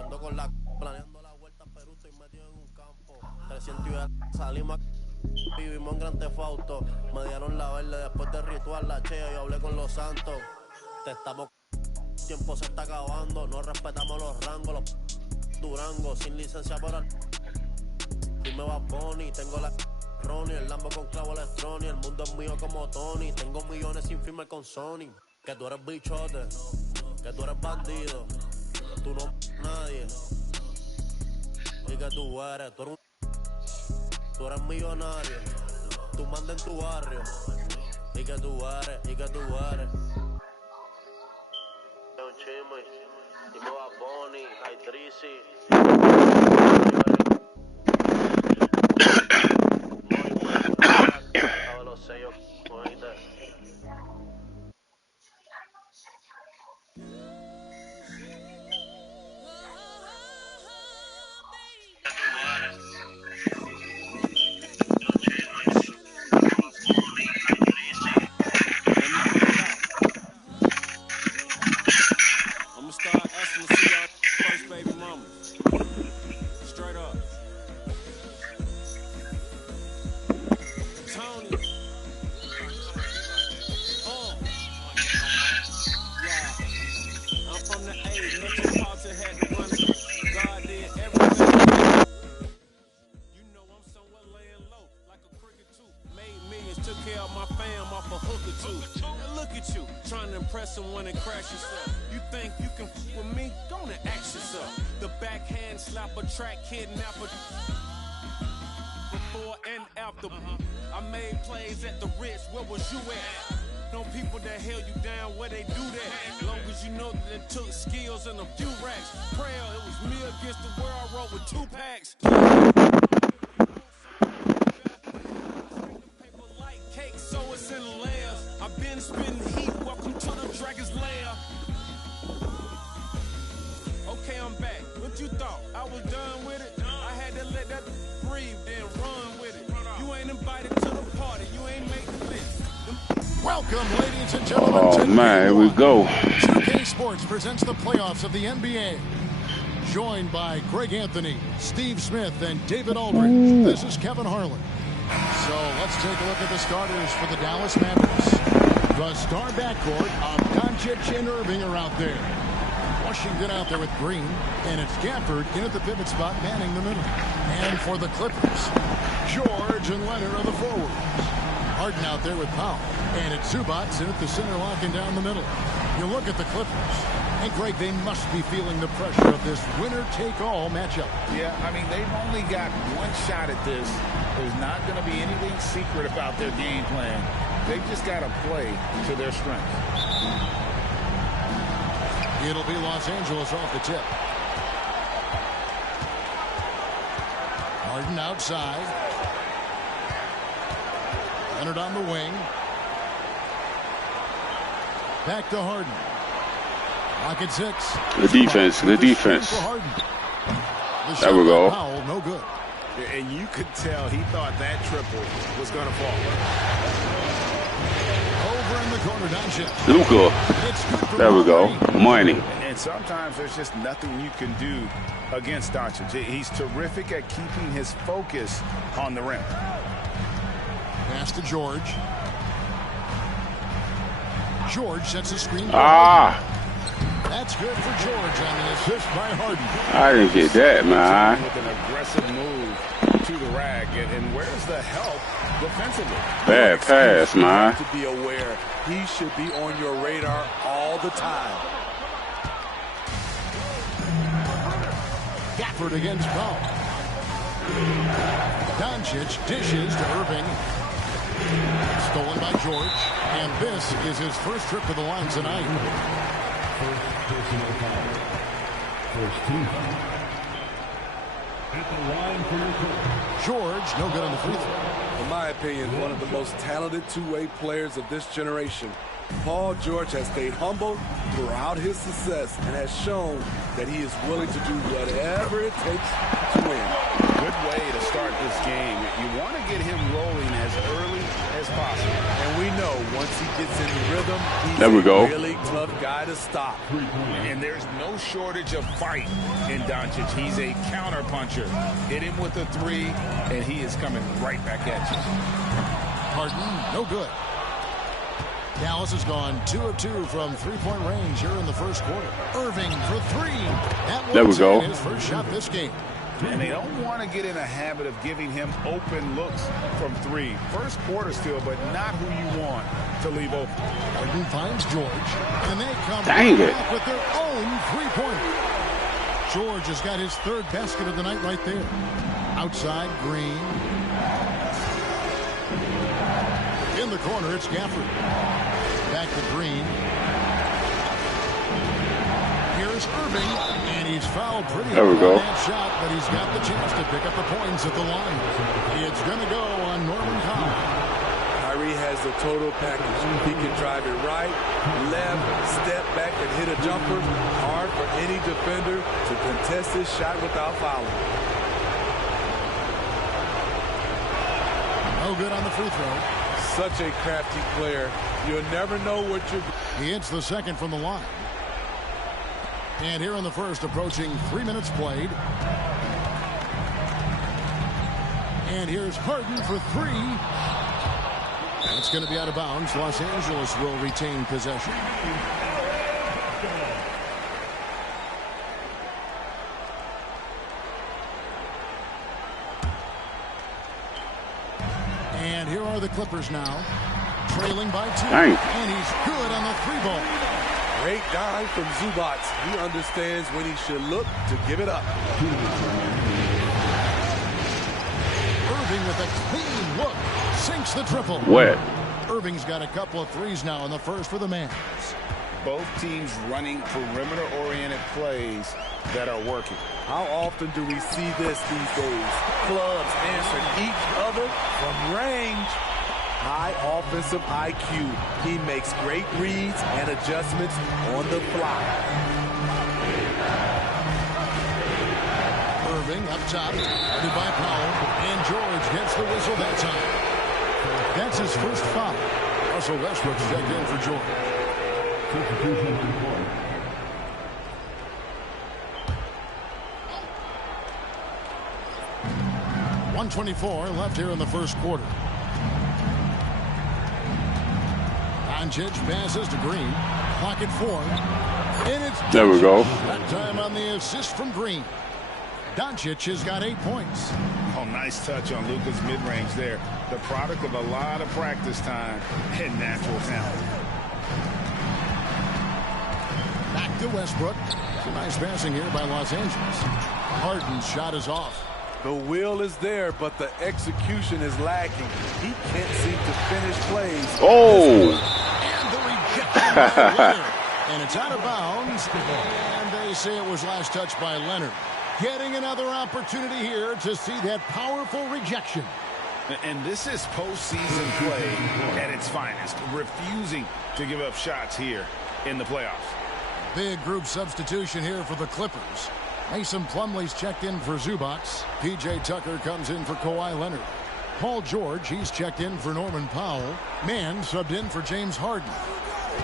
Yo ando con la planeando la vuelta a Perú, estoy metido en un campo. 300 y salimos, vivimos en Gran Tefauto. Me dieron la verde después del ritual, la chea, yo hablé con los santos. Te estamos, tiempo se está acabando, no respetamos los rangos, los Durango, sin licencia por el. Dime va Bonnie, tengo la Ronnie, el Lambo con clavo electrónico, el mundo es mío como Tony, tengo millones sin firme con Sony. Que tú eres bichote, que tú eres bandido, tú no nadie. Y que tú eres millonario, tú mandas en tu barrio. Y que tú eres. Un chisme, dime va Bonnie, hay Trisi. Someone and crash yourself. You think you can f with me? Gonna ask yourself. The backhand slap a track kidnapper before and after. I made plays at the Ritz. Where was you at? No people that held you down where they do that. Long as you know that it took skills and a few racks. Prayer, it was me against the world. I wrote with 2 packs. Paper like cake, so it's in layers. I've been spitting heat. Welcome to the Dragon's Lair. Okay, I'm back. What you thought? I was done with it? I had to let that breathe, then run with it. You ain't invited to the party. You ain't make the list. Welcome, ladies and gentlemen. Oh, man, here we go. 2K Sports presents the playoffs of the NBA. Joined by Greg Anthony, Steve Smith, and David Aldridge. This is Kevin Harlan. So let's take a look at the starters for the Dallas Mavericks. The star backcourt of Doncic and Irving are out there. Washington out there with Green, and it's Gafford in at the pivot spot, manning the middle. And for the Clippers, George and Leonard are the forwards. Harden out there with Powell, and it's Zubac in at the center, locking down the middle. You look at the Clippers, and Greg, they must be feeling the pressure of this winner-take-all matchup. Yeah, I mean, they've only got one shot at this. There's not going to be anything secret about their game plan. They've just got to play to their strengths. It'll be Los Angeles off the tip. Harden outside. Leonard on the wing. Back to Harden. Pocket 6. The defense. There we go. Powell, no good. And you could tell he thought that triple was going to fall. Over in the corner, Doncic. Luka. There we go. Money. And sometimes there's just nothing you can do against Doncic. He's terrific at keeping his focus on the rim. Pass to George. George sets a screen. That's good for George on the assist by Harden. I didn't get that, man. With an aggressive move to the rack, and where's the help defensively? Bad pass, man. To be aware, he should be on your radar all the time. Gafford against Powell. Doncic dishes to Irving. Stolen by George, and this is his first trip to the line tonight. Personal foul. First team foul. At the line for your coach. George, no good on the free throw. In my opinion, one of the most talented two-way players of this generation. Paul George has stayed humble throughout his success and has shown that he is willing to do whatever it takes to win. Good way to start this game. You want to get him rolling as early as possible. And we know once he gets in the rhythm, he's There we go. a really tough guy to stop. And there's no shortage of fight in Doncic. He's a counterpuncher. Hit him with a three, and he is coming right back at you. Harden, no good. Dallas has gone 2 of 2 from three-point range here in the first quarter. Irving for three. There we go. His first shot this game. And they don't want to get in a habit of giving him open looks from three. First quarter still, but not who you want to leave open. Harden finds George, and they come Dang it. back with their own three-pointer. George has got his third basket of the night right there. Outside, Green. In the corner, it's Gafford. Back to Green. Here's Irving, and he's fouled pretty There we hard go. on that shot, but he's got the chance to pick up the points at the line. It's going to go on Norman Powell. Kyrie has the total package. He can drive it right, left, step back, and hit a jumper. Hard for any defender to contest this shot without fouling. No good on the free throw. Such a crafty player. You'll never know what you're... He hits the second from the line. And here in the first, approaching 3 minutes played. And here's Harden for three. It's going to be out of bounds. Los Angeles will retain possession. And here are the Clippers now, trailing by 2. Dang. And he's good on the three ball. Great dive from Zubac. He understands when he should look to give it up. Irving with a clean look. Sinks the triple. Wet. Irving's got a couple of threes now in the first for the Mavs. Both teams running perimeter-oriented plays that are working. How often do we see this these days? Clubs answering each other from range. High offensive IQ. He makes great reads and adjustments on the fly. Irving up top, guarded by Powell, and George gets the whistle that time. That's his first foul. Russell Westbrook's checked in for George. Substitution on the court. 1:24 left here in the first quarter. Doncic passes to Green. Clock at 4. And it's There we go. that time on the assist from Green. Doncic has got 8 points. Oh, nice touch on Luka's mid-range there. The product of a lot of practice time and natural talent. Back to Westbrook. Some nice passing here by Los Angeles. Harden's shot is off. The will is there, but the execution is lacking. He can't seem to finish plays. Oh. And the rejection by Leonard. And it's out of bounds. And they say it was last touched by Leonard. Getting another opportunity here to see that powerful rejection. And this is postseason play at its finest. Refusing to give up shots here in the playoffs. Big group substitution here for the Clippers. Mason Plumlee's checked in for Zubac. P.J. Tucker comes in for Kawhi Leonard. Paul George, he's checked in for Norman Powell. Mann subbed in for James Harden.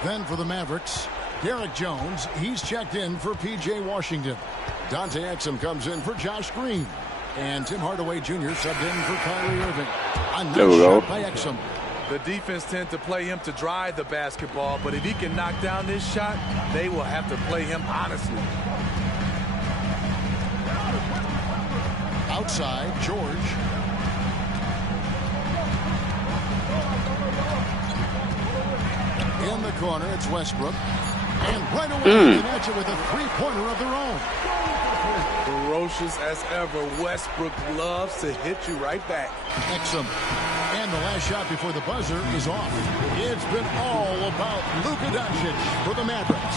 Then for the Mavericks, Derek Jones, he's checked in for P.J. Washington. Dante Exum comes in for Josh Green. And Tim Hardaway Jr. subbed in for Kyrie Irving. A nice There we go. shot by Exum. The defense tend to play him to drive the basketball, but if he can knock down this shot, they will have to play him honestly. Outside, George. In the corner, it's Westbrook. And right away, they match it with a three-pointer of their own. Ferocious as ever, Westbrook loves to hit you right back. Exum. And the last shot before the buzzer is off. It's been all about Luka Doncic for the Mavericks.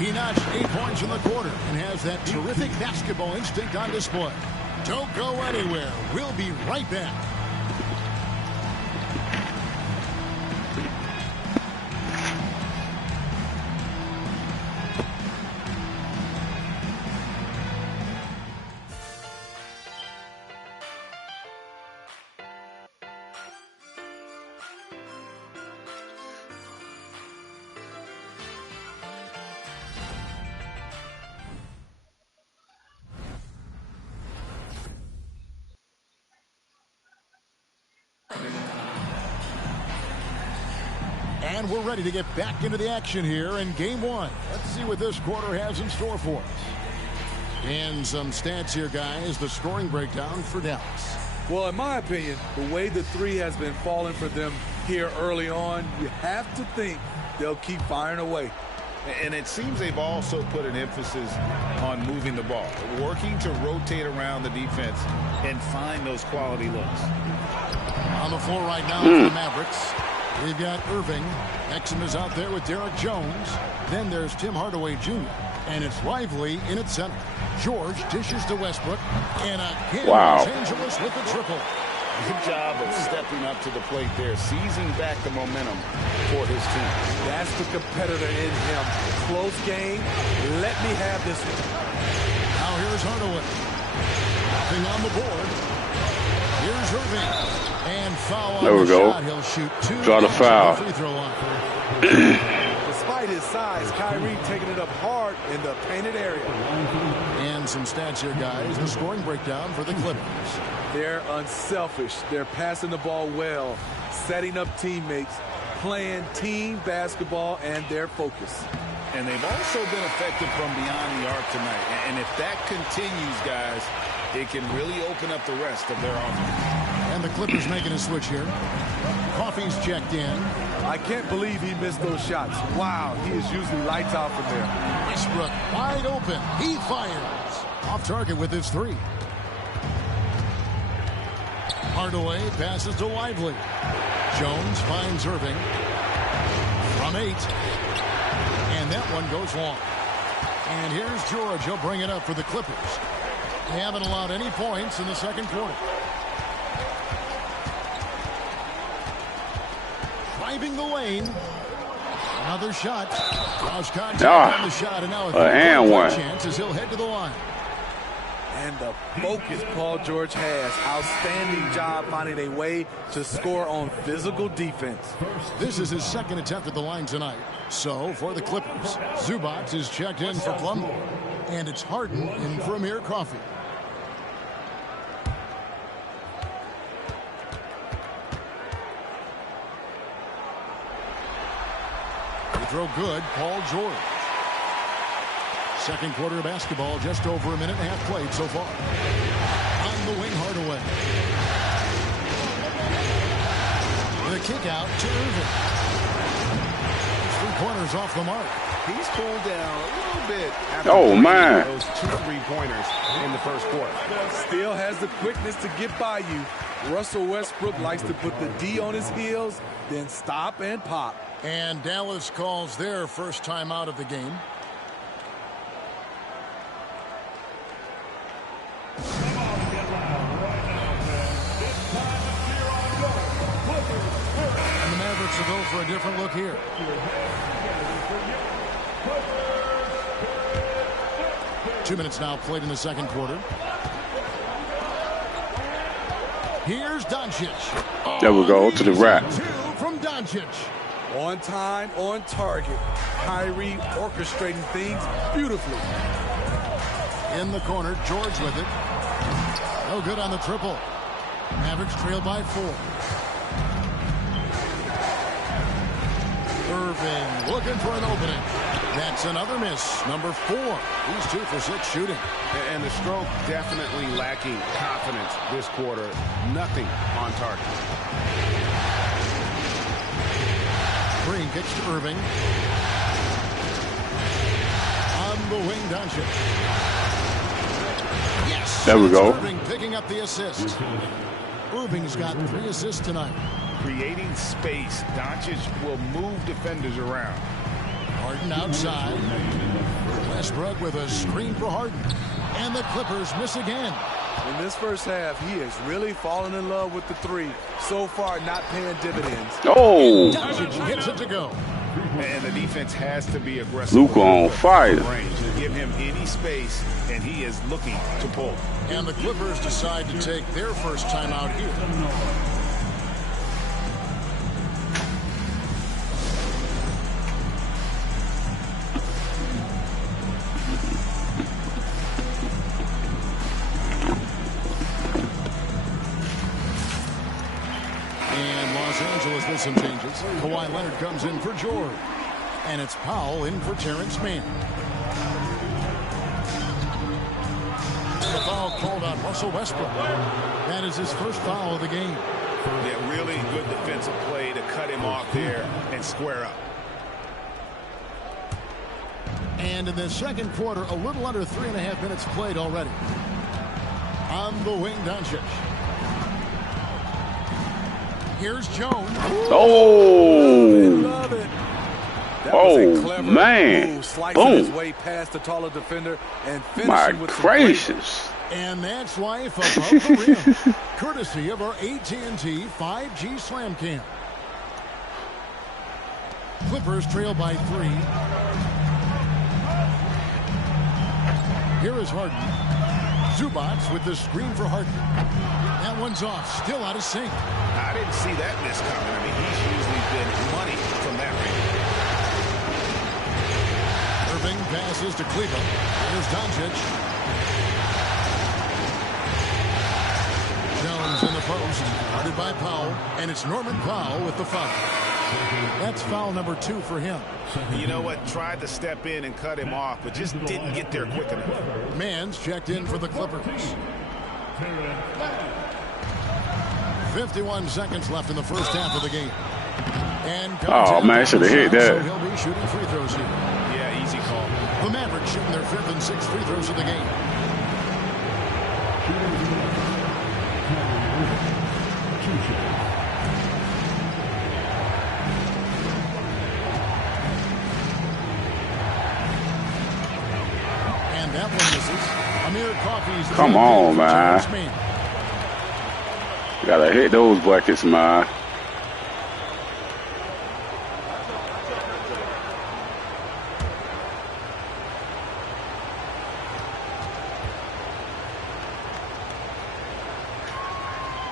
He notched 8 points in the quarter and has that terrific basketball instinct on display. Don't go anywhere. We'll be right back. And we're ready to get back into the action here in game one. Let's see what this quarter has in store for us. And some stats here, guys. The scoring breakdown for Dallas. Well, in my opinion, the way the three has been falling for them here early on, you have to think they'll keep firing away. And it seems they've also put an emphasis on moving the ball, working to rotate around the defense and find those quality looks. On the floor right now for the Mavericks, we've got Irving. Exum is out there with Derek Jones. Then there's Tim Hardaway Jr. And it's Lively in its center. George dishes to Westbrook. And again, Los Angeles with the triple. Good job of stepping up to the plate there, seizing back the momentum for his team. That's the competitor in him. Close game. Let me have this one. Now here's Hardaway. Nothing on the board. Here's Irving. And foul on the shot. He'll shoot two. Draw the foul. Free throw line. Despite his size, Kyrie taking it up hard in the painted area. And some stats here, guys. The scoring breakdown for the Clippers. They're unselfish. They're passing the ball well, setting up teammates, playing team basketball, and their focus. And they've also been effective from beyond the arc tonight. And if that continues, guys, it can really open up the rest of their offense. And the Clippers making a switch here. Coffey's checked in. I can't believe he missed those shots. Wow, he is usually lights out from there. Westbrook wide open. He fires. Off target with his three. Hardaway passes to Lively. Jones finds Irving. From 8. And that one goes long. And here's George. He'll bring it up for the Clippers. They haven't allowed any points in the second quarter. Driving the lane. Another shot. Cross contact on the shot. And now a chance as he'll head to the line. And the focus Paul George has. Outstanding job finding a way to score on physical defense. This is his second attempt at the line tonight. So, for the Clippers, Zubac is checked in for Plumlee. And it's Harden in for Amir Coffey. They throw good, Paul George. Second quarter of basketball, just over a minute and a half played so far. On the wing, Hardaway. With a kick out to Irving. 3-pointers off the mark. He's cooled down a little bit after those 2 3-pointers in the first quarter. Still has the quickness to get by you. Russell Westbrook likes to put the D on his heels, then stop and pop. And Dallas calls their first time out of the game. And the Mavericks will go for a different look here. Two minutes now played in the second quarter. Here's Doncic. There we go, to the rack. 2 from Doncic. On time, on target. Kyrie orchestrating things beautifully. In the corner, George with it. No good on the triple. Mavericks trail by 4. Irving looking for an opening. That's another miss. Number 4. He's 2 for 6 shooting. And the stroke definitely lacking confidence this quarter. Nothing on target. Green kicks to Irving. On the wing, Doncic. Yes. There we go. Irving picking up the assist. Irving's got 3 assists tonight. Creating space. Doncic will move defenders around. Harden outside. Westbrook with a screen for Harden. And the Clippers miss again. In this first half, he has really fallen in love with the 3. So far, not paying dividends. Oh! Doncic gets it to go. And the defense has to be aggressive. Luka on fire. Give him any space, and he is looking to pull. And the Clippers decide to take their first time out here. Dallas with some changes. Kawhi Leonard comes in for George. And it's Powell in for Terrence Mann. The foul called on Russell Westbrook. That is his first foul of the game. Yeah, really good defensive play to cut him off there and square up. And in the second quarter, a little under 3.5 minutes played already. On the wing, Doncic. Here's Jones. Oh! Love it. That was a clever man. Move, slicing Boom. his way past the taller defender and finishing My with gracious. And that's life above the rim, courtesy of our AT&T 5G Slam Cam. Clippers trail by 3. Here is Harden. Zubats with the screen for Harden. That one's off, still out of sync. I didn't see that miss coming. I mean, he's usually been money from that range. Irving passes to Cleveland. Here's Doncic. Jones in the post, guarded by Powell, and it's Norman Powell with the foul. That's foul number 2 for him. You know what? Tried to step in and cut him off, but just didn't get there quick enough. Mann's checked in for the Clippers. 51 seconds left in the first half of the game. And Oh, man, I should have hit so that. he'll be shooting free throws here. Yeah, easy call. The Mavericks shooting their 5th and 6th free throws of the game. And that one misses. Amir Coffey's Come on, man. Gotta hit those buckets, man.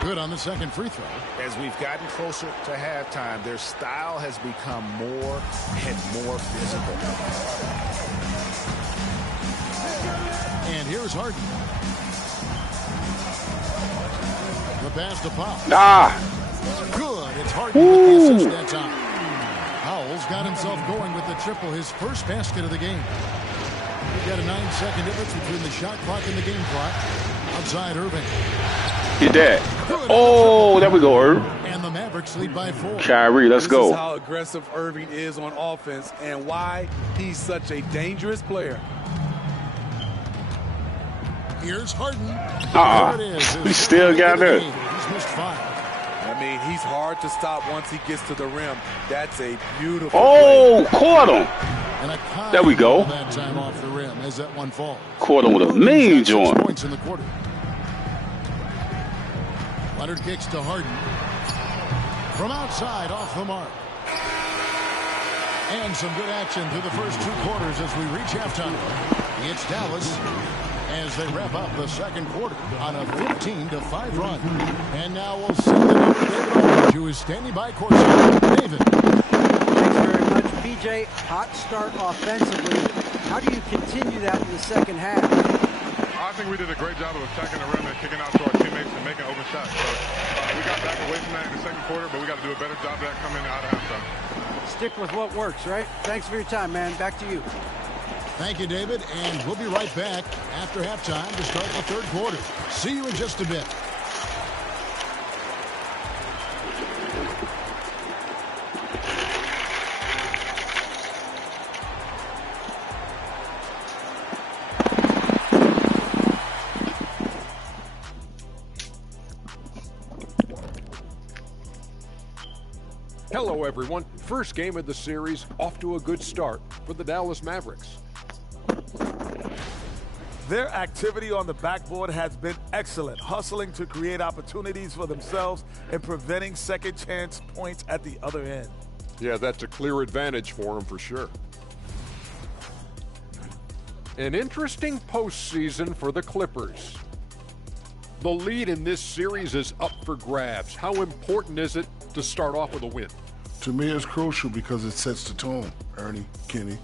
Good on the second free throw. As we've gotten closer to halftime, their style has become more and more physical. And here's Harden. The pass to Powell. Good. It's Harden with the assist that time. Powell's got himself going with the triple, his first basket of the game. We've got a 9-second difference between the shot clock and the game clock. Outside Irving. Get that. Oh, there we go, Irv. And the Mavericks lead by 4. Kyrie, let's This go. is how aggressive Irving is on offense and why he's such a dangerous player. Here's Harden. There it is. He still got it. He's missed 5. I mean, he's hard to stop once he gets to the rim. That's a beautiful Oh, caught him. And a There we go. That time off the rim as that one falls. Caught him with a mean joint. Points in the quarter. Leonard kicks to Harden. From outside, off the mark. And some good action through the first 2 quarters as we reach halftime. It's Dallas as they wrap up the second quarter on a 15-5 run. And now we'll send it over to David Aldridge, who is standing by courtside. David. Thanks very much, PJ. Hot start offensively. How do you continue that in the second half? I think we did a great job of attacking the rim and kicking out to our teammates and making open shots. So we got back away from that in the second quarter, but we got to do a better job of that coming out of halftime. Stick with what works, right? Thanks for your time, man. Back to you. Thank you, David. And we'll be right back after halftime to start the third quarter. See you in just a bit. Hello, everyone. First game of the series, off to a good start for the Dallas Mavericks. Their activity on the backboard has been excellent, hustling to create opportunities for themselves and preventing second chance points at the other end. Yeah, that's a clear advantage for them for sure. An interesting postseason for the Clippers. The lead in this series is up for grabs. How important is it to start off with a win? To me, it's crucial because it sets the tone, Ernie, Kenny.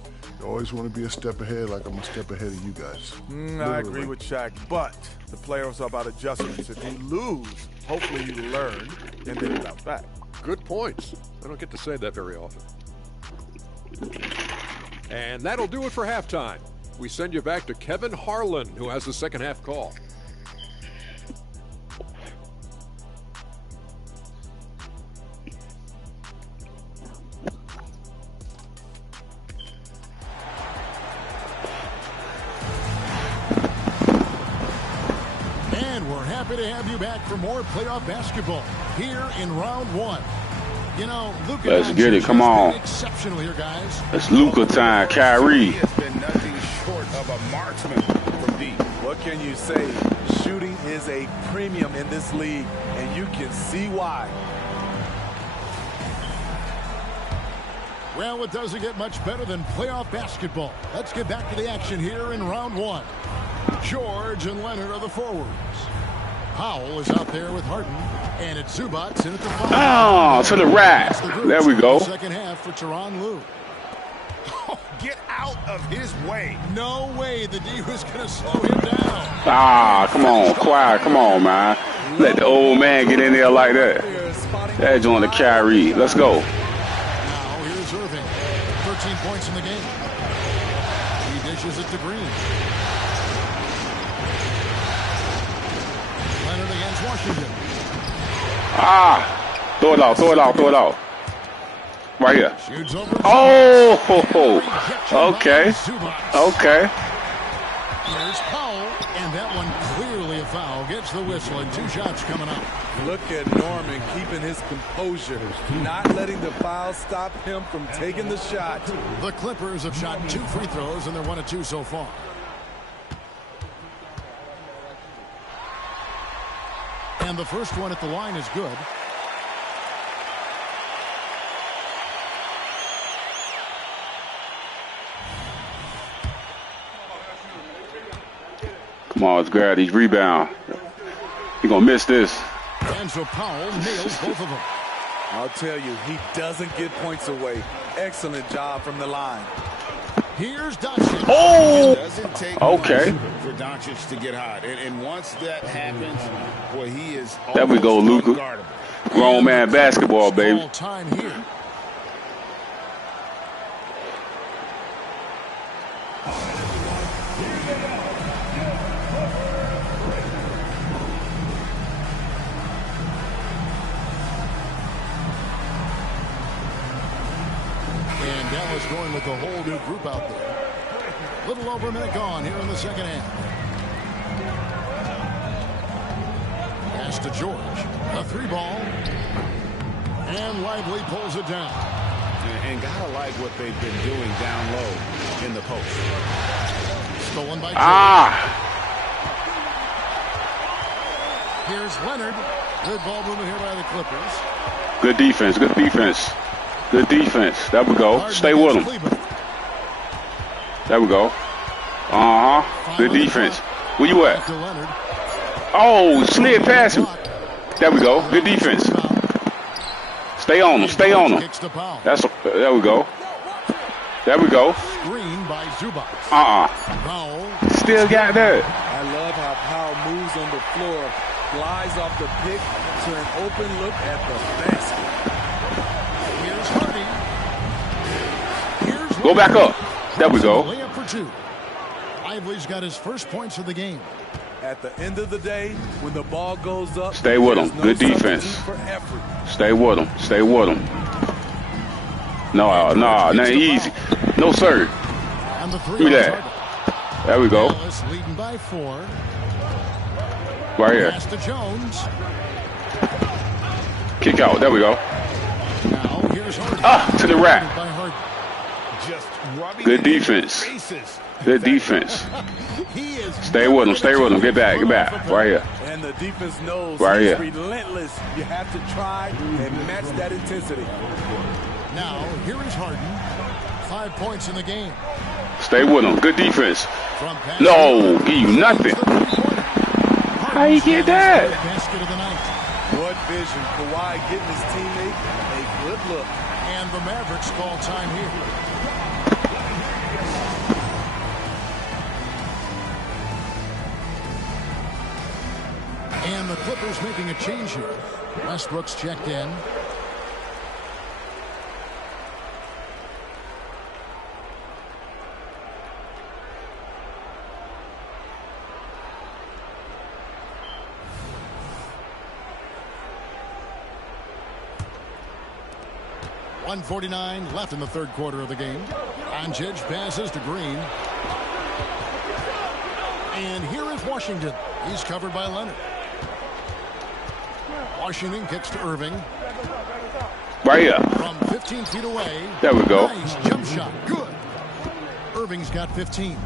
always want to be a step ahead, like I'm a step ahead of you guys. I agree with Shaq, but the playoffs are about adjustments. If you lose, hopefully you learn and then bounce back. Good points. I don't get to say that very often. And that'll do it for halftime. We send you back to Kevin Harlan, who has the second half call. And we're happy to have you back for more playoff basketball here in round one. You know, Luka, let's get it. Come on. Exceptional here, guys. It's Luka time. Kyrie. He has been nothing short of a marksman from deep. What can you say? Shooting is a premium in this league, and you can see why. Well, it doesn't get much better than playoff basketball. Let's get back to the action here in round one. George and Leonard are the forwards. Powell is out there with Harden, and it's Zubats in at the five. Oh, to the rack. There we go. Second half for Tyronn Lue. Get out of his way. No way the D was going to slow him down. Ah, come on, quiet. Come on, man. Let the old man get in there like that. That's on the Kyrie. Let's go. Now here's Irving. 13 points in the game. He dishes it to Green. Leonard against Washington. Ah, throw it out, throw it out, throw it out. Right here. Oh, okay. Okay. Here's Powell, and that one clearly a foul. Gets the whistle, and 2 shots coming up. Look at Norman keeping his composure, not letting the foul stop him from taking the shot. The Clippers have shot 2 free throws, and they're 1 of 2 so far. And the first one at the line is good. Come on, let's grab these rebounds. You're going to miss this. And so Powell nails both of them. I'll tell you, he doesn't get points away. Excellent job from the line. Here's Doncic. Oh! It doesn't take okay. much for Doncic to get hot. And once that happens, boy, he is there we go, Luka. Grown man basketball, baby. All time here. And Dallas going with a whole new group out there. Little over a minute gone here in the second half. Pass to George. A 3-ball. And Lively pulls it down. And gotta like what they've been doing down low in the post. Stolen by George. Here's Leonard. Good ball movement here by the Clippers. Good defense. Good defense. Good defense. There we go. Stay with him. There we go. Good defense. Where you at? Oh, slid past him. There we go. Good defense. Stay on him. Stay on him. There we go. There we go. Still got that. I love how Powell moves on the floor, flies off the pick to an open look at the basket. Go back up. There we go. Layup for 2. Lively's got his first points of the game. At the end of the day, when the ball goes up, stay with him. Good defense. Stay with him. Stay with him. No, not easy. No, sir. Give me that. There we go. Dallas leading by 4. Right here. Pass to Jones. Kick out. There we go. Now here's Harden. To the rack. Good defense. Good defense. Stay with him. Stay with him. Get back. Get back. Right here. And the defense knows right he's here. Relentless. You have to try and match that intensity. Now here is Harden. 5 points in the game. Stay with him. Good defense. No, give you nothing. How you get that? Basket of the night. What vision. Kawhi getting his teammate a good look. And the Mavericks call time here. Clippers making a change here. Westbrook's checked in. .149 left in the third quarter of the game. Doncic passes to Green. And here is Washington. He's covered by Leonard. Washington kicks to Irving. Right here. From 15 feet away. There we go. Nice jump shot. Good. Irving's got 15.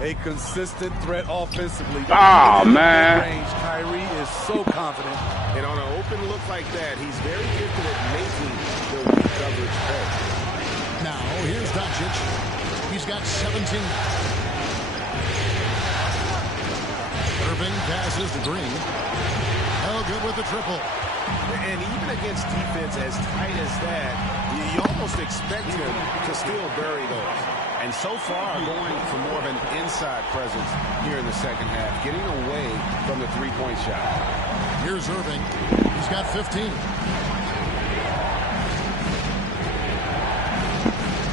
A consistent threat offensively. Oh, man. Range, Kyrie is so confident. And on an open look like that, he's very gifted at making the weak coverage play. Now, here's Doncic. He's got 17. Irving passes to Green. Held good with the triple. And even against defense as tight as that, you almost expect him to still bury those. And so far, going for more of an inside presence here in the second half, getting away from the three-point shot. Here's Irving. He's got 15.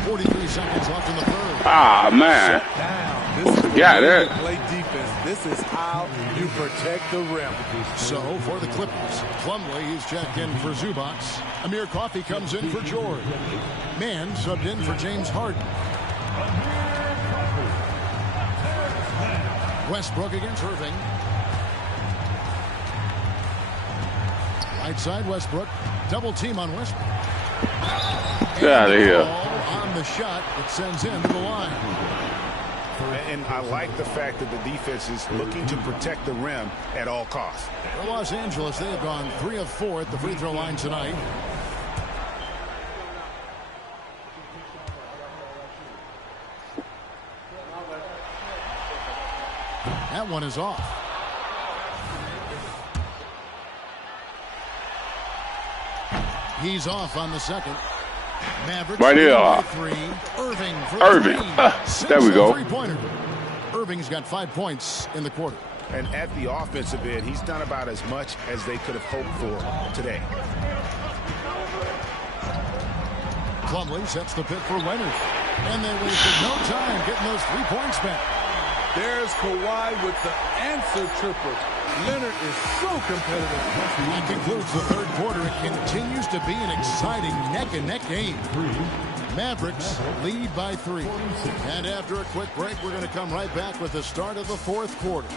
43 seconds left in the third. Ah, man. This is Yeah, there. play defense. This is how you protect the rim. So for the Clippers, Plumlee, he's checked in for Zubac. Amir Coffey comes in for George. Mann subbed in for James Harden. Westbrook against Irving. Right side Westbrook. Double team on Westbrook. Get out of here. On the shot, it sends in to the line. And I like the fact that the defense is looking to protect the rim at all costs. For Los Angeles, they have gone 3 of 4 at the free throw line tonight. That one is off. He's off on the second. Mavericks right here. 3. Irving for Irving. There we go. Three-pointer. Irving's got 5 points in the quarter. And at the offensive end, he's done about as much as they could have hoped for today. Plumlee sets the pick for Leonard. And they wasted no time getting those 3 points back. There's Kawhi with the answer triple. Leonard is so competitive. That concludes the third quarter. It continues to be an exciting neck-and-neck game. Mavericks lead by 3. And after a quick break, we're going to come right back with the start of the fourth quarter.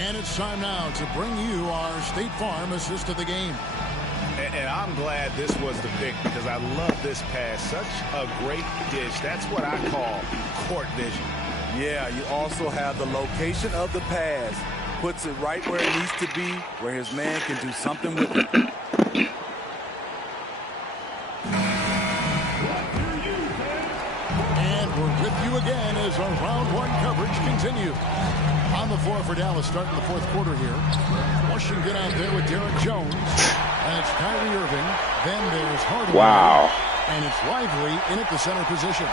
And it's time now to bring you our State Farm assist of the game. And I'm glad this was the pick because I love this pass. Such a great dish. That's what I call court vision. Yeah, you also have the location of the pass. Puts it right where it needs to be, where his man can do something with it. And we're with you again as our round 1 coverage continues. On the floor for Dallas starting the fourth quarter here. Washington out there with Derek Jones. And it's Kyrie Irving. Then there's Harden. Wow. And it's Lively in at the center position.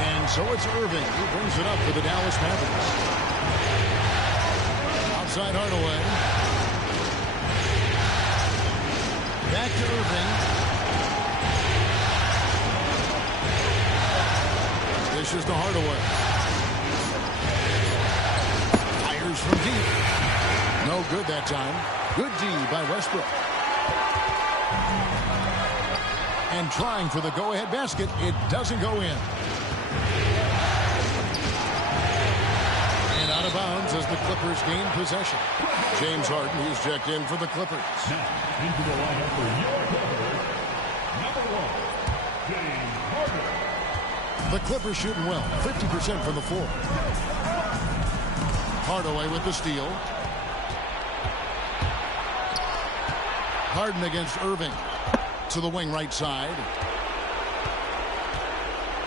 And so it's Irving who brings it up for the Dallas Mavericks. Outside Hardaway. Back to Irving. This is to Hardaway. Fires from deep. No good that time. Good D by Westbrook. And trying for the go-ahead basket. It doesn't go in. And out of bounds as the Clippers gain possession. James Harden, he's checked in for the Clippers. Now, into the lineup for your Clippers, number 1, James Harden. The Clippers shooting well, 50% from the floor. Hardaway with the steal. Harden against Irving. To the wing right side.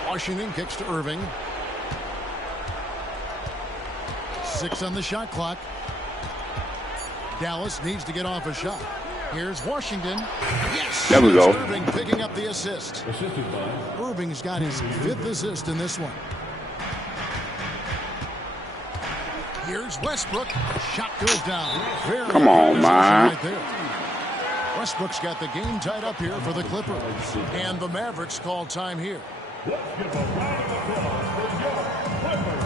Washington kicks to Irving. 6 on the shot clock. Dallas needs to get off a shot. Here's Washington. Yes! There we go. Irving picking up the assist. Irving's got his 5th assist in this one. Here's Westbrook. Shot goes down. Come on, man. Right there. Westbrook's got the game tied up here for the Clippers. And the Mavericks call time here. Let's give a round of applause for your Clippers.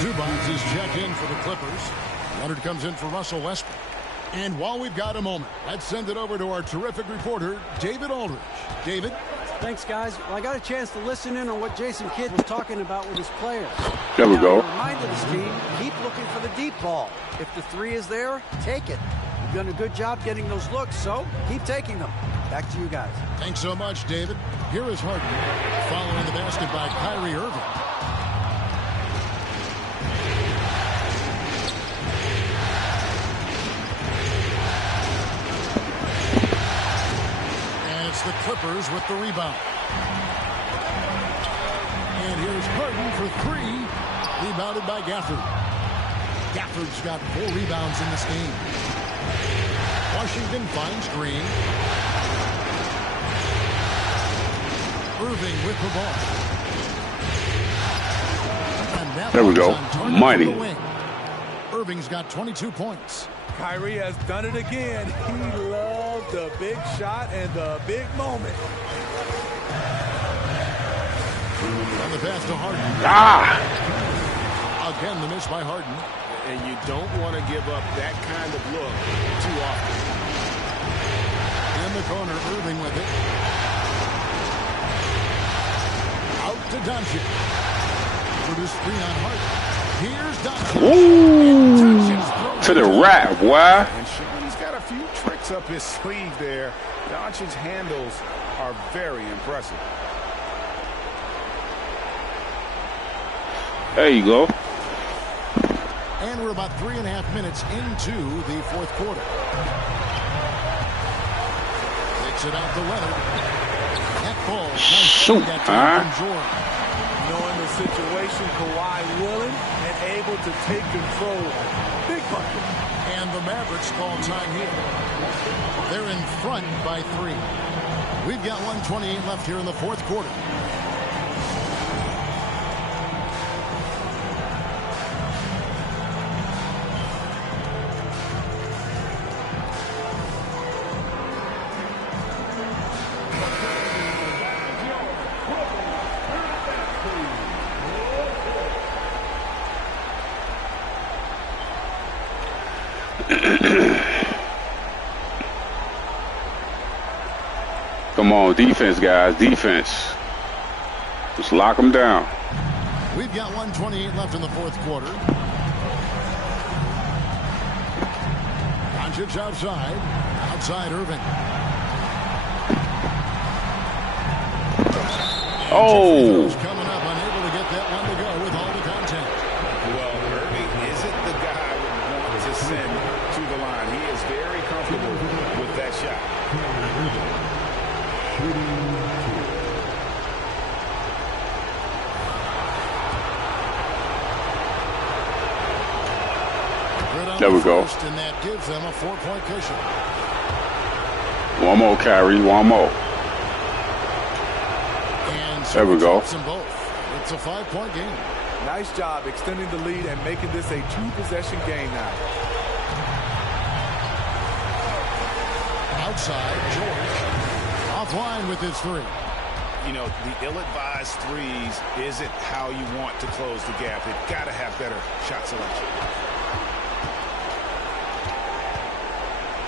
Zubats is checked in for the Clippers. Leonard comes in for Russell Westbrook. And while we've got a moment, let's send it over to our terrific reporter, David Aldridge. David? Thanks, guys. Well, I got a chance to listen in on what Jason Kidd was talking about with his players. There we go. Reminded his team, keep looking for the deep ball. If the 3 is there, take it. You've done a good job getting those looks, so keep taking them. Back to you guys. Thanks so much, David. Here is Harden. Following the basket by Kyrie Irving. The Clippers with the rebound. And here's Harden for 3. Rebounded by Gafford. Gafford's got 4 rebounds in this game. Washington finds Green. Irving with the ball. And that there we go. Mighty. The Irving's got 22 points. Kyrie has done it again. He loved the big shot and the big moment. And the pass to Harden. Again, the miss by Harden. And you don't want to give up that kind of look too often. In the corner, Irving with it. Out to Doncic. Produced screen on Harden. Here's Doncic. Ooh. To the rack, boy. And he's got a few tricks up his sleeve there. Doncic's handles are very impressive. There you go. And we're about 3.5 minutes into the 4th quarter. Takes it out to Leonard. That ball. Shoot, that time from Jordan. Knowing the situation, Kawhi willing and able to take control. Big bucket. And the Mavericks call time here. They're in front by 3. We've got 1:28 left here in the 4th quarter. Come on, defense, guys, defense. Just lock them down. We've got 1:28 left in the 4th quarter. Doncic outside. Outside Irving. Oh. Coming up, unable to get that one to go with all the contact. Well, Irving isn't the guy I would want to send to the line. He is very comfortable with that shot. There we go. And that gives them a 4-point cushion. One more, Kyrie. One more. And so there we go. Them both. It's a 5-point game. Nice job extending the lead and making this a 2-possession game now. Outside, George. Offline with his 3. You know, the ill-advised threes isn't how you want to close the gap. They've got to have better shot selection.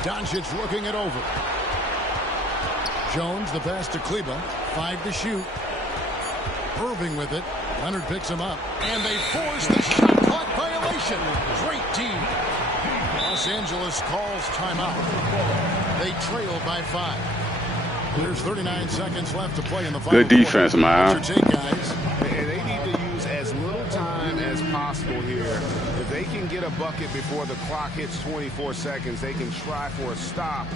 Doncic looking it over. Jones, the pass to Kleba. 5 to shoot. Irving with it. Leonard picks him up. And they force the shot clock violation. Great team. Los Angeles calls timeout. They trail by 5. There's 39 seconds left to play in the final. Good defense, man. What's your take, guys? They need to use as little time as possible here. If they can get a bucket before the clock hits 24 seconds, they can try for a stop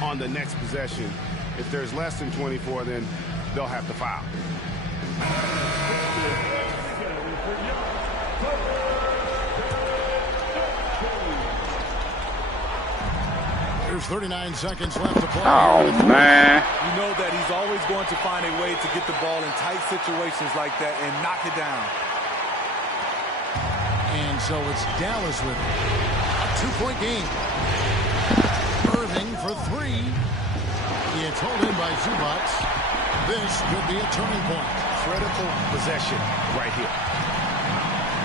on the next possession. If there's less than 24, then they'll have to foul. There's 39 seconds left to play. Oh, man. You know that he's always going to find a way to get the ball in tight situations like that and knock it down. And so it's Dallas with it. A 2-point game. Irving for 3. It's held in by Zubac. This could be a turning point. Critical possession right here.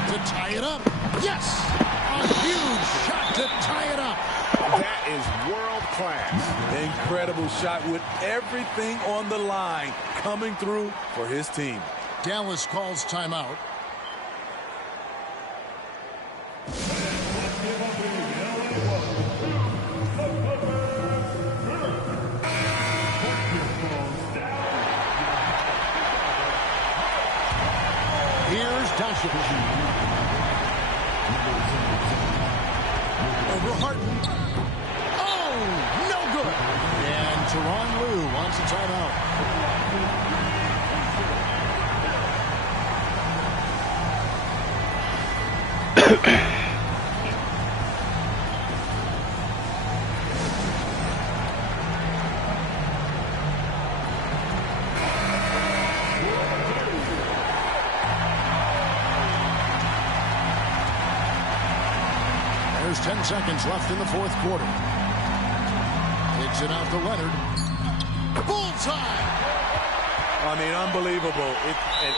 To tie it up. Yes! A huge shot to tie it up. That is world class. Incredible shot with everything on the line coming through for his team. Dallas calls timeout. Here's Dashic. Over Harden. Oh, no good. And Tyronn Lue wants a timeout. There's 10 seconds left in the fourth quarter. Takes it out to Leonard. Bullseye! I mean, unbelievable.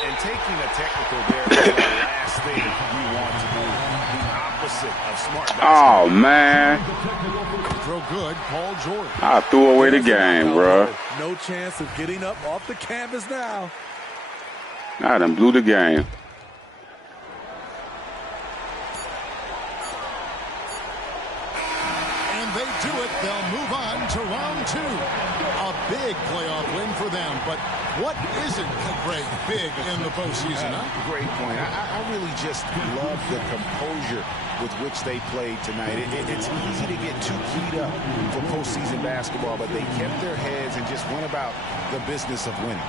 And taking a technical there is the last thing you want to do. The opposite of smart basketball. Oh, man. Throw good, Paul George. I threw away the game, bro. No chance of getting up off the canvas now. I done blew the game. They do it. They'll move on to round 2. A big playoff win for them. But what isn't a great big in the postseason, huh? Great point. I really just love the composure with which they played tonight. It's easy to get too keyed up for postseason basketball, but they kept their heads and just went about the business of winning.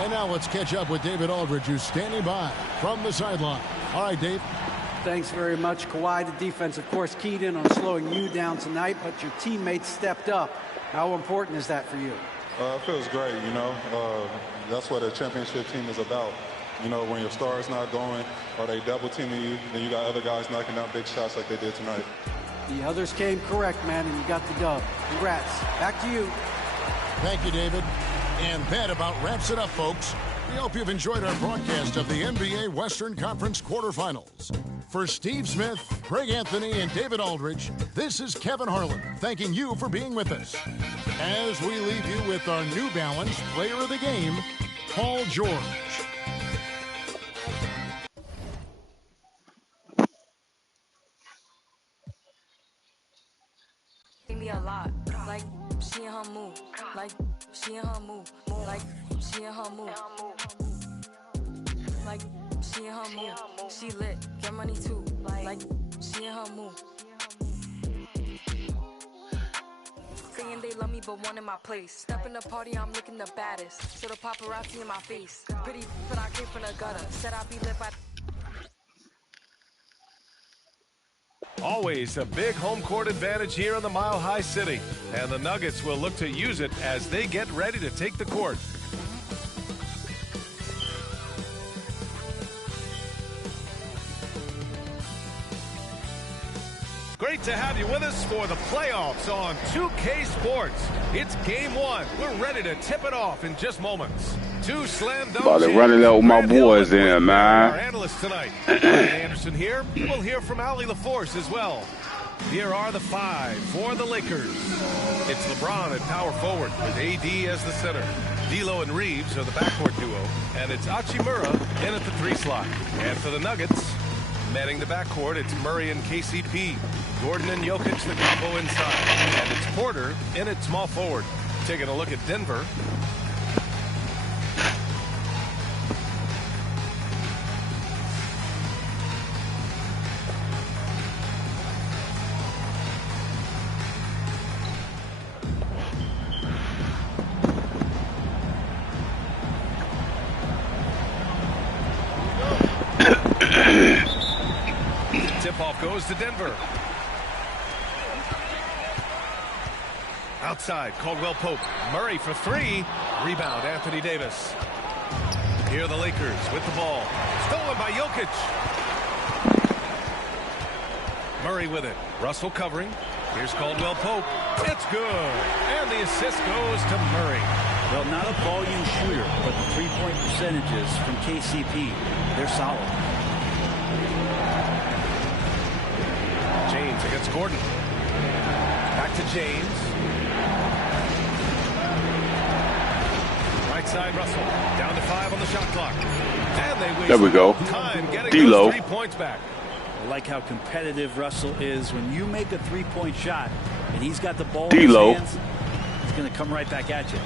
And now let's catch up with David Aldridge, who's standing by from the sideline. All right, Dave. Thanks very much, Kawhi. The defense, of course, keyed in on slowing you down tonight, but your teammates stepped up. How important is that for you? It feels great, you know. That's what a championship team is about. You know, when your star's not going or they double teaming you, then you got other guys knocking down big shots like they did tonight. The others came correct, man, and you got the dub. Congrats. Back to you. Thank you, David. And that about wraps it up, folks. We hope you've enjoyed our broadcast of the NBA Western Conference quarterfinals. For Steve Smith, Greg Anthony, and David Aldridge, this is Kevin Harlan thanking you for being with us. As we leave you with our New Balance Player of the Game, Paul George. Me a lot, like she in her move, like she in her move, like she in her move, like she in her move, she lit, get money too, like she in her move. Saying they love me but one in my place. Step in the party, I'm looking the baddest. So the paparazzi in my face. Pretty but I came from the gutter. Said I'd be lit by. Always a big home court advantage here in the Mile High City, and the Nuggets will look to use it as they get ready to take the court. Great to have you with us for the playoffs on 2K Sports. It's game 1. We're ready to tip it off in just moments. Two slam dunks. About to run it out with my boys in, man. Our analysts tonight. Ryan Anderson here. We'll hear from Allie LaForce as well. Here are the 5 for the Lakers. It's LeBron at power forward with AD as the center. D'Lo and Reeves are the backcourt duo, and it's Hachimura in at the 3 slot. And for the Nuggets, manning the backcourt, it's Murray and KCP. Gordon and Jokic, the combo inside. And it's Porter in at small forward. Taking a look at Denver. Tip-off goes to Denver. Outside, Caldwell Pope. Murray for 3. Rebound, Anthony Davis. Here are the Lakers with the ball. Stolen by Jokic. Murray with it. Russell covering. Here's Caldwell Pope. It's good. And the assist goes to Murray. Well, not a volume shooter, but the three-point percentages from KCP, they're solid. James against Gordon. Back to James. Right side, Russell. Down to 5 on the shot clock. And they waste there we go. Time getting D'Lo. those 3 points back. I like how competitive Russell is. When you make a three-point shot and he's got the ball D'Lo. in his hands, he's going to come right back at you.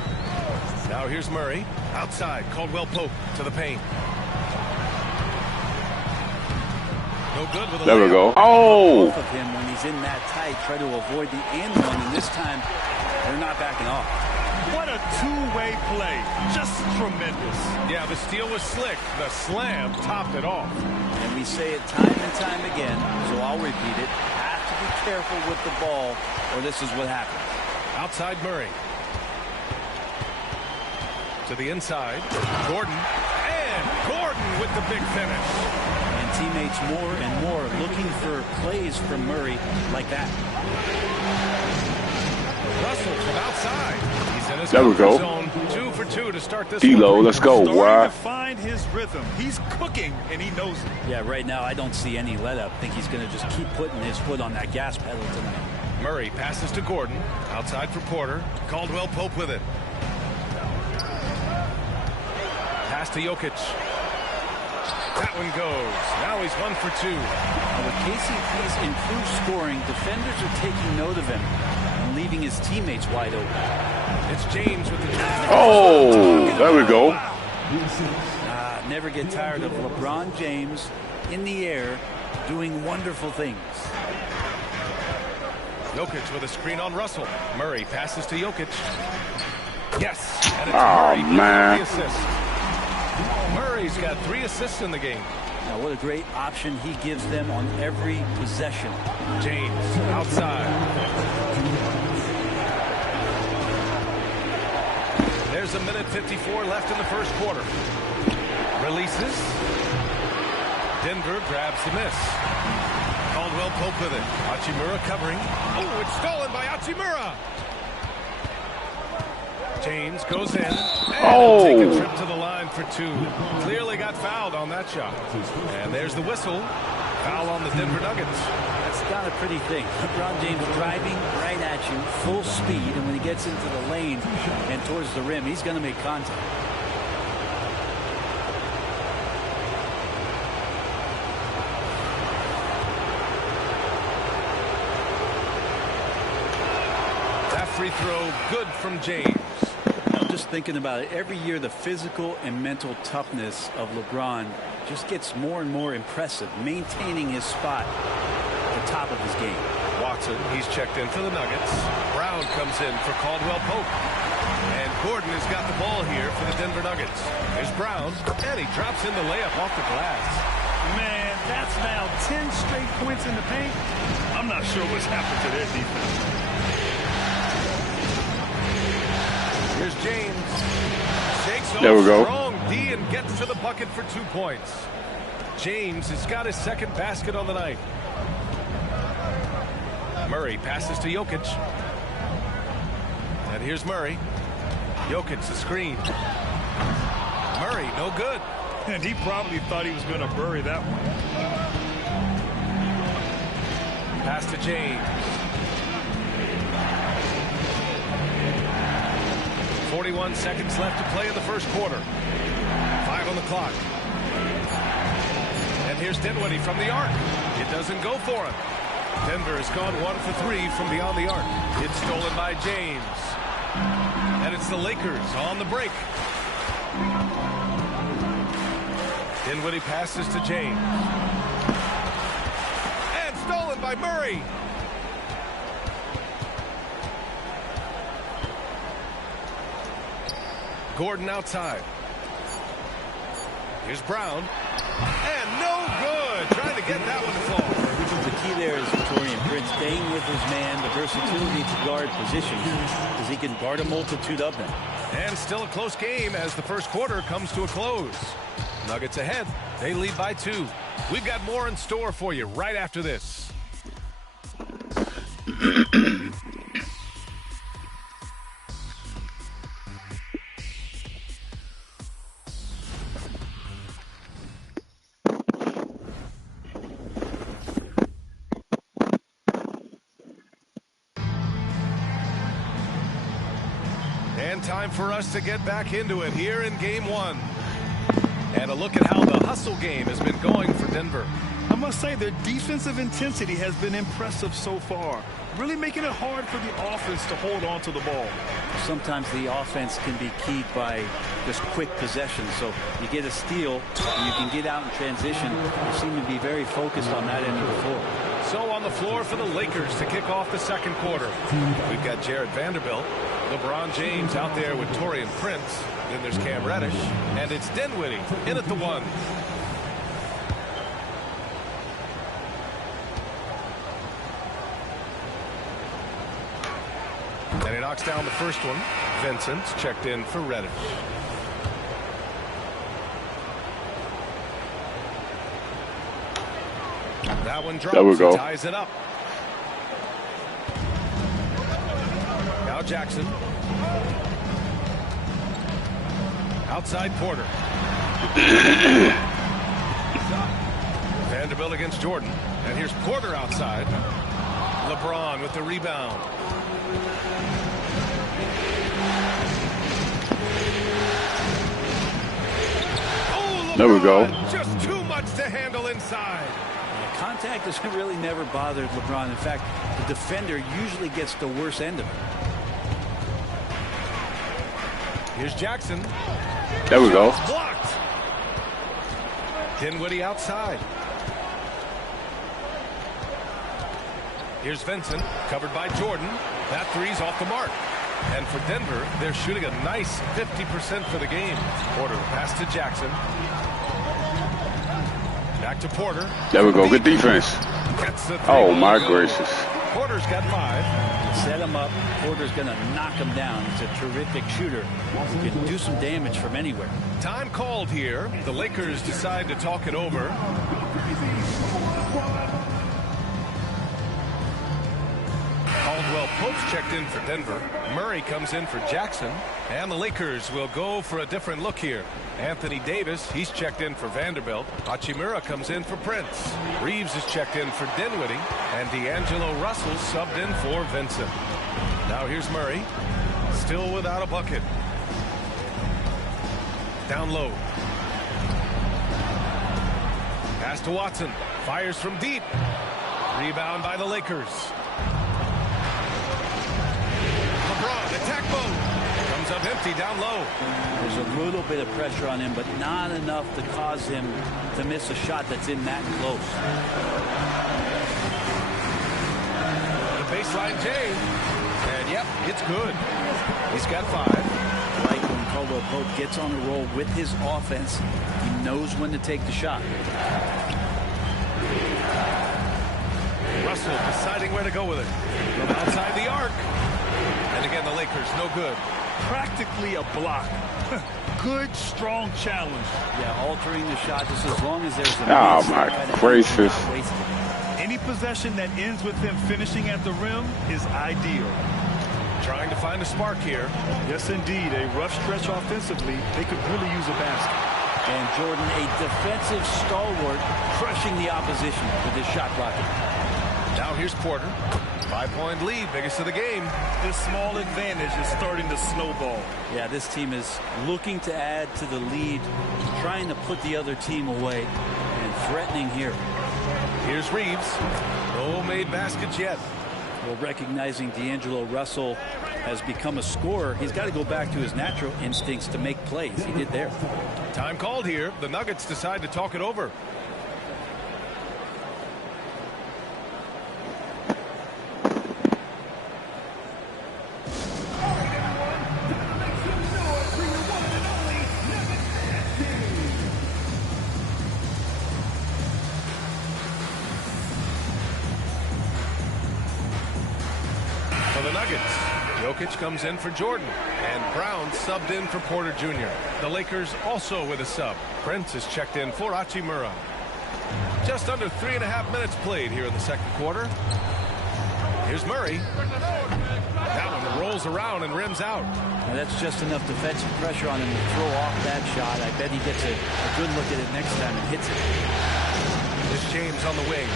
Now here's Murray. Outside, Caldwell Pope to the paint. No good with a there we layup. go. Oh! Both of him, when he's in that tight, try to avoid the and one, and this time they're not backing off. What a two-way play. Just tremendous. Yeah, the steal was slick. The slam topped it off. And we say it time and time again, so I'll repeat it. Have to be careful with the ball, or this is what happens. Outside Murray. To the inside. Gordon. And Gordon with the big finish. And teammates more and more looking for plays from Murray like that. Russell from outside. He's in his there we go. zone. 2 for 2 to start this D'Lo, one. let's go. Starting Wow. to find his rhythm. He's cooking, and he knows it. Yeah, right now I don't see any let up. I think he's going to just keep putting his foot on that gas pedal tonight. Murray passes to Gordon. Outside for Porter. Caldwell Pope with it. Pass to Jokic. That one goes. Now he's 1 for 2. Now with KCP's improved scoring, defenders are taking note of him and leaving his teammates wide open. It's James with the Oh, there we go. Never get tired of LeBron James in the air doing wonderful things. Jokic with a screen on Russell. Murray passes to Jokic. Yes. And it's Oh, Murray man. with the assist. Murray's got 3 assists in the game. Now what a great option he gives them on every possession. James outside. There's 1:54 left in the first quarter. Releases. Denver grabs the miss. Caldwell Pope with it. Hachimura covering. Oh, it's stolen by Hachimura. James goes in. And take a trip to the line for 2. Clearly got fouled on that shot. And there's the whistle. Foul on the Denver Nuggets. That's not a pretty thing. LeBron James driving right at you, full speed, and when he gets into the lane and towards the rim, he's going to make contact. That free throw good from James. I'm just thinking about it. Every year, the physical and mental toughness of LeBron just gets more and more impressive, maintaining his spot at the top of his game. Watson, he's checked in for the Nuggets. Brown comes in for Caldwell Pope. And Gordon has got the ball here for the Denver Nuggets. There's Brown, and he drops in the layup off the glass. Man, that's now 10 straight points in the paint. I'm not sure what's happened to their defense. Here's James. Shakes There we go. Strong D and gets to the bucket for 2 points. James has got his second basket on the night. Murray passes to Jokic. And here's Murray. Jokic, the screen. Murray, no good. And he probably thought he was going to bury that one. Pass to James. 41 seconds left to play in the first quarter. 5 on the clock. And here's Dinwiddie from the arc. It doesn't go for him. Denver has gone 1 for 3 from beyond the arc. It's stolen by James. And it's the Lakers on the break. Dinwiddie passes to James. And stolen by Murray. Gordon outside. Here's Brown. And no good. Trying to get that one to fall. The key there is Torian Prince staying with his man, the versatility to guard positions, because he can guard a multitude of them. And still a close game as the first quarter comes to a close. Nuggets ahead. They lead by 2. We've got more in store for you right after this. And time for us to get back into it here in game 1. And a look at how the hustle game has been going for Denver. I must say their defensive intensity has been impressive so far, really making it hard for the offense to hold on to the ball. Sometimes the offense can be keyed by just quick possession. So you get a steal, and you can get out in transition. They seem to be very focused on that end of the floor. So on the floor for the Lakers to kick off the second quarter. We've got Jared Vanderbilt, LeBron James out there with Torian Prince. Then there's Cam Reddish, and it's Dinwiddie in at the 1. And he knocks down the first one. Vincent's checked in for Reddish. That one drops. There we go. Ties it up. Now Jackson. Outside Porter. Vanderbilt against Jordan. And here's Porter outside. LeBron with the rebound. Oh, there we go. Just too much to handle inside. Contact has really never bothered LeBron. In fact, the defender usually gets the worst end of it. Here's Jackson. There we go. Blocked. Dinwiddie outside. Here's Vincent, covered by Jordan. That three's off the mark. And for Denver, they're shooting a nice 50% for the game. Porter pass to Jackson. Back to Porter. There we go. Good defense. Oh, my gracious. Porter's got 5. Set him up. Porter's going to knock him down. He's a terrific shooter. He can do some damage from anywhere. Time called here. The Lakers decide to talk it over. Caldwell Pope's checked in for Denver. Murray comes in for Jackson. And the Lakers will go for a different look here. Anthony Davis, he's checked in for Vanderbilt. Hachimura comes in for Prince. Reeves is checked in for Dinwiddie. And D'Angelo Russell subbed in for Vincent. Now here's Murray. Still without a bucket. Down low. Pass to Watson. Fires from deep. Rebound by the Lakers. LeBron, attack mode. Comes up empty down low. There's a little bit of pressure on him, but not enough to cause him to miss a shot that's in that close. The baseline James. And yep, it's good. He's got 5. Like when Caldwell Pope gets on the roll with his offense, he knows when to take the shot. Russell deciding where to go with it. From outside the arc. And again, the Lakers, no good. Practically a block. Good, strong challenge. Yeah, altering the shot just as long as there's a oh, my gracious. Any possession that ends with him finishing at the rim is ideal. Trying to find a spark here. Yes, indeed. A rough stretch offensively. They could really use a basket. And Jordan, a defensive stalwart, crushing the opposition with his shot blocking. Now here's Porter. 5-point lead, biggest of the game. This small advantage is starting to snowball. Yeah, this team is looking to add to the lead, trying to put the other team away, and threatening here. Here's Reeves. No made baskets yet. Well, recognizing D'Angelo Russell has become a scorer, he's got to go back to his natural instincts to make plays. He did there. Time called here. The Nuggets decide to talk it over. Jokic comes in for Jordan, and Brown subbed in for Porter Jr. The Lakers also with a sub. Prince is checked in for Hachimura. Just under 3.5 minutes played here in the second quarter. Here's Murray. That one rolls around and rims out. Now that's just enough defensive pressure on him to throw off that shot. I bet he gets a good look at it next time and hits it. Here's James on the wing.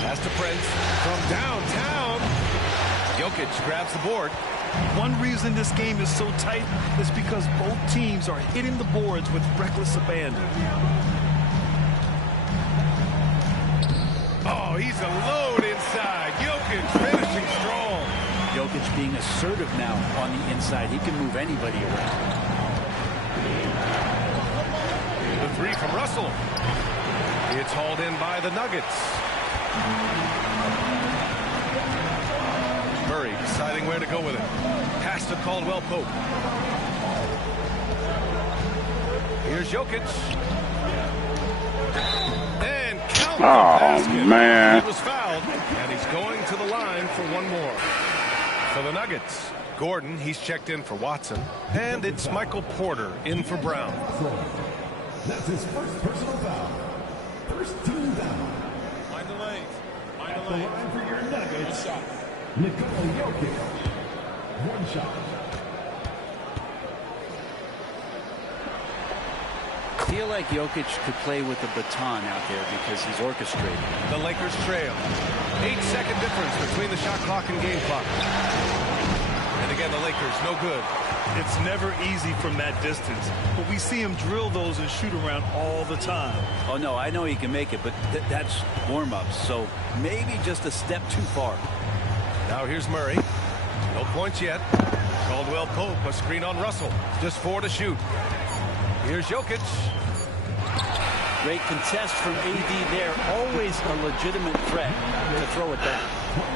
Pass to Prince from downtown. Jokic grabs the board. One reason this game is so tight is because both teams are hitting the boards with reckless abandon. Oh, he's a load inside. Jokic finishing strong. Jokic being assertive now on the inside. He can move anybody around. The three from Russell. It's hauled in by the Nuggets. Murray deciding where to go with it. Pass to Caldwell Pope. Here's Jokic. And count the basket. Man. He was fouled, and he's going to the line for one more. For the Nuggets, Gordon, he's checked in for Watson. And it's Michael Porter in for Brown. That's his first personal foul. First team foul. Mind the lane. At the line for your Nuggets, Nikola Jokic. One shot. I feel like Jokic could play with a baton out there because he's orchestrating. The Lakers trail. 8-second difference between the shot clock and game clock. And again, the Lakers, no good. It's never easy from that distance, but we see him drill those and shoot around all the time. Oh, no, I know he can make it, but that's warm-ups, so maybe just a step too far. Now here's Murray. No points yet. Caldwell Pope, a screen on Russell. Just 4 to shoot. Here's Jokic. Great contest from AD there. Always a legitimate threat to throw it back.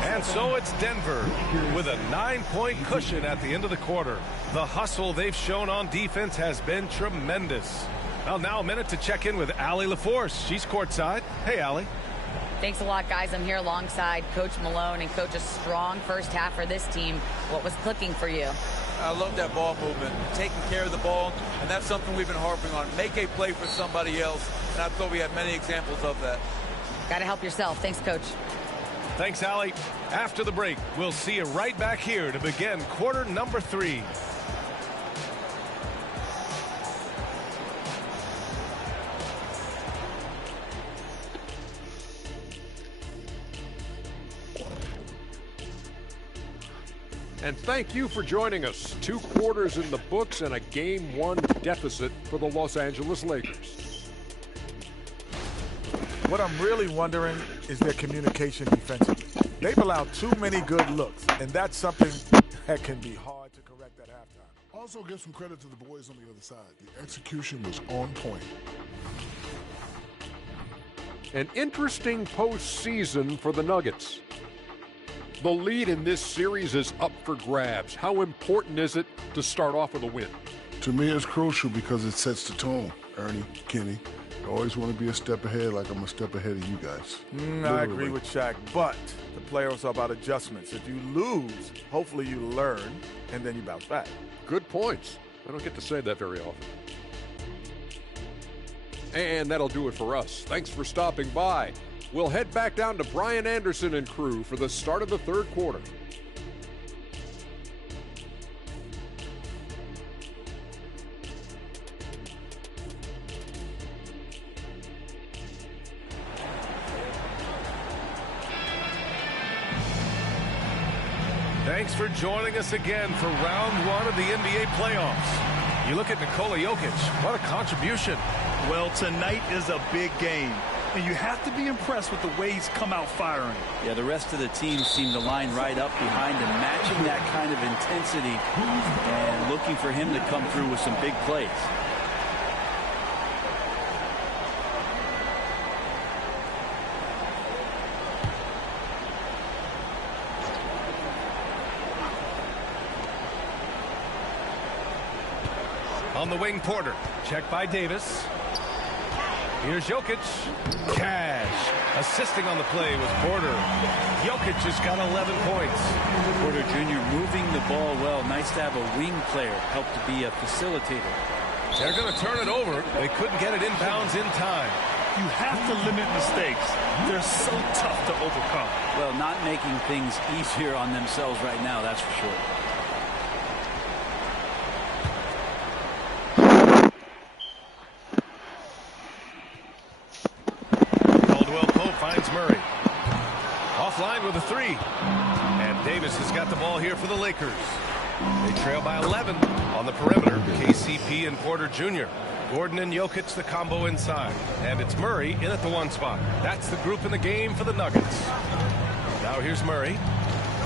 And so it's Denver with a 9-point cushion at the end of the quarter. The hustle they've shown on defense has been tremendous. Well, now a minute to check in with Allie LaForce. She's courtside. Hey, Allie. Thanks a lot, guys. I'm here alongside Coach Malone and Coach, a strong first half for this team. What was clicking for you? I love that ball movement, taking care of the ball, and that's something we've been harping on. Make a play for somebody else, and I thought we had many examples of that. Got to help yourself. Thanks, Coach. Thanks, Allie. After the break, we'll see you right back here to begin quarter number 3. And thank you for joining us. 2 quarters in the books and a Game 1 deficit for the Los Angeles Lakers. What I'm really wondering is their communication defensively. They've allowed too many good looks, and that's something that can be hard to correct at halftime. Also give some credit to the boys on the other side. The execution was on point. An interesting postseason for the Nuggets. The lead in this series is up for grabs. How important is it to start off with a win? To me, it's crucial because it sets the tone. Ernie, Kenny, I always want to be a step ahead like I'm a step ahead of you guys. I agree with Shaq, but the playoffs are about adjustments. If you lose, hopefully you learn, and then you bounce back. Good points. I don't get to say that very often. And that'll do it for us. Thanks for stopping by. We'll head back down to Brian Anderson and crew for the start of the third quarter. Thanks for joining us again for round one of the NBA playoffs. You look at Nikola Jokic, what a contribution. Well, tonight is a big game, and you have to be impressed with the way he's come out firing. Yeah, the rest of the team seem to line right up behind him, matching that kind of intensity and looking for him to come through with some big plays. On the wing, Porter. Check by Davis. Here's Jokic. Cash. Assisting on the play was Porter. Jokic has got 11 points. Porter Jr. moving the ball well. Nice to have a wing player help to be a facilitator. They're going to turn it over. They couldn't get it inbounds in time. You have to limit mistakes. They're so tough to overcome. Well, not making things easier on themselves right now, that's for sure. Finds Murray. Offline with a three. And Davis has got the ball here for the Lakers. They trail by 11 on the perimeter. KCP and Porter Jr. Gordon and Jokic, the combo inside. And it's Murray in at the one spot. That's the group in the game for the Nuggets. Now here's Murray.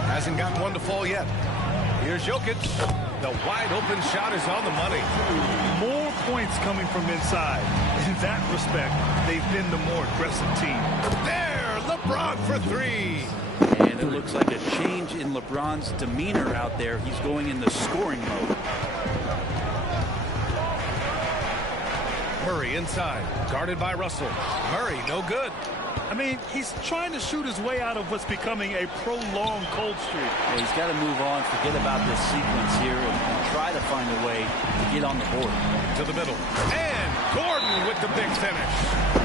Hasn't gotten one to fall yet. Here's Jokic. The wide open shot is on the money. More points coming from inside. In that respect, they've been the more aggressive team. There, LeBron for three. And it looks like a change in LeBron's demeanor out there. He's going into scoring mode. Murray inside, guarded by Russell. Murray, no good. I mean, he's trying to shoot his way out of what's becoming a prolonged cold streak. Yeah, he's got to move on, forget about this sequence here, and try to find a way to get on the board. To the middle. And Gordon with the big finish.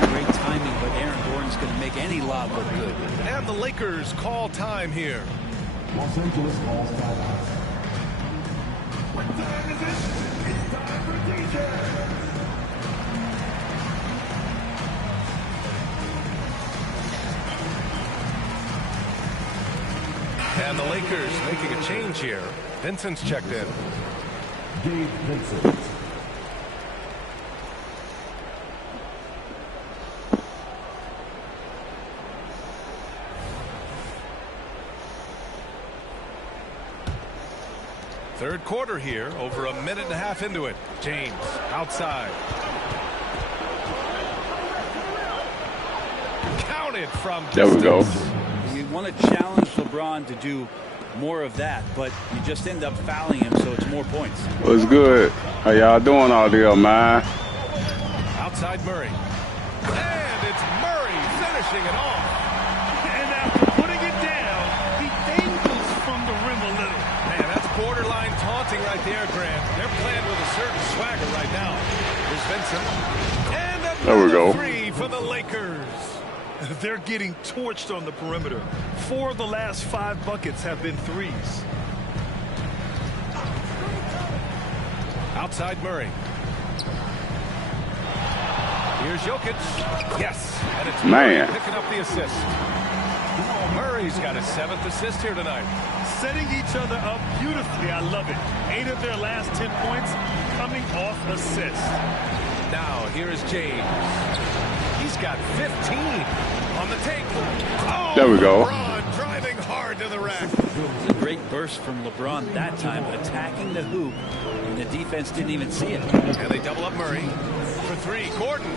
Great timing, but Aaron Gordon's going to make any lob look good. And the Lakers call time here. Los Angeles calls time. What time is it? It's time for DJ. And the Lakers making a change here. Vincent's checked in. Gabe Vincent. Third quarter here, over a minute and a half into it. James outside. Counted from distance. There we go. You want to challenge LeBron to do more of that, but you just end up fouling him, so it's more points. What's good? How y'all doing out there, man? Outside Murray. And it's Murray finishing it off. And after putting it down, he angles from the rim a little. Man, that's borderline taunting right there, Grant. They're playing with a certain swagger right now. Here's Vincent. And there we go. Three for the Lakers. They're getting torched on the perimeter. 4 of the last 5 buckets have been threes. Outside Murray. Here's Jokic. Yes. And it's Murray picking up the assist. Murray's got his 7th assist here tonight. Setting each other up beautifully. I love it. 8 of their last 10 points coming off assists. Now here's James. He's got 15 on the take. Oh, there we go. LeBron driving hard to the rack. It's a great burst from LeBron that time, attacking the hoop, and the defense didn't even see it. And they double up Murray for 3. Gordon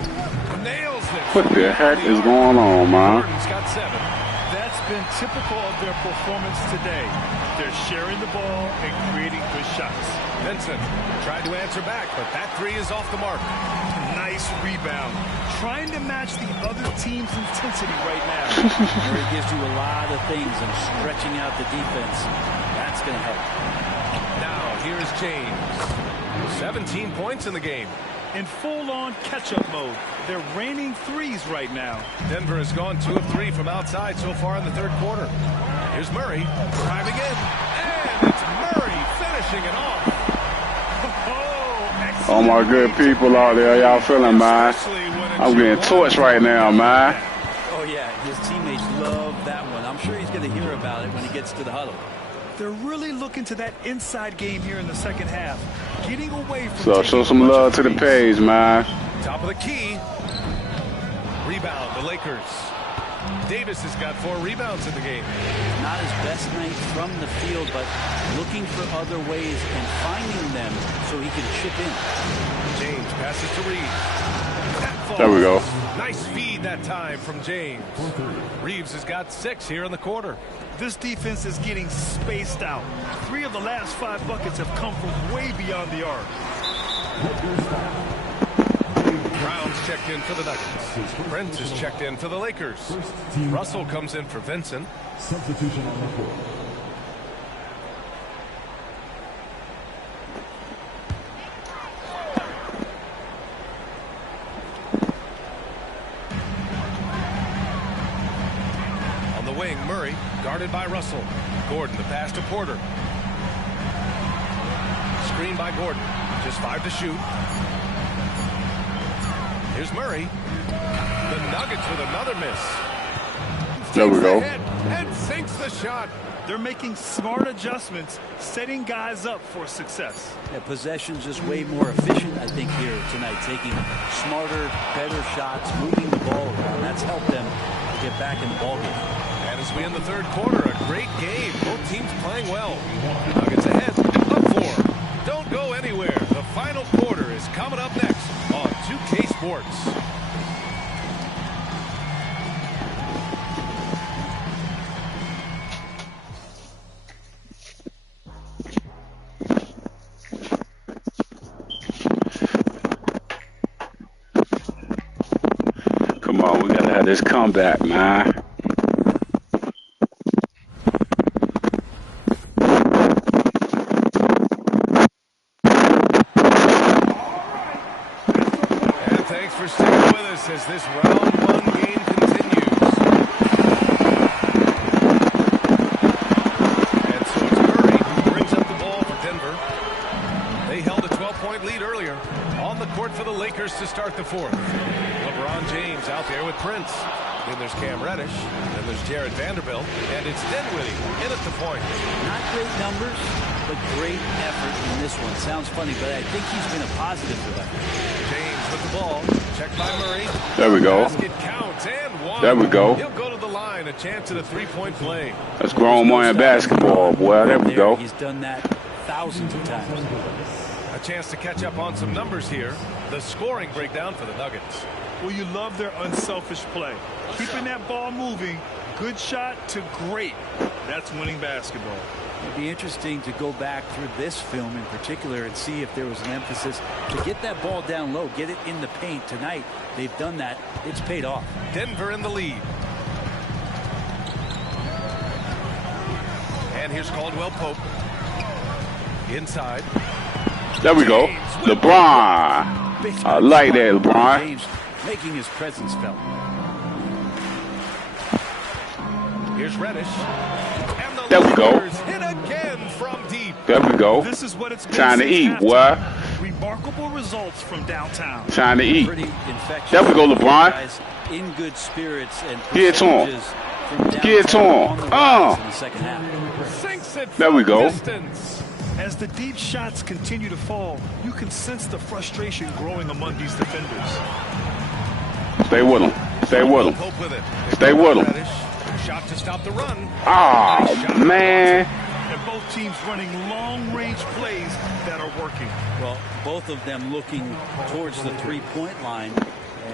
nails it. What the heck is going on, man? Gordon's got 7. That's been typical of their performance today. They're sharing the ball and creating good shots. Vincent tried to answer back, but that 3 is off the mark. Nice rebound. Trying to match the other team's intensity right now. Murray gives you a lot of things, and stretching out the defense, that's going to help. Now here's James. 17 points in the game. In full-on catch-up mode. They're raining threes right now. Denver has gone 2 of 3 from outside so far in the third quarter. Here's Murray driving in. And it's Murray finishing it off. Oh my good people out there, y'all feeling, man? I'm getting torched right now, man. Oh yeah, his teammates love that one. I'm sure he's going to hear about it when he gets to the huddle. They're really looking to that inside game here in the second half. Getting away from So show some love to the page, man. Top of the key. Rebound, the Lakers. Davis has got 4 rebounds in the game. Not his best night from the field, but looking for other ways and finding them so he can chip in. James passes to Reeves. There we go. Nice feed that time from James. Reeves has got 6 here in the quarter. This defense is getting spaced out. 3 of the last 5 buckets have come from way beyond the arc. Brown's checked in for the Nuggets. Prince is checked in for the Lakers. Russell comes in for Vincent. Substitution on the court. On the wing, Murray, guarded by Russell. Gordon, the pass to Porter. Screen by Gordon. Just 5 to shoot. Here's Murray. The Nuggets with another miss. There we go. And sinks the shot. They're making smart adjustments, setting guys up for success. Yeah, possession's just way more efficient, I think, here tonight. Taking smarter, better shots, moving the ball around. That's helped them get back in the ballgame. And as we in the third quarter, a great game. Both teams playing well. Nuggets ahead, up 4. Don't go anywhere. The final quarter is coming up next on 2K Sports. Come on, we gotta have this comeback, man. For sticking with us as this round 1 game continues. And so it's Curry who brings up the ball for Denver. They held a 12-point lead earlier. On the court for the Lakers to start the 4th. LeBron James out there with Prince. Then there's Cam Reddish. Then there's Jared Vanderbilt. And it's Dinwiddie in at the point. Not great numbers, but great effort in this one. Sounds funny, but I think he's been a positive for them. James with the ball. Checked by Murray. There we go. Basket counts and 1. There we go. He'll go to the line. A chance at a 3-point play. That's grown man basketball, boy. There we go. He's done that thousands of times. A chance to catch up on some numbers here. The scoring breakdown for the Nuggets. Well, you love their unselfish play. Keeping that ball moving, good shot to great. That's winning basketball. It'd be interesting to go back through this film in particular and see if there was an emphasis to get that ball down low, get it in the paint. Tonight, they've done that. It's paid off. Denver in the lead. And here's Caldwell Pope. Inside. There we go. LeBron. I like that, LeBron. James making his presence felt. Here's Reddish. And the There we go. hit again from deep. There we go. This is what it's Time to eat, boy. Remarkable results from downtown. Time to eat. Pretty infectious. There we go, LeBron. Guys in good spirits and Get to him. Get to him. in the second half. Sinks it There we go. distance. As the deep shots continue to fall, you can sense the frustration growing among these defenders. Stay with him. Stay with him. Pope with it. Stay with him. Reddish. Shot to stop the run. Oh, man. And both teams running long-range plays that are working. Well, both of them looking towards the three-point line,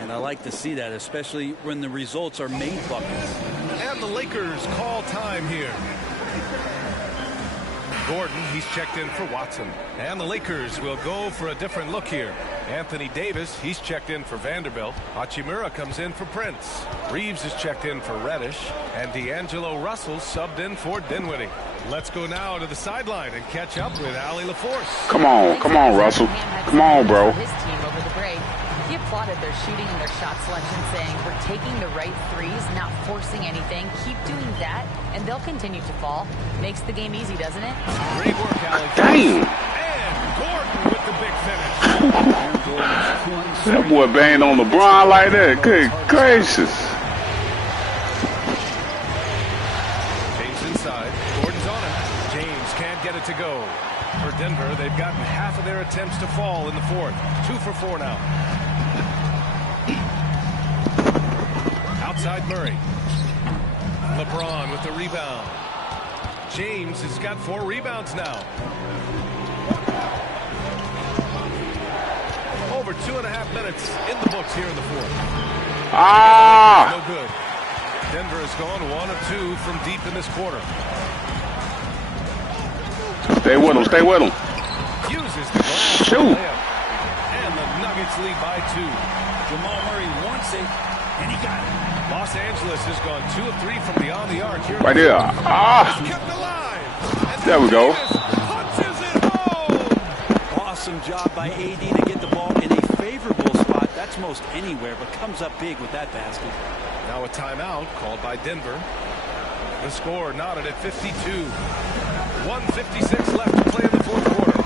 and I like to see that, especially when the results are made buckets. And the Lakers call time here. Gordon, he's checked in for Watson. And the Lakers will go for a different look here. Anthony Davis, he's checked in for Vanderbilt. Hachimura comes in for Prince. Reeves is checked in for Reddish. And D'Angelo Russell subbed in for Dinwiddie. Let's go now to the sideline and catch up with Allie LaForce. Come on, Russell. Come on, bro. His team over the break. He applauded their shooting and their shot selection, saying, "We're taking the right threes, not forcing anything. Keep doing that, and they'll continue to fall." Makes the game easy, doesn't it? Great work, Allie. Damn. And Gordon with the big finish. That boy banged on LeBron like that. Good gracious. James inside. Gordon's on it. James to go. For Denver, they've gotten half of their attempts to fall in the fourth. 2 for 4 now. Outside Murray. LeBron with the rebound. James has got 4 rebounds now. Over 2.5 minutes in the books here in the fourth. No good. Denver has gone 1 of 2 from deep in this quarter. Stay with him. Stay with him. Uses the glass. Shoot. And the Nuggets lead by 2. Jamal Murray wants it, and he got it. Los Angeles has gone 2 of 3 from beyond the arc here. Right there. Kept alive. There we go. Punches it home. Awesome job by AD to get the ball in a favorable spot. That's most anywhere, but comes up big with that basket. Now a timeout called by Denver. The score knotted at 52. 1:56 left to play in the fourth quarter.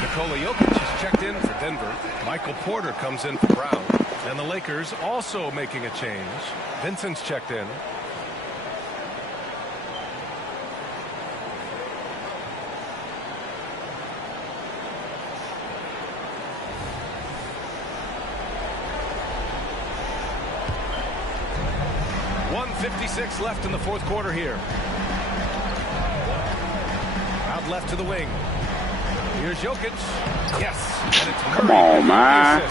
Nikola Jokic has checked in for Denver. Michael Porter comes in for Brown. And the Lakers also making a change. Vincent's checked in. .156 left in the fourth quarter here. Out left to the wing. Here's Jokic. Yes. And it's Murray. Come on, man.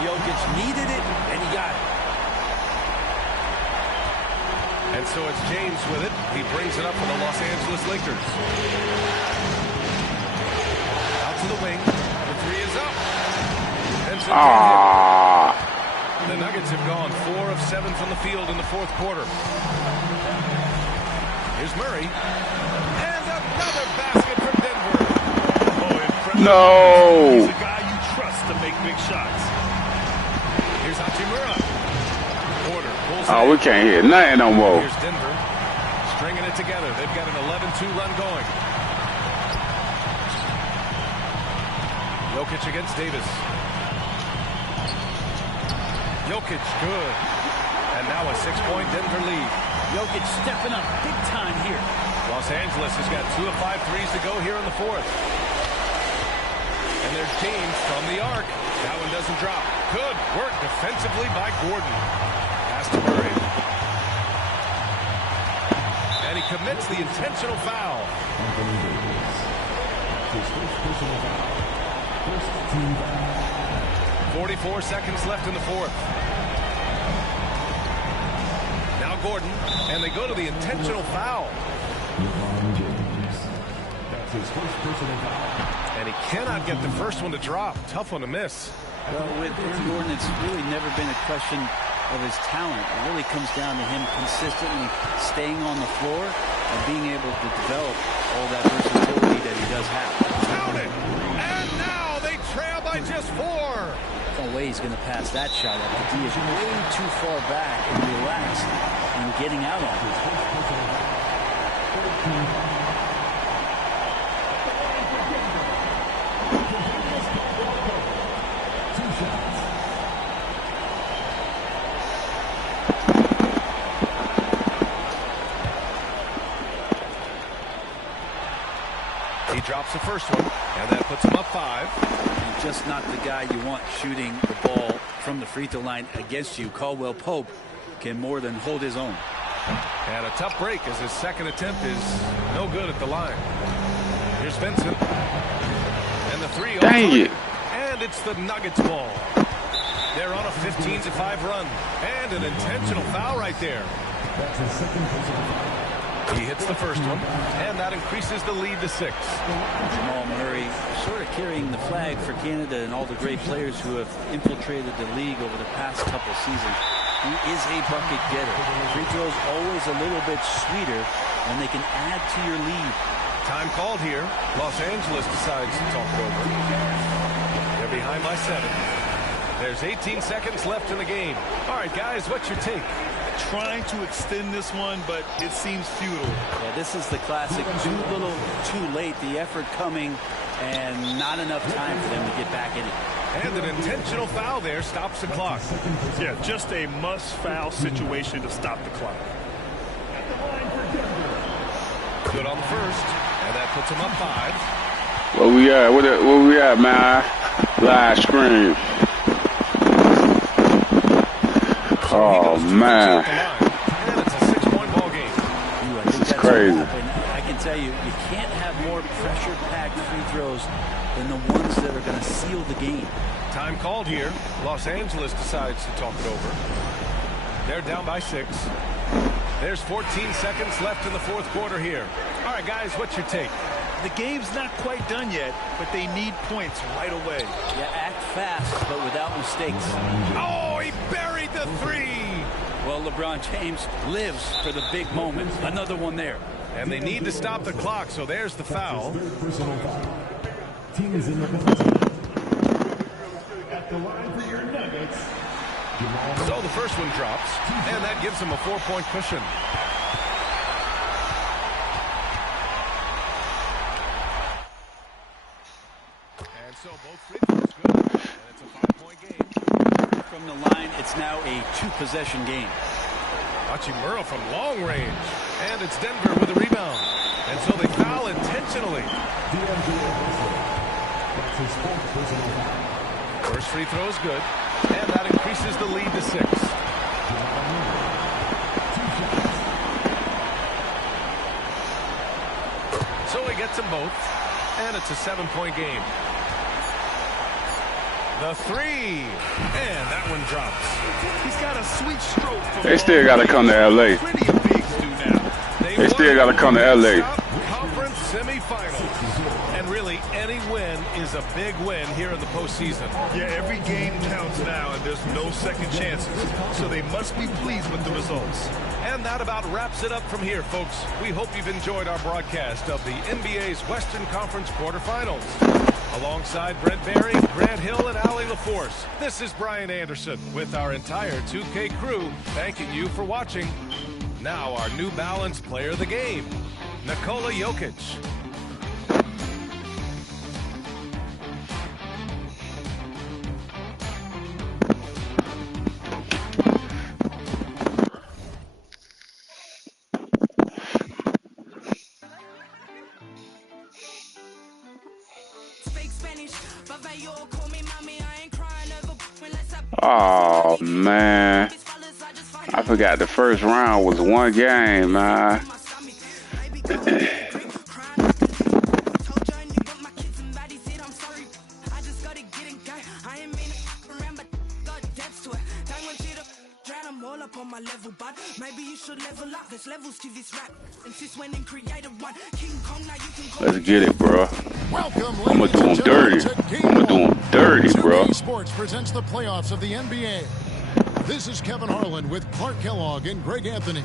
Jokic needed it, and he got it. And so it's James with it. He brings it up for the Los Angeles Lakers. Out to the wing. The 3 is up. The Nuggets have gone 4 of 7 from the field in the fourth quarter. Here's Murray. And another basket from Denver. Oh, incredible. No. He's a guy you trust to make big shots. Here's Hachimura. Porter pulls we can't hear nothing no more. Here's Denver stringing it together. They've got an 11-2 run going. Jokic against Davis. Jokic, good. And now a 6-point Denver lead. Jokic stepping up big time here. Los Angeles has got 2 of 5 threes to go here in the fourth. And there's James from the arc. That one doesn't drop. Good work defensively by Gordon. Pass to Murray. And he commits the intentional foul. 44 seconds left in the fourth. Now Gordon, and they go to the intentional foul. That's his first personal foul. And he cannot get the first one to drop. Tough one to miss. Well, with Gordon, it's really never been a question of his talent. It really comes down to him consistently staying on the floor and being able to develop all that versatility that he does have. Count it! And now they trail by just 4. No way he's going to pass that shot. That D is way too far back and relaxed and getting out on it. He drops the first one, and that puts him up 5. And just not the guy you want shooting the ball from the free throw line against you. Caldwell Pope can more than hold his own. And a tough break as his second attempt is no good at the line. Here's Vincent. And the 3. Dang it. And it's the Nuggets ball. They're on a 15-5 run. And an intentional foul right there. That's his second personal foul. He hits the first one, and that increases the lead to 6. Jamal Murray sort of carrying the flag for Canada and all the great players who have infiltrated the league over the past couple seasons. He is a bucket getter. Free throws always a little bit sweeter when they can add to your lead. Time called here. Los Angeles decides to talk it over. They're behind by 7. There's 18 seconds left in the game. All right, guys, what's your take? trying to extend this one, but it seems futile. Yeah, this is the classic too little, too late. The effort coming and not enough time for them to get back in it. And an intentional foul there stops the clock. Yeah, just a must-foul situation to stop the clock. Good on the first, and that puts him up 5. Where we at? Where we at, man? Live screen. Oh, man. And it's a 6-point ball game. This is crazy. I can tell you, you can't have more pressure-packed free throws than the ones that are going to seal the game. Time called here. Los Angeles decides to talk it over. They're down by 6. There's 14 seconds left in the fourth quarter here. All right, guys, what's your take? The game's not quite done yet, but they need points right away. Yeah, act fast, but without mistakes. Oh, he buried the 3. Well, LeBron James lives for the big moment. Another one there. And they need to stop the clock, so there's the foul. Team is in the at the line for your Nuggets. So the first one drops, and that gives him a 4-point cushion. And so both free throws good, and it's a 5-point game. From the line, it's now a 2-possession game. Hachimura from long range, and it's Denver with a rebound. And so they foul intentionally. First free throw is good, and that increases the lead to 6. So he gets them both, and it's a 7-point game. The 3, and that one drops. He's got a sweet stroke. They still got to come to L.A. They still got to come to L.A. Conference semifinals. And really, any win is a big win here in the postseason. Yeah, every game counts now, and there's no second chances. So they must be pleased with the results. And that about wraps it up from here, folks. We hope you've enjoyed our broadcast of the NBA's Western Conference quarterfinals. Alongside Brent Barry, Grant Hill, and Allie LaForce, this is Brian Anderson with our entire 2K crew thanking you for watching. Now our New Balance player of the game, Nikola Jokic. Oh, man. I forgot the first round was one game, man. Let's get it, bro. I'm gonna do them dirty. I'm gonna do them dirty, bro. Sports presents the playoffs of the NBA. This is Kevin Harlan with Clark Kellogg and Greg Anthony.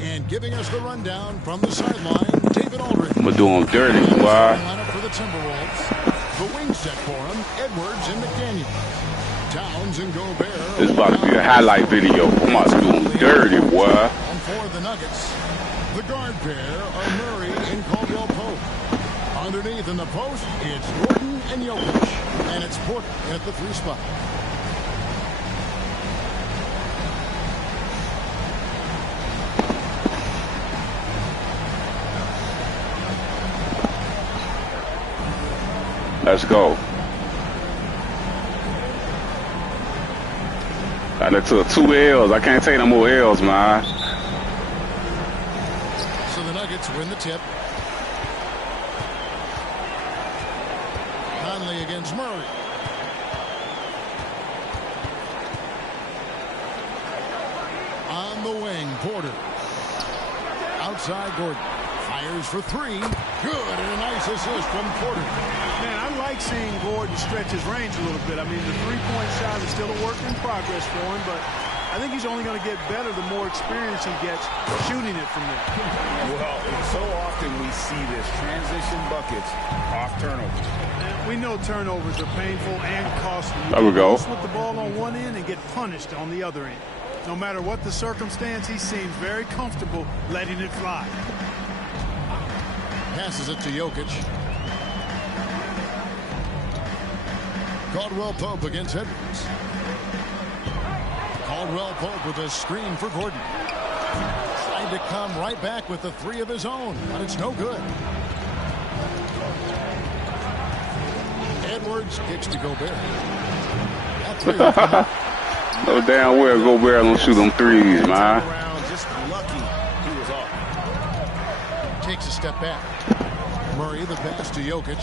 And giving us the rundown from the sideline, David Aldridge. I'm gonna do them dirty, boy. Lineup for the Timberwolves. The wing set for him, Edwards and McDaniel. Towns and Gobert. This is about to be a highlight video. I'm about to do them dirty, boy. And for the Nuggets, the guard pair are Murray and Caldwell Pope. Underneath in the post, it's Gordon and Jokic. And it's Porter at the 3 spot. Let's go. I done took 2 L's. I can't take no more L's, man. So the Nuggets win the tip. Conley against Murray. On the wing, Porter. Outside, Gordon. Fires for 3. Good, and a nice assist from Porter. Man, I like seeing Gordon stretch his range a little bit. I mean, the 3-point shot is still a work in progress for him, but I think he's only going to get better the more experience he gets shooting it from there. Well, so often we see this transition buckets off turnovers. We know turnovers are painful and costly. There we go. With the ball on one end and get punished on the other end. No matter what the circumstance, he seems very comfortable letting it fly. Passes it to Jokic. Caldwell Pope against Edwards. Caldwell Pope with a screen for Gordon. Trying to come right back with the three of his own, but it's no good. Edwards kicks to Gobert. No damn well Gobert don't shoot them threes, man. Just lucky he was off. Takes a step back. Murray, the pass to Jokic.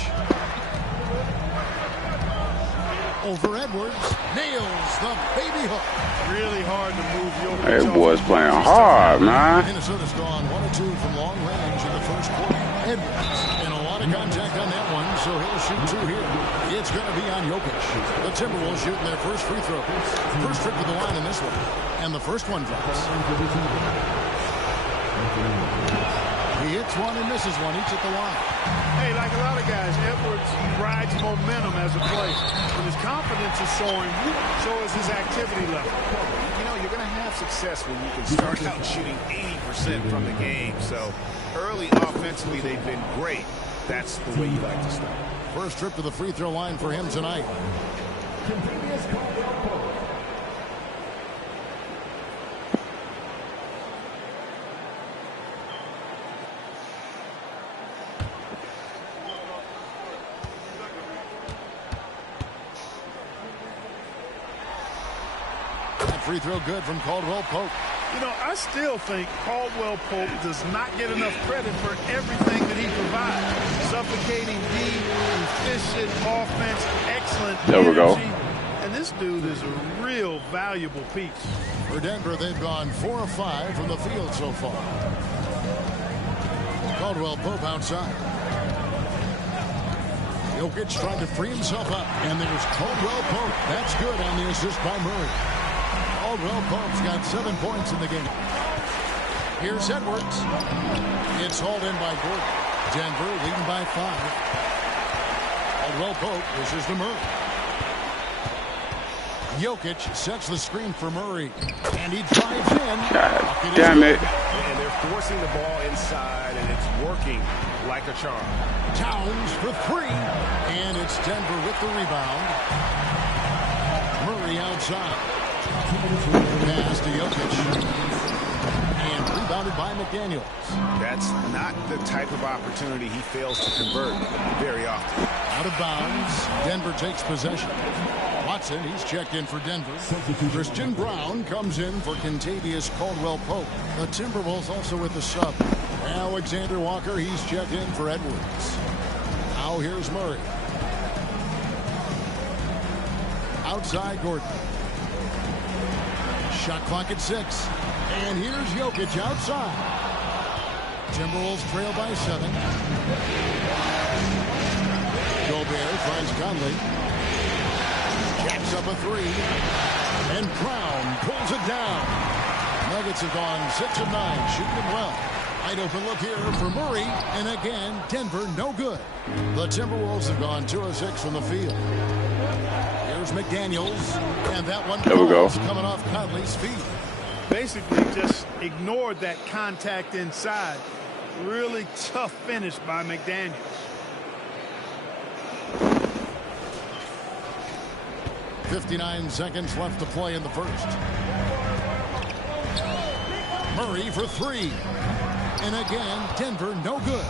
Over Edwards. Nails the baby hook. Really hard to move Jokic. That boy's playing hard, man. Minnesota's gone 1 of 2 from long range in the first quarter. Edwards in a lot of contact on that one, so he'll shoot 2 here. It's going to be on Jokic. The Timberwolves shooting their first free throw. First trip to the line in this one. And the first one drops. He hits one and misses one. Each at the line. Hey, like a lot of guys, Edwards rides momentum as a player. When his confidence is soaring, so is his activity level. You know, you're going to have success when you can start out shooting 80% from the game. So early offensively, they've been great. That's the way you like to start. First trip to the free throw line for him tonight. Free throw good from Caldwell Pope. You know, I still think Caldwell Pope does not get enough credit for everything that he provides. Suffocating D, efficient offense, excellent there we go. And this dude is a real valuable piece. For Denver, they've gone 4 of 5 from the field so far. Caldwell Pope outside. Jokic trying to free himself up. And there's Caldwell Pope. That's good on the assist by Murray. Caldwell Pope's got 7 points in the game. Here's Edwards. It's hauled in by Gordon. Denver leading by 5. Caldwell Pope pushes to Murray. Jokic sets the screen for Murray. And he drives in. God damn it. And they're forcing the ball inside, and it's working like a charm. Towns for 3. And it's Denver with the rebound. Murray outside. Pass to Jokic. And rebounded by McDaniels. That's not the type of opportunity he fails to convert very often. Out of bounds. Denver takes possession. Watson, he's checked in for Denver. Christian Brown comes in for Kentavious Caldwell-Pope. The Timberwolves also with the sub. Alexander Walker, he's checked in for Edwards. Now here's Murray. Outside Gordon. Shot clock at 6. And here's Jokic outside. Timberwolves trail by 7. Gobert finds Conley. Jacks up a 3. And Brown pulls it down. Nuggets have gone 6 of 9, shooting it well. Wide open look here for Murray. And again, Denver no good. The Timberwolves have gone 2 of 6 from the field. Here's McDaniels, and that one coming off Conley's feet. Basically just ignored that contact inside. Really tough finish by McDaniels. .59 seconds left to play in the first. Murray for 3. And again, Denver no good.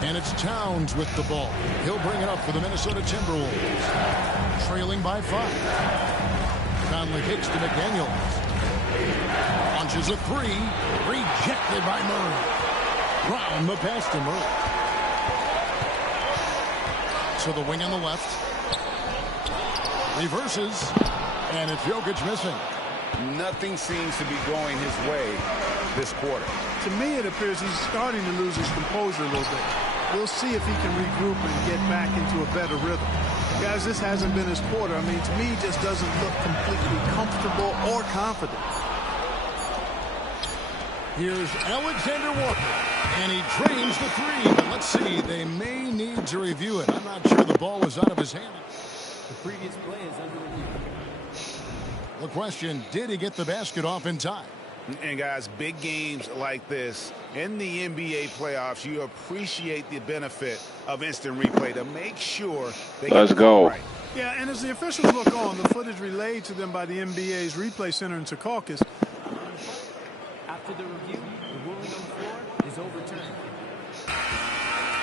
And it's Towns with the ball. He'll bring it up for the Minnesota Timberwolves. Trailing by 5. Conley kicks to McDaniels. Launches a 3. Rejected by Murray. Brown the pass to Murray. So the wing on the left. Reverses. And it's Jokic missing. Nothing seems to be going his way this quarter. To me, it appears he's starting to lose his composure a little bit. We'll see if he can regroup and get back into a better rhythm. Guys, this hasn't been his quarter. I mean, to me, he just doesn't look completely comfortable or confident. Here's Alexander Walker, and he drains the 3. But let's see, they may need to review it. I'm not sure the ball was out of his hand. The previous play is under review. The question, did he get the basket off in time? And guys, big games like this in the NBA playoffs, you appreciate the benefit of instant replay to make sure they get the call right. Yeah, and as the officials look on, the footage relayed to them by the NBA's replay center in Secaucus. After the review, the ruling on the floor is overturned.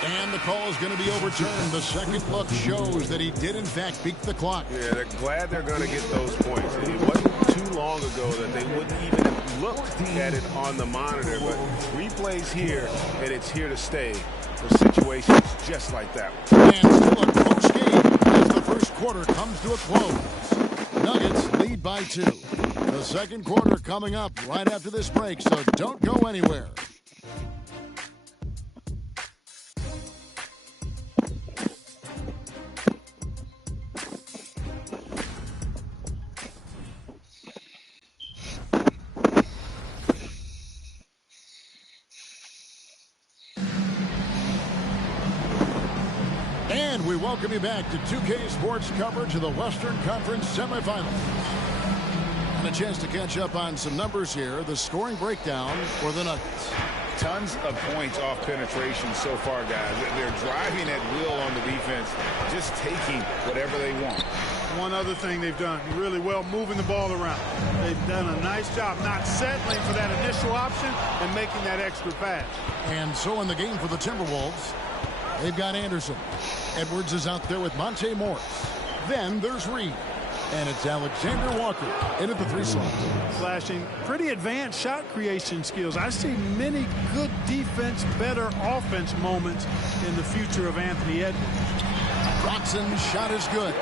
And the call is going to be overturned. The second look shows that he did, in fact, beat the clock. Yeah, they're glad they're going to get those points. It wasn't too long ago that they wouldn't even have looked at it on the monitor, but replay's here, and it's here to stay for situations just like that. And still a close game as the first quarter comes to a close. Nuggets lead by 2. The second quarter coming up right after this break, so don't go anywhere. And we welcome you back to 2K Sports coverage of the Western Conference semifinals. And a chance to catch up on some numbers here. The scoring breakdown for the Nuggets. Tons of points off penetration so far, guys. They're driving at will on the defense, just taking whatever they want. One other thing they've done really well, moving the ball around. They've done a nice job not settling for that initial option and making that extra pass. And so in the game for the Timberwolves, they've got Anderson. Edwards is out there with Monte Morris. Then there's Reed. And it's Alexander Walker into the 3 slot. Flashing pretty advanced shot creation skills. I see many good defense, better offense moments in the future of Anthony Edwards. Broxton's shot is good.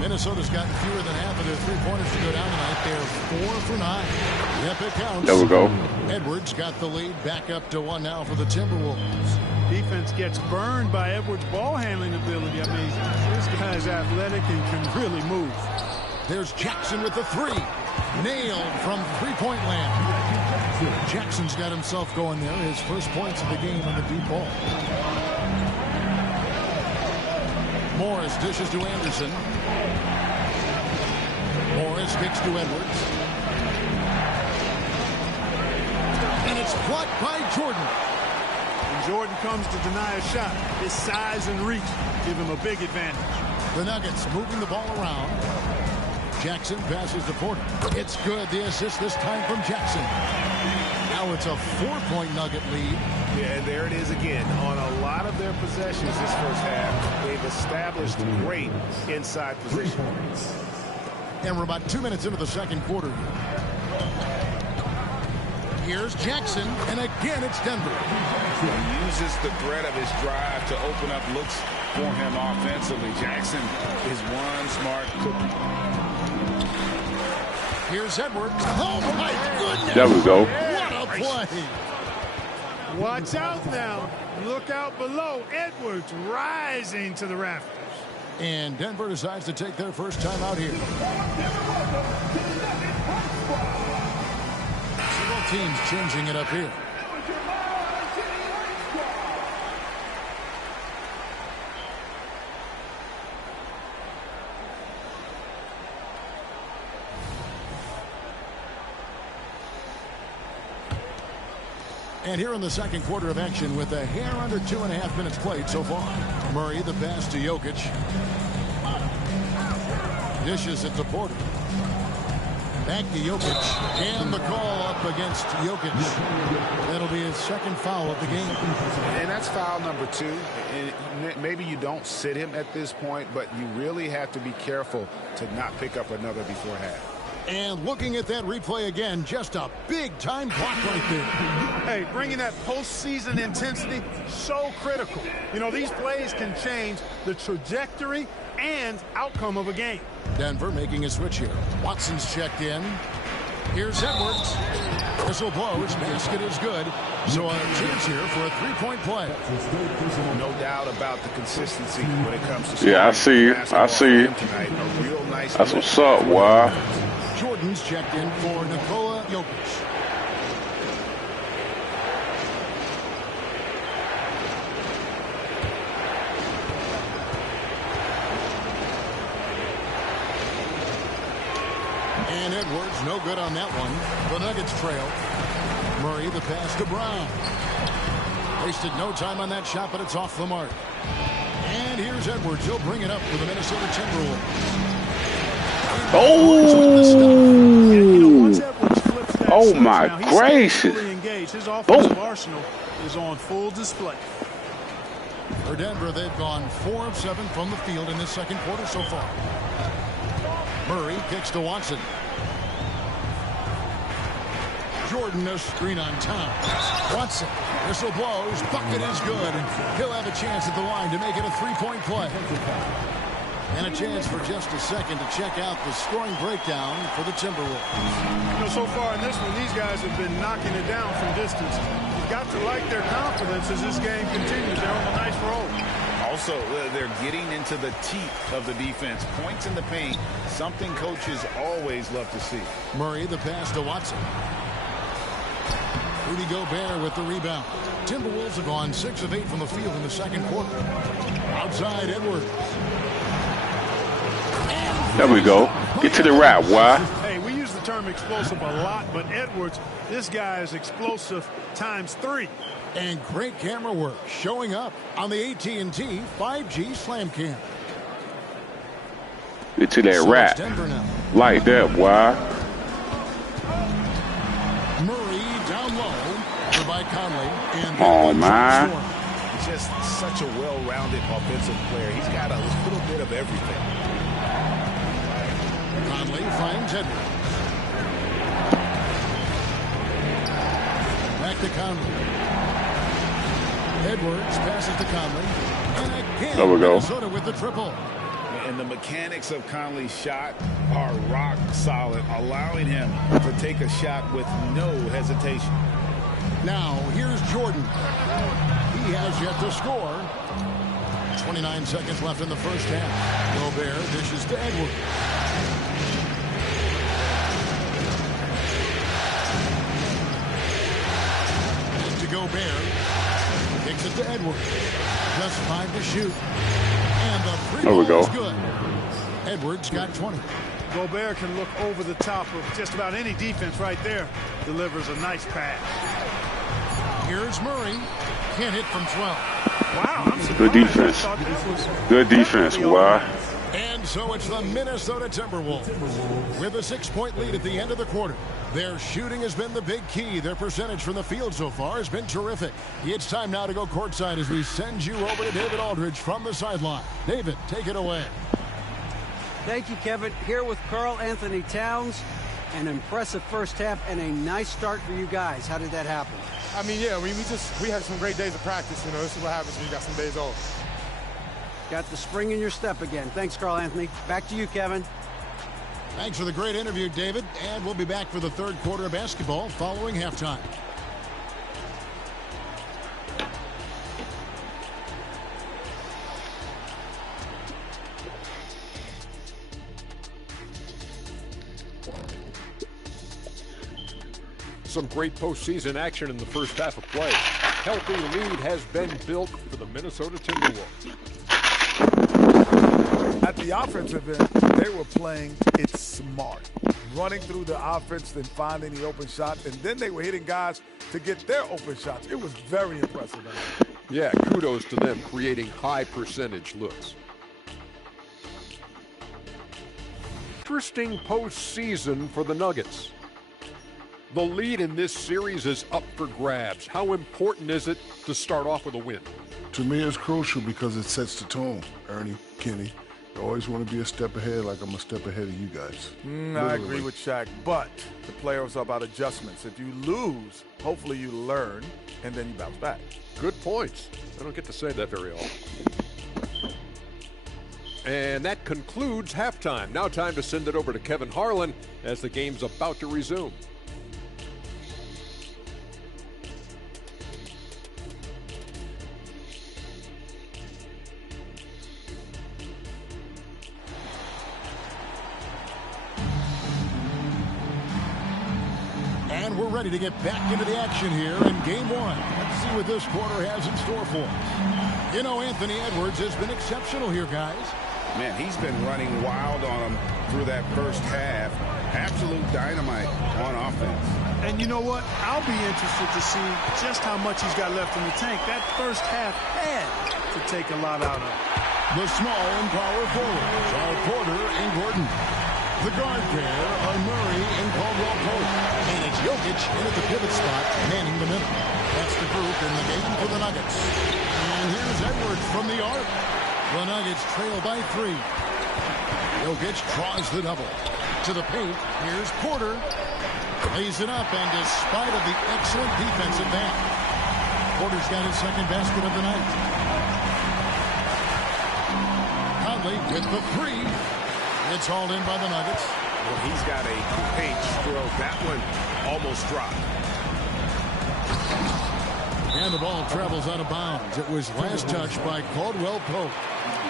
Minnesota's gotten fewer than half of their 3-pointers to go down tonight. They're 4 for 9. Yep, it counts. There we go. Edwards got the lead back up to 1 now for the Timberwolves. Defense gets burned by Edwards' ball handling ability. I mean, this guy's athletic and can really move. There's Jackson with the 3. Nailed from 3-point land. Jackson's got himself going there. His first points of the game on the deep ball. Morris dishes to Anderson. Morris kicks to Edwards. And it's blocked by Jordan. When Jordan comes to deny a shot, his size and reach give him a big advantage. The Nuggets moving the ball around. Jackson passes to Porter. It's good. The assist this time from Jackson. Now it's a 4-point Nugget lead. Yeah, and there it is again. On a lot of their possessions this first half, they've established great inside position. And we're about 2 minutes into the second quarter. Here's Jackson, and again it's Denver. He uses the threat of his drive to open up looks for him offensively. Jackson is one smart cookie. Here's Edwards. Oh, my goodness. There we go. What a play. Watch out now. Look out below. Edwards rising to the rafters. And Denver decides to take their first time out here. Several teams changing it up here. And here in the second quarter of action with a hair under 2.5 minutes played so far. Murray, the pass to Jokic. Dishes it to Porter. Back to Jokic. And the call up against Jokic. That'll be his second foul of the game. And that's foul number 2. And maybe you don't sit him at this point, but you really have to be careful to not pick up another before half. And looking at that replay again, just a big-time block right there. Hey, bringing that postseason intensity, so critical. You know, these plays can change the trajectory and outcome of a game. Denver making a switch here. Watson's checked in. Here's Edwards. Whistle blows. Basket is good. So a chance here for a 3-point play. No doubt about the consistency when it comes to I see you. I see you. That's what's up, wow. Jordan's checked in for Nikola Jokic. Edwards, no good on that one. The Nuggets trail. Murray, the pass to Brown. Wasted no time on that shot, but it's off the mark. And here's Edwards. He'll bring it up for the Minnesota Timberwolves. Oh my gracious. His offensive arsenal is on full display. For Denver, they've gone 4 of 7 from the field in this second quarter so far. Murray kicks to Watson. Jordan, a screen on Towns. Watson, whistle blows, bucket is good. He'll have a chance at the line to make it a 3-point play. And a chance for just a second to check out the scoring breakdown for the Timberwolves. You know, so far in this one, these guys have been knocking it down from distance. You've got to like their confidence as this game continues. They're on a nice roll. Also, they're getting into the teeth of the defense. Points in the paint, something coaches always love to see. Murray, the pass to Watson. Rudy Gobert with the rebound. Timberwolves have gone 6 of 8 from the field in the second quarter. Outside, Edwards. There we go. Get to the wrap, why? Hey, we use the term explosive a lot, but Edwards, this guy is explosive times 3. And great camera work showing up on the AT&T 5G Slam Cam. Get to that wrap. Like that, why? Murray down low by Conley. And oh, man. Just such a well-rounded offensive player. He's got a little bit of everything. Conley finds Edwards. Back to Conley. Edwards passes to Conley. And again, there we go. Minnesota with the triple. And the mechanics of Conley's shot are rock solid, allowing him to take a shot with no hesitation. Now, here's Jordan. He has yet to score. 29 seconds left in the first half. Gobert dishes to Edwards. Gobert kicks it to Edwards. Just 5 to shoot. And the free ball is good. Edwards got 20. Gobert can look over the top of just about any defense right there. Delivers a nice pass. Here's Murray. Can't hit from 12. Wow, I'm surprised. Good defense. Good defense. Why? And so it's the Minnesota Timberwolves with a 6-point lead at the end of the quarter. Their shooting has been the big key. Their percentage from the field so far has been terrific. It's time now to go courtside as we send you over to David Aldridge from the sideline. David, take it away. Thank you, Kevin. Here with Karl Anthony Towns. An impressive first half and a nice start for you guys. How did that happen? I mean, yeah, we had some great days of practice. You know, this is what happens when you got some days off. Got the spring in your step again. Thanks, Karl Anthony. Back to you, Kevin. Thanks for the great interview, David. And we'll be back for the third quarter of basketball following halftime. Some great postseason action in the first half of play. Healthy lead has been built for the Minnesota Timberwolves. At the offensive end, they were playing it smart. Running through the offense, then finding the open shot, and then they were hitting guys to get their open shots. It was very impressive. Yeah, kudos to them creating high percentage looks. Interesting postseason for the Nuggets. The lead in this series is up for grabs. How important is it to start off with a win? To me, it's crucial because it sets the tone, Ernie, Kenny. I always want to be a step ahead, like I'm a step ahead of you guys. I agree with Shaq, but the playoffs are about adjustments. If you lose, hopefully you learn, and then you bounce back. Good points. I don't get to say that very often. And that concludes halftime. Now time to send it over to Kevin Harlan as the game's about to resume. And we're ready to get back into the action here in game one. Let's see what this quarter has in store for us. You know, Anthony Edwards has been exceptional here, guys. Man, he's been running wild on them through that first half. Absolute dynamite on offense. And you know what? I'll be interested to see just how much he's got left in the tank. That first half had to take a lot out of him. The small and power forwards are Porter and Gordon. The guard pair are Murray and Caldwell-Pope. And it's Jokic in at the pivot spot, manning the middle. That's the group in the game for the Nuggets. And here's Edwards from the arc. The Nuggets trail by 3. Jokic draws the double. To the paint, here's Porter. Lays it up, and despite of the excellent defensive back, Porter's got his second basket of the night. Conley with the 3. It's hauled in by the Nuggets. Well, he's got a great stroke. That one almost dropped. And the ball travels out of bounds. It was last touched by Caldwell-Pope.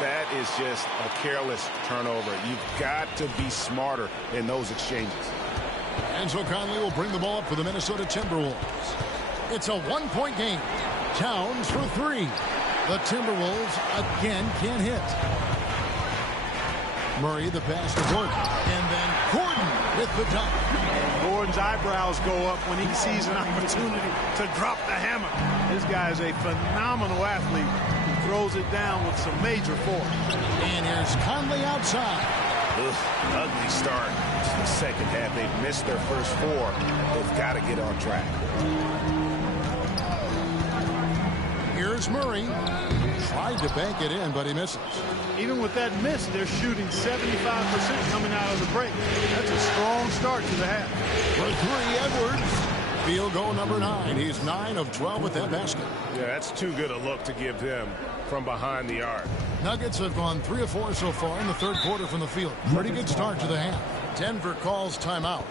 That is just a careless turnover. You've got to be smarter in those exchanges. And so Conley will bring the ball up for the Minnesota Timberwolves. It's a one-point game. Towns for 3. The Timberwolves again can't hit. Murray the pass to Gordon. And then Gordon with the dunk. Gordon's eyebrows go up when he sees an opportunity to drop the hammer. This guy is a phenomenal athlete who throws it down with some major force. And here's Conley outside. Ugly start to the second half. They've missed their first 4. They've got to get on track. Here's Murray. Tried to bank it in, but he misses. Even with that miss, they're shooting 75% coming out of the break. That's a strong start to the half. For 3, Edwards. Field goal number 9. He's 9 of 12 with that basket. Yeah, that's too good a look to give him from behind the arc. Nuggets have gone 3 of 4 so far in the third quarter from the field. Pretty good start to the half. Denver calls timeout.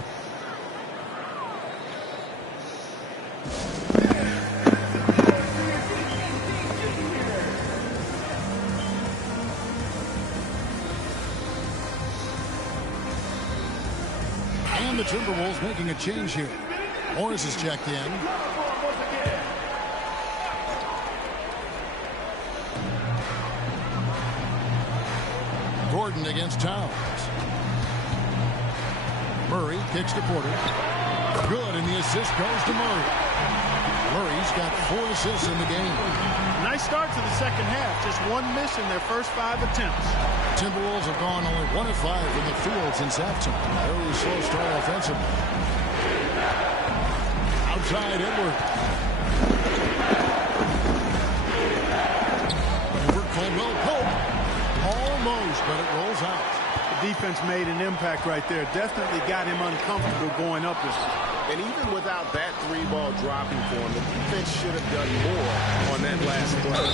And the Timberwolves making a change here. Morris is checked in. Gordon against Towns. Murray kicks to Porter. Good, and the assist goes to Murray. Murray's got 4 assists in the game. Nice start to the second half. Just 1 miss in their first 5 attempts. Timberwolves have gone only 1 of 5 from the field since halftime. Very slow start offensively. Outside Edwards. Over Caldwell-Pope. Almost, but it rolls out. The defense made an impact right there. Definitely got him uncomfortable going up this way. And even without that 3-ball dropping for him, the defense should have done more on that last play.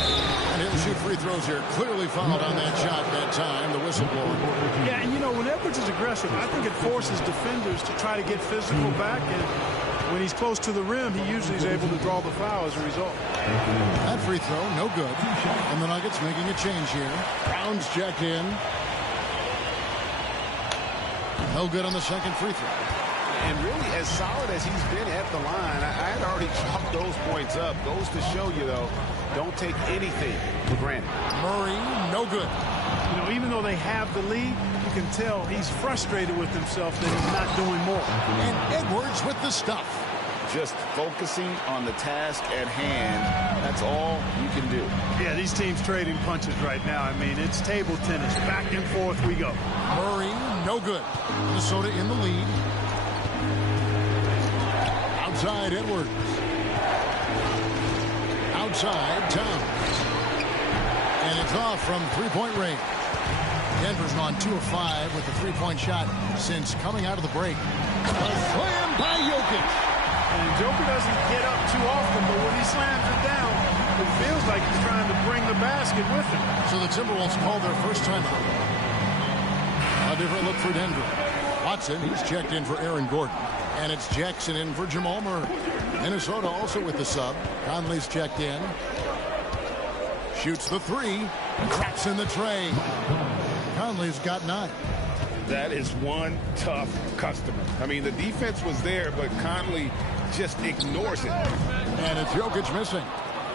And he'll shoot free throws here. Clearly fouled on that shot that time. The whistle blowing. Yeah, and you know, when Edwards is aggressive, I think it forces defenders to try to get physical back. And when he's close to the rim, he usually is able to draw the foul as a result. That free throw, no good. And the Nuggets making a change here. Brown's checked in. No good on the second free throw. And really, as solid as he's been at the line, I had already chalked those points up. Goes to show you, though, don't take anything for granted. Murray, no good. You know, even though they have the lead, you can tell he's frustrated with himself that he's not doing more. And Edwards with the stuff. Just focusing on the task at hand. That's all you can do. Yeah, these teams trading punches right now. I mean, it's table tennis. Back and forth we go. Murray, no good. Minnesota in the lead. Outside Edwards. Outside Towns. And it's off from three-point range. Denver's gone 2 of 5 with the three-point shot since coming out of the break. A slam by Jokic. And Joker doesn't get up too often, but when he slams it down, it feels like he's trying to bring the basket with him. So the Timberwolves call their first timeout. A different look for Denver. Watson, he's checked in for Aaron Gordon. And it's Jackson in for Jamal Murray. Minnesota also with the sub. Conley's checked in. Shoots the 3. Traps in the tray. Conley's got 9. That is one tough customer. I mean, the defense was there, but Conley just ignores it. And it's Jokic missing.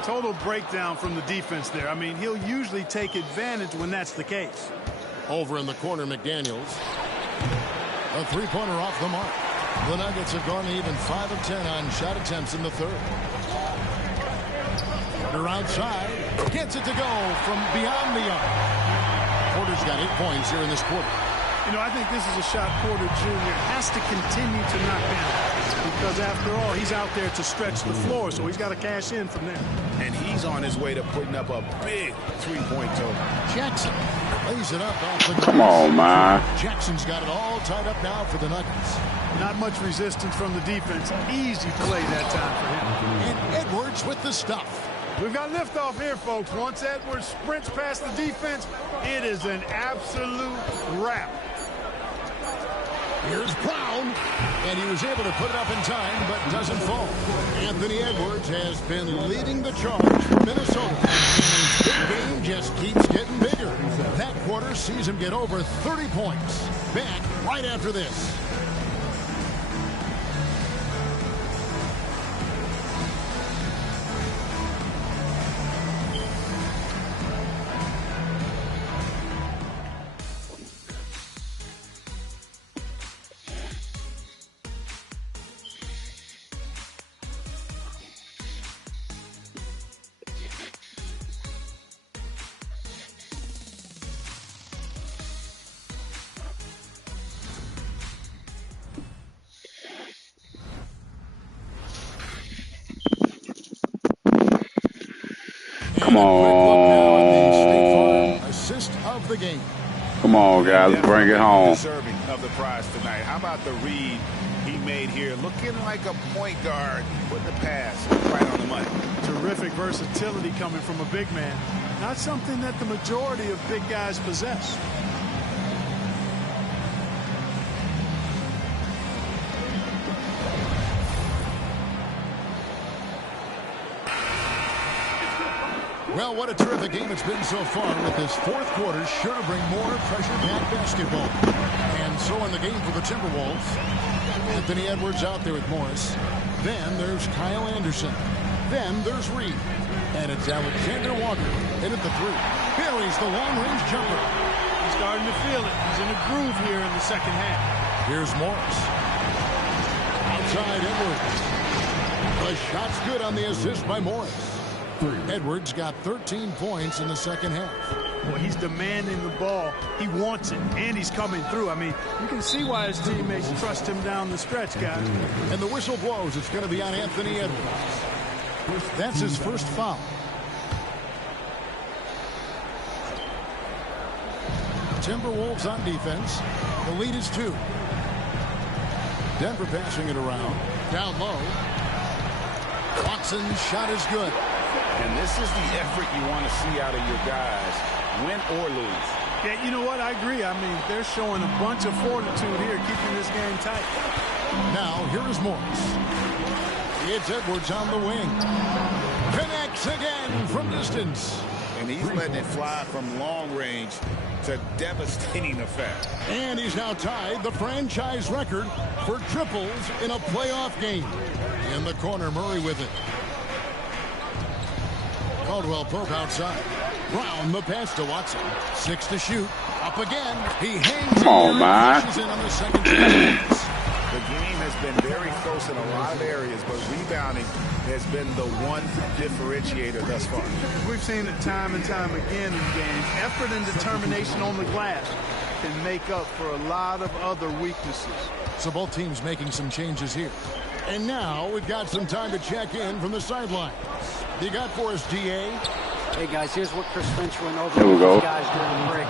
Total breakdown from the defense there. I mean, he'll usually take advantage when that's the case. Over in the corner, McDaniels. A three-pointer off the mark. The Nuggets have gone even 5 of 10 on shot attempts in the third. Porter outside. Gets it to go from beyond the arc. Porter's got 8 points here in this quarter. You know, I think this is a shot Porter Jr. has to continue to knock down. Because after all, he's out there to stretch the floor, so he's got to cash in from there. And he's on his way to putting up a big three-point total. Jackson lays it up off the glass. Come on, man. Jackson's got it all tied up now for the Nuggets. Not much resistance from the defense. Easy play that time for him. And Edwards with the stuff. We've got liftoff here, folks. Once Edwards sprints past the defense, it is an absolute wrap. Here's Brown, and he was able to put it up in time, but doesn't fall. Anthony Edwards has been leading the charge for Minnesota. And his big game just keeps getting bigger. That quarter sees him get over 30 points. Back right after this. Come on. Assist of the game. Come on, guys. Bring it home. Deserving of the prize tonight. How about the read he made here? Looking like a point guard. Putting the pass right on the money. Terrific versatility coming from a big man. Not something that the majority of big guys possess. Well, what a terrific game it's been so far, with this fourth quarter sure to bring more pressure-packed basketball. And so in the game for the Timberwolves, Anthony Edwards out there with Morris. Then there's Kyle Anderson. Then there's Reed. And it's Alexander Walker in at the three. Buries the long-range jumper. He's starting to feel it. He's in a groove here in the second half. Here's Morris. Outside Edwards. The shot's good on the assist by Morris. Edwards got 13 points in the second half. Well, he's demanding the ball. He wants it, and he's coming through. I mean, you can see why his teammates trust him down the stretch, guys. And the whistle blows. It's going to be on Anthony Edwards. That's his first foul. Timberwolves on defense. The lead is 2. Denver passing it around. Down low. Watson's shot is good. And this is the effort you want to see out of your guys, win or lose. Yeah, you know what? I agree. I mean, they're showing a bunch of fortitude here, keeping this game tight. Now, here is Morris. It's Edwards on the wing. Connects again from distance. And he's letting it fly from long range to devastating effect. And he's now tied the franchise record for triples in a playoff game. In the corner, Murray with it. Caldwell Pope outside. Brown the pass to Watson. 6 to shoot. Up again. He hangs. Come on, man. In on the second chance. The game has been very close in a lot of areas, but rebounding has been the one differentiator thus far. We've seen it time and time again in games. Effort and determination on the glass can make up for a lot of other weaknesses. So both teams making some changes here. And now we've got some time to check in from the sideline. You got for us, DA? Hey, guys, here's what Chris Finch went over Here we with go. his guys during the break.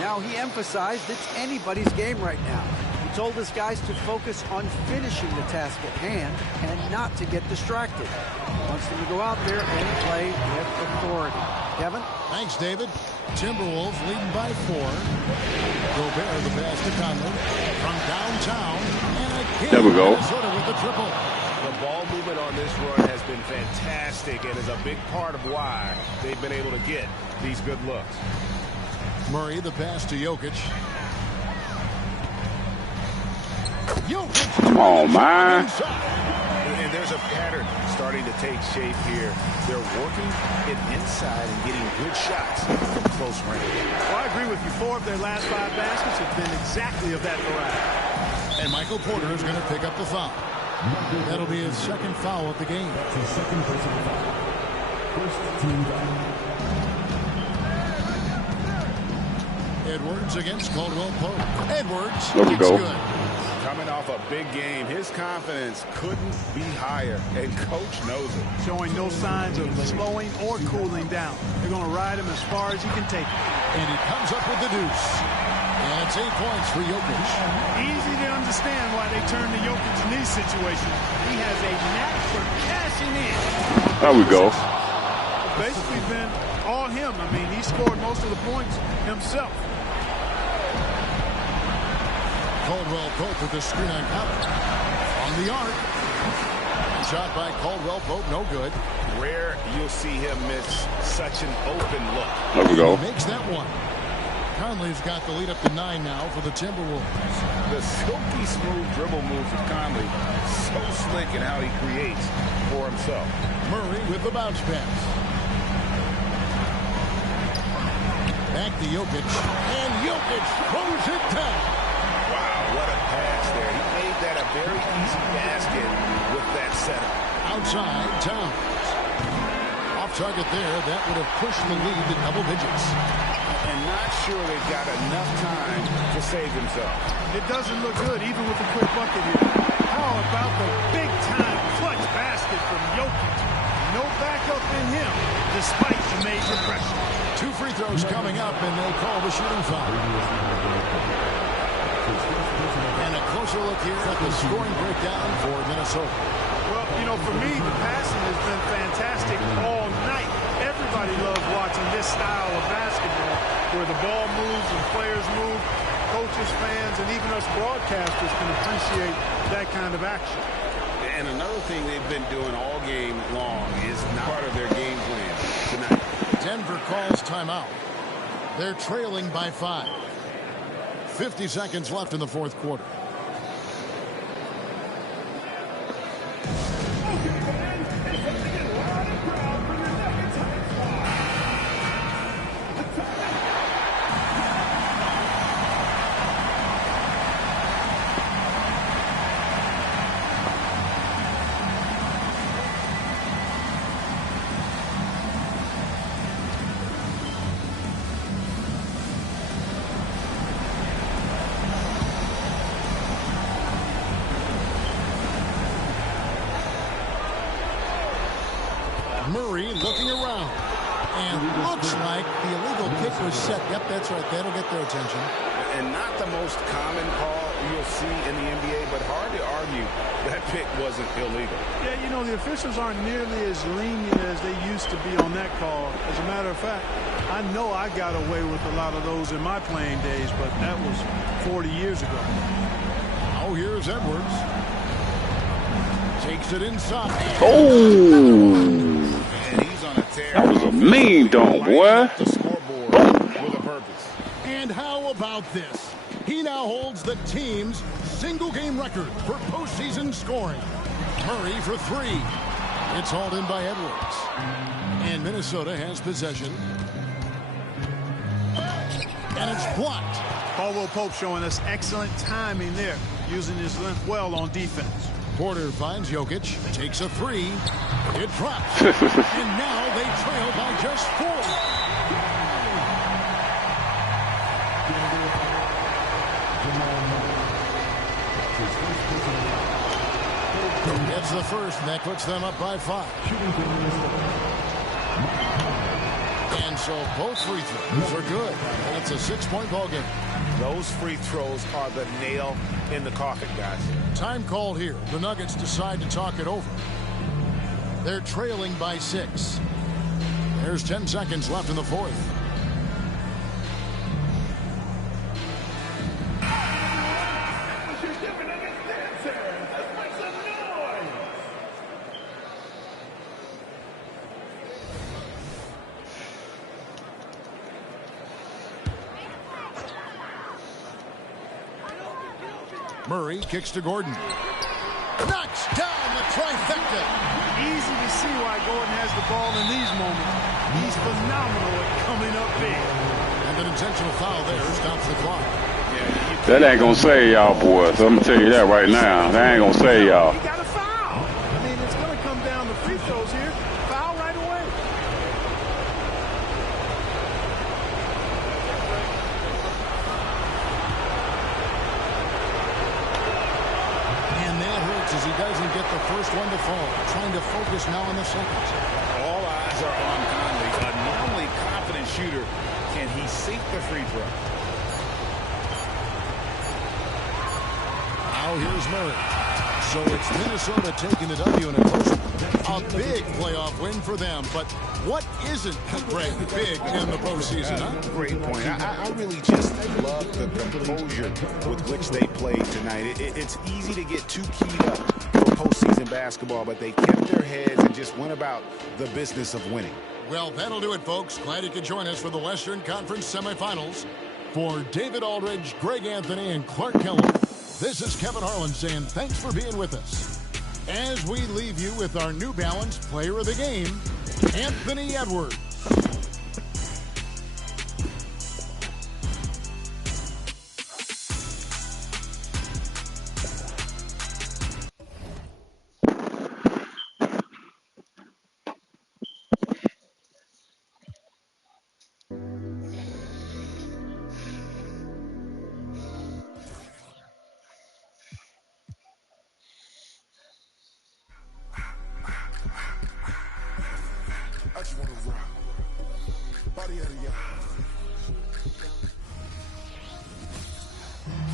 Now, he emphasized it's anybody's game right now. He told his guys to focus on finishing the task at hand and not to get distracted. He wants them to go out there and play with authority. Kevin? Thanks, David. Timberwolves leading by 4. Gobert the pass to Conley. From downtown. And again, there we go. Minnesota with the triple. The ball movement on this run has been fantastic and is a big part of why they've been able to get these good looks. Murray the pass to Jokic. Come on, man. And there's a pattern starting to take shape here. They're working it inside and getting good shots from close range. Well, I agree with you. 4 of their last 5 baskets have been exactly of that variety. And Michael Porter is going to pick up the foul. That'll be his second foul of the game. That's his second personal foul. First team foul. Edwards against Caldwell Pope. Edwards. There we go. Good. Coming off a big game, his confidence couldn't be higher, and coach knows it. Showing no signs of slowing or cooling down. They're going to ride him as far as he can take it. And he comes up with the deuce. And it's 8 points for Jokic. Easy to understand why they turn to Jokic in these situations. He has a knack for cashing in. There we go. It's basically been all him. I mean, he scored most of the points himself. Caldwell Pope with the screen on Collins. On the arc. Shot by Caldwell Pope, no good. Rare you'll see him miss such an open look. There we go. He makes that one. Conley's got the lead up to 9 now for the Timberwolves. The silky smooth dribble moves of Conley, so slick in how he creates for himself. Murray with the bounce pass. Back to Jokic. And Jokic throws it down. Wow, what a pass there. He made that a very easy basket with that setup. Outside, Towns. Off target there. That would have pushed the lead to double digits. And not sure they've got enough time to save themselves. It doesn't look good, even with the quick bucket here. How about the big-time clutch basket from Jokic? No backup in him, despite the major pressure. 2 free throws coming up, and they call the shooting foul. And a closer look here at the scoring breakdown for Minnesota. Well, you know, for me, the passing has been fantastic all night. Everybody loves watching this style of basketball where the ball moves and players move. Coaches, fans, and even us broadcasters can appreciate that kind of action. And another thing they've been doing all game long is not part of their game plan tonight. Denver calls timeout. They're trailing by 5. 50 seconds left in the fourth quarter. Murray looking around. And looks like the illegal kick was set. Yep, that's right. That'll get their attention. And not the most common call you'll see in the NBA, but hard to argue that pick wasn't illegal. Yeah, you know, the officials aren't nearly as lenient as they used to be on that call. As a matter of fact, I know I got away with a lot of those in my playing days, but that was 40 years ago. Oh, here's Edwards. Takes it inside. Oh! And he's on a tear. That was a mean dunk, boy. The scoreboard with a purpose. And how about this? He now holds the team's single-game record for postseason scoring. Murray for 3. It's hauled in by Edwards. And Minnesota has possession. And it's blocked. Caldwell Pope showing us excellent timing there, using his length well on defense. Porter finds Jokic, takes a 3. It drops. And now they trail by just 4. Gets the first, and that puts them up by 5. And so both free throws are good. And it's a 6-point ball game. Those free throws are the nail in the coffin, guys. Time called here. The Nuggets decide to talk it over. They're trailing by 6. There's 10 seconds left in the fourth. Murray kicks to Gordon. Knocks down the trifecta. Easy to see why Gordon has the ball in these moments. He's phenomenal at coming up big. And an intentional foul there stops the clock. Yeah, That ain't gonna save y'all, boys. I'm gonna tell you that right now. That ain't gonna save y'all. He got a foul. I mean, it's going to come down to free throws here. Foul right away. And that hurts as he doesn't get the first one to fall. Trying to focus now on the second. All eyes are on Conley. A normally confident shooter. Can he sink the free throw? Now here's Murray. So it's Minnesota taking the W in a close one. A big playoff win for them. But what isn't, Greg, big in the postseason, huh? Great point. I really just love the composure with which they played tonight. It's easy to get too keyed up for postseason basketball, but they kept their heads and just went about the business of winning. Well, that'll do it, folks. Glad you could join us for the Western Conference semifinals. For David Aldridge, Greg Anthony, and Clark Keller, this is Kevin Harlan saying thanks for being with us. As we leave you with our New Balance Player of the Game, Anthony Edwards.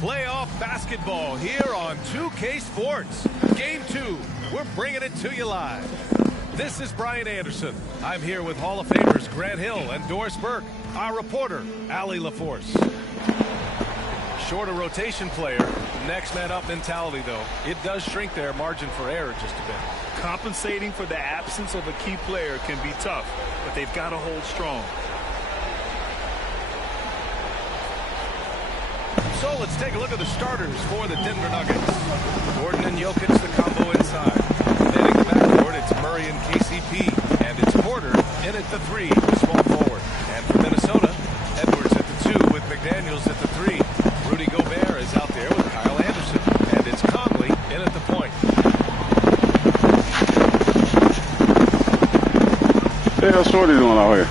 Playoff basketball here on 2K Sports. Game 2. We're bringing it to you live. This is Brian Anderson. I'm here with Hall of Famers Grant Hill and Doris Burke. Our reporter, Allie LaForce. Shorter rotation player. Next man up mentality, though. It does shrink their margin for error just a bit. Compensating for the absence of a key player can be tough, but they've got to hold strong. So let's take a look at the starters for the Denver Nuggets. Gordon and Jokic, the combo inside. Manning the backcourt, it's Murray and KCP. And it's Porter in at the 3, small forward. And for Minnesota, Edwards at the 2 with McDaniels at the 3. Rudy Gobert is out there with Kyle Anderson. And it's Conley in at the point. What the hell Shorty doing out here?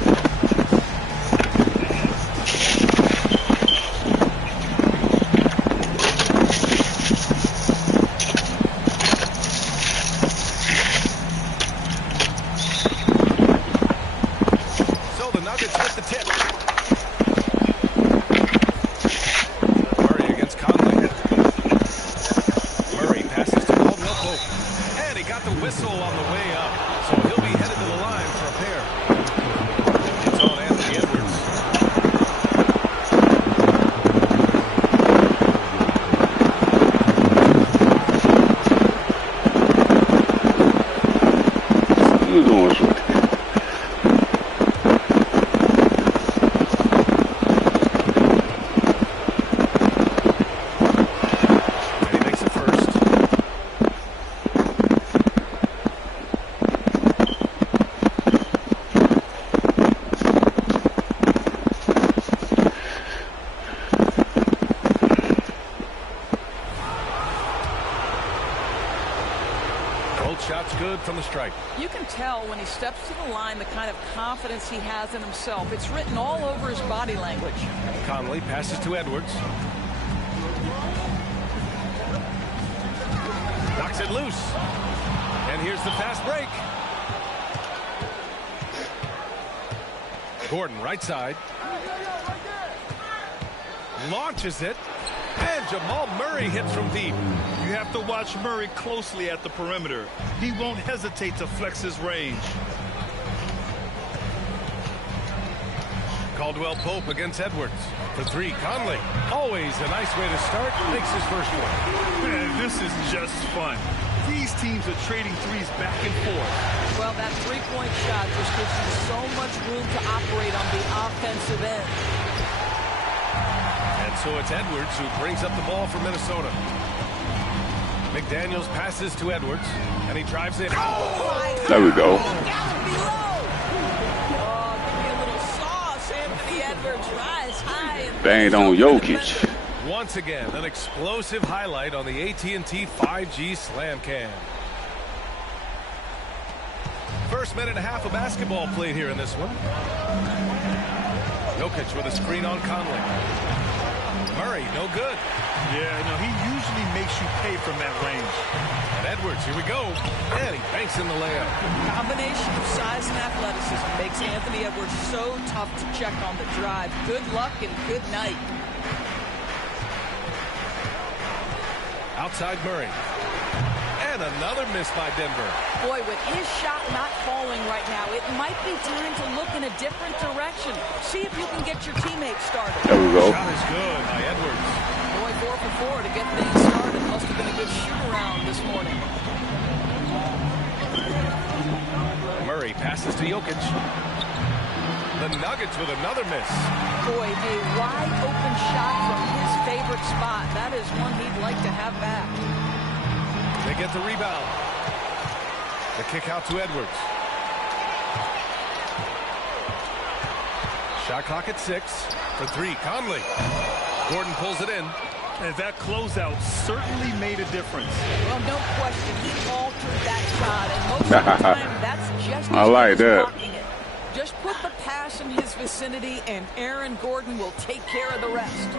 From the strike. You can tell when he steps to the line the kind of confidence he has in himself. It's written all over his body language. Conley passes to Edwards. Knocks it loose. And here's the fast break. Gordon right side. Launches it. And Jamal Murray hits from deep. You have to watch Murray closely at the perimeter. He won't hesitate to flex his range. Caldwell Pope against Edwards. For 3, Conley. Always a nice way to start. Makes his first one. Man, this is just fun. These teams are trading threes back and forth. Well, that three-point shot just gives you so much room to operate on the offensive end. So it's Edwards who brings up the ball for Minnesota. McDaniels passes to Edwards, and he drives in. Oh, there we go. Down below. Oh, give me a little sauce, Anthony Edwards. Rise high. And Banged on Jokic. Once again, an explosive highlight on the AT&T 5G Slam Cam. First minute and a half of basketball played here in this one. Jokic with a screen on Conley. Murray, no good. Yeah, no, he usually makes you pay from that range. And Edwards, here we go. And he banks in the layup. Combination of size and athleticism makes Anthony Edwards so tough to check on the drive. Good luck and good night. Outside Murray. And another miss by Denver. Boy, with his shot not falling right now, it might be time to look in a different direction. See if you can get your teammates started. There we go. Shot is good by Edwards. Boy, 4 for 4 to get things started. Must have been a good shoot-around this morning. Murray passes to Jokic. The Nuggets with another miss. Boy, a wide-open shot from his favorite spot. That is one he'd like to have back. They get the rebound. The kick out to Edwards. Shot clock at 6 for 3. Conley. Gordon pulls it in. And that closeout certainly made a difference. Well, no question. He altered that shot, and most of the time, that's just I like that. blocking it. Just put the pass in his vicinity, and Aaron Gordon will take care of the rest.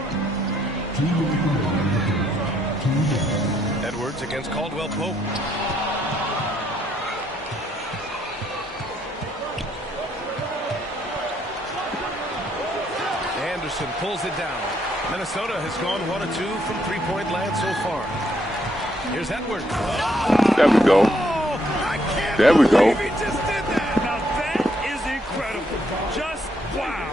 Edwards against Caldwell Pope. Anderson pulls it down. Minnesota has gone 1 of 2 from three-point land so far. Here's Edwards. There we go. There we go. He just did that. Now that is incredible. Just wow.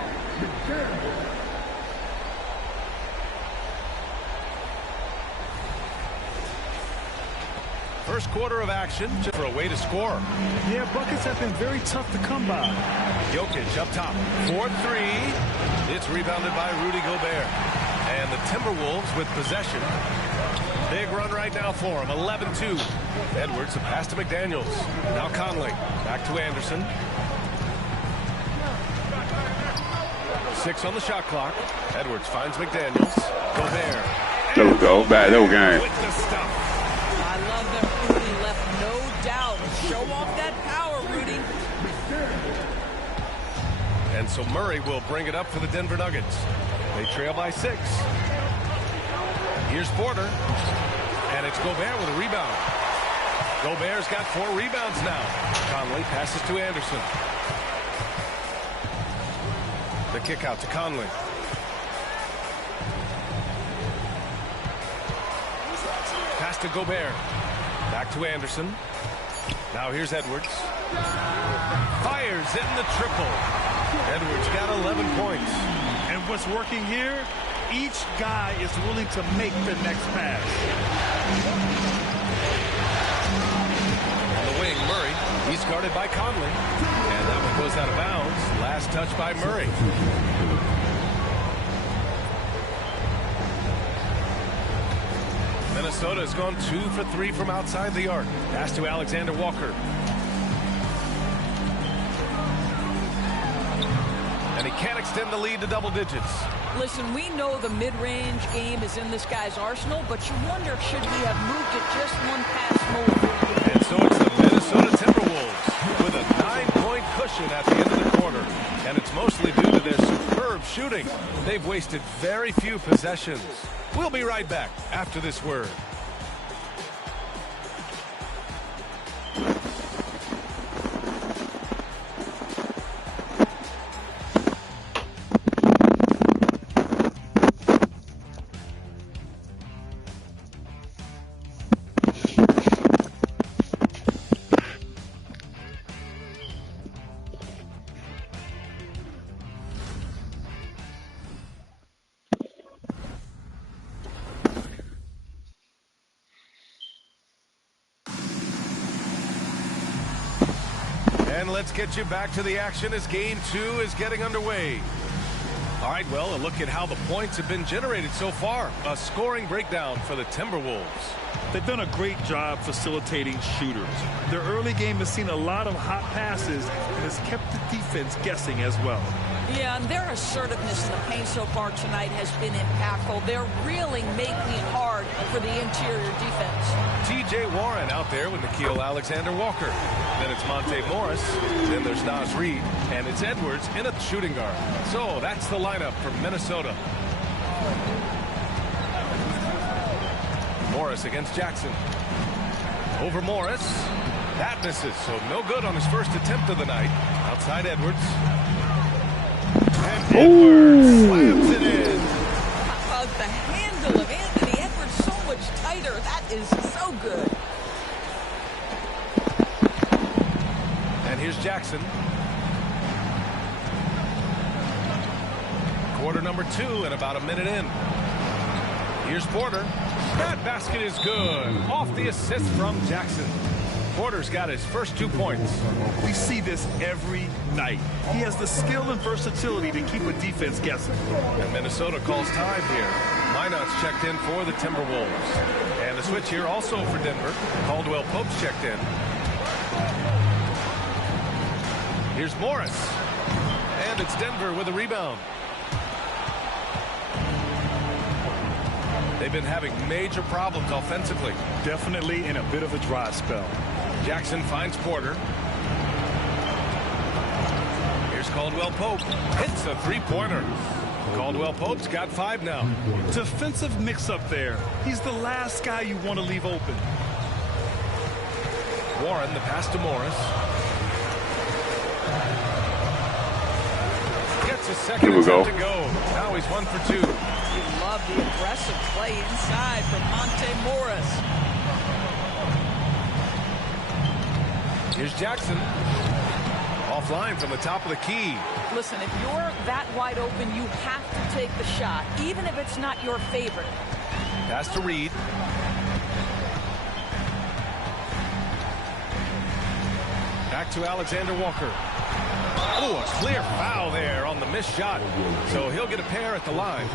First quarter of action for a way to score. Yeah, buckets have been very tough to come by. Jokic up top. 4-3. It's rebounded by Rudy Gobert. And the Timberwolves with possession. Big run right now for him. 11-2. Edwards, a pass to McDaniels. Now Conley. Back to Anderson. 6 on the shot clock. Edwards finds McDaniels. Gobert. There we go. Bad little game. With the stuff. I love that Rudy left no doubt. Show off that power, Rudy. And so Murray will bring it up for the Denver Nuggets. They trail by 6. Here's Porter. And it's Gobert with a rebound. Gobert's got 4 rebounds now. Conley passes to Anderson. The kick out to Conley. Pass to Gobert. Back to Anderson. Now here's Edwards. Fires in the triple. Edwards got 11 points. And what's working here, each guy is willing to make the next pass. On the wing, Murray. He's guarded by Conley. And that one goes out of bounds. Last touch by Murray. Minnesota has gone 2 for 3 from outside the arc. Pass to Alexander Walker. And he can't extend the lead to double digits. Listen, we know the mid-range game is in this guy's arsenal, but you wonder, should he have moved it just one pass more? And so it's the Minnesota Timberwolves with a 9-point cushion at the end of the quarter. And it's mostly due to their superb shooting. They've wasted very few possessions. We'll be right back after this word. And let's get you back to the action as Game 2 is getting underway. All right, well, a look at how the points have been generated so far. A scoring breakdown for the Timberwolves. They've done a great job facilitating shooters. Their early game has seen a lot of hot passes and has kept the defense guessing as well. Yeah, and their assertiveness in the paint so far tonight has been impactful. They're really making it hard for the interior defense. T.J. Warren out there with Nickeil Alexander-Walker. Then it's Monte Morris. Then there's Naz Reid. And it's Edwards in at shooting guard. So that's the lineup for Minnesota. Morris against Jackson. Over Morris. That misses, so no good on his first attempt of the night. Outside Edwards. And Edwards slams it in. How about the handle of Anthony Edwards so much tighter? That is so good. And here's Jackson. Quarter number 2 and about a minute in. Here's Porter. That basket is good. Off the assist from Jackson. Porter's got his first 2 points. We see this every night. He has the skill and versatility to keep a defense guessing. And Minnesota calls time here. Minot's checked in for the Timberwolves. And the switch here also for Denver. Caldwell Pope's checked in. Here's Morris. And it's Denver with a rebound. They've been having major problems offensively. Definitely in a bit of a dry spell. Jackson finds Porter. Here's Caldwell Pope. Hits a three-pointer. Caldwell Pope's got 5 now. Defensive mix-up there. He's the last guy you want to leave open. Warren, the pass to Morris. Gets his second attempt to go. Now he's 1 for 2. You love the aggressive play inside from Monte Morris. Here's Jackson. Offline from the top of the key. Listen, if you're that wide open, you have to take the shot, even if it's not your favorite. Pass to Reid. Back to Alexander Walker. Oh, a clear foul there on the missed shot. So he'll get a pair at the line.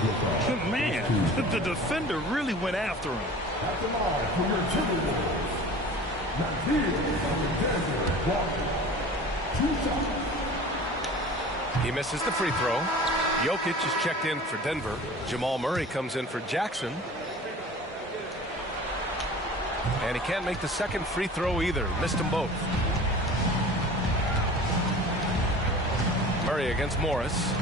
Man, the defender really went after him. He misses the free throw. Jokic is checked in for Denver. Jamal Murray comes in for Jackson. And he can't make the second free throw either. He missed them both. Murray against Morris.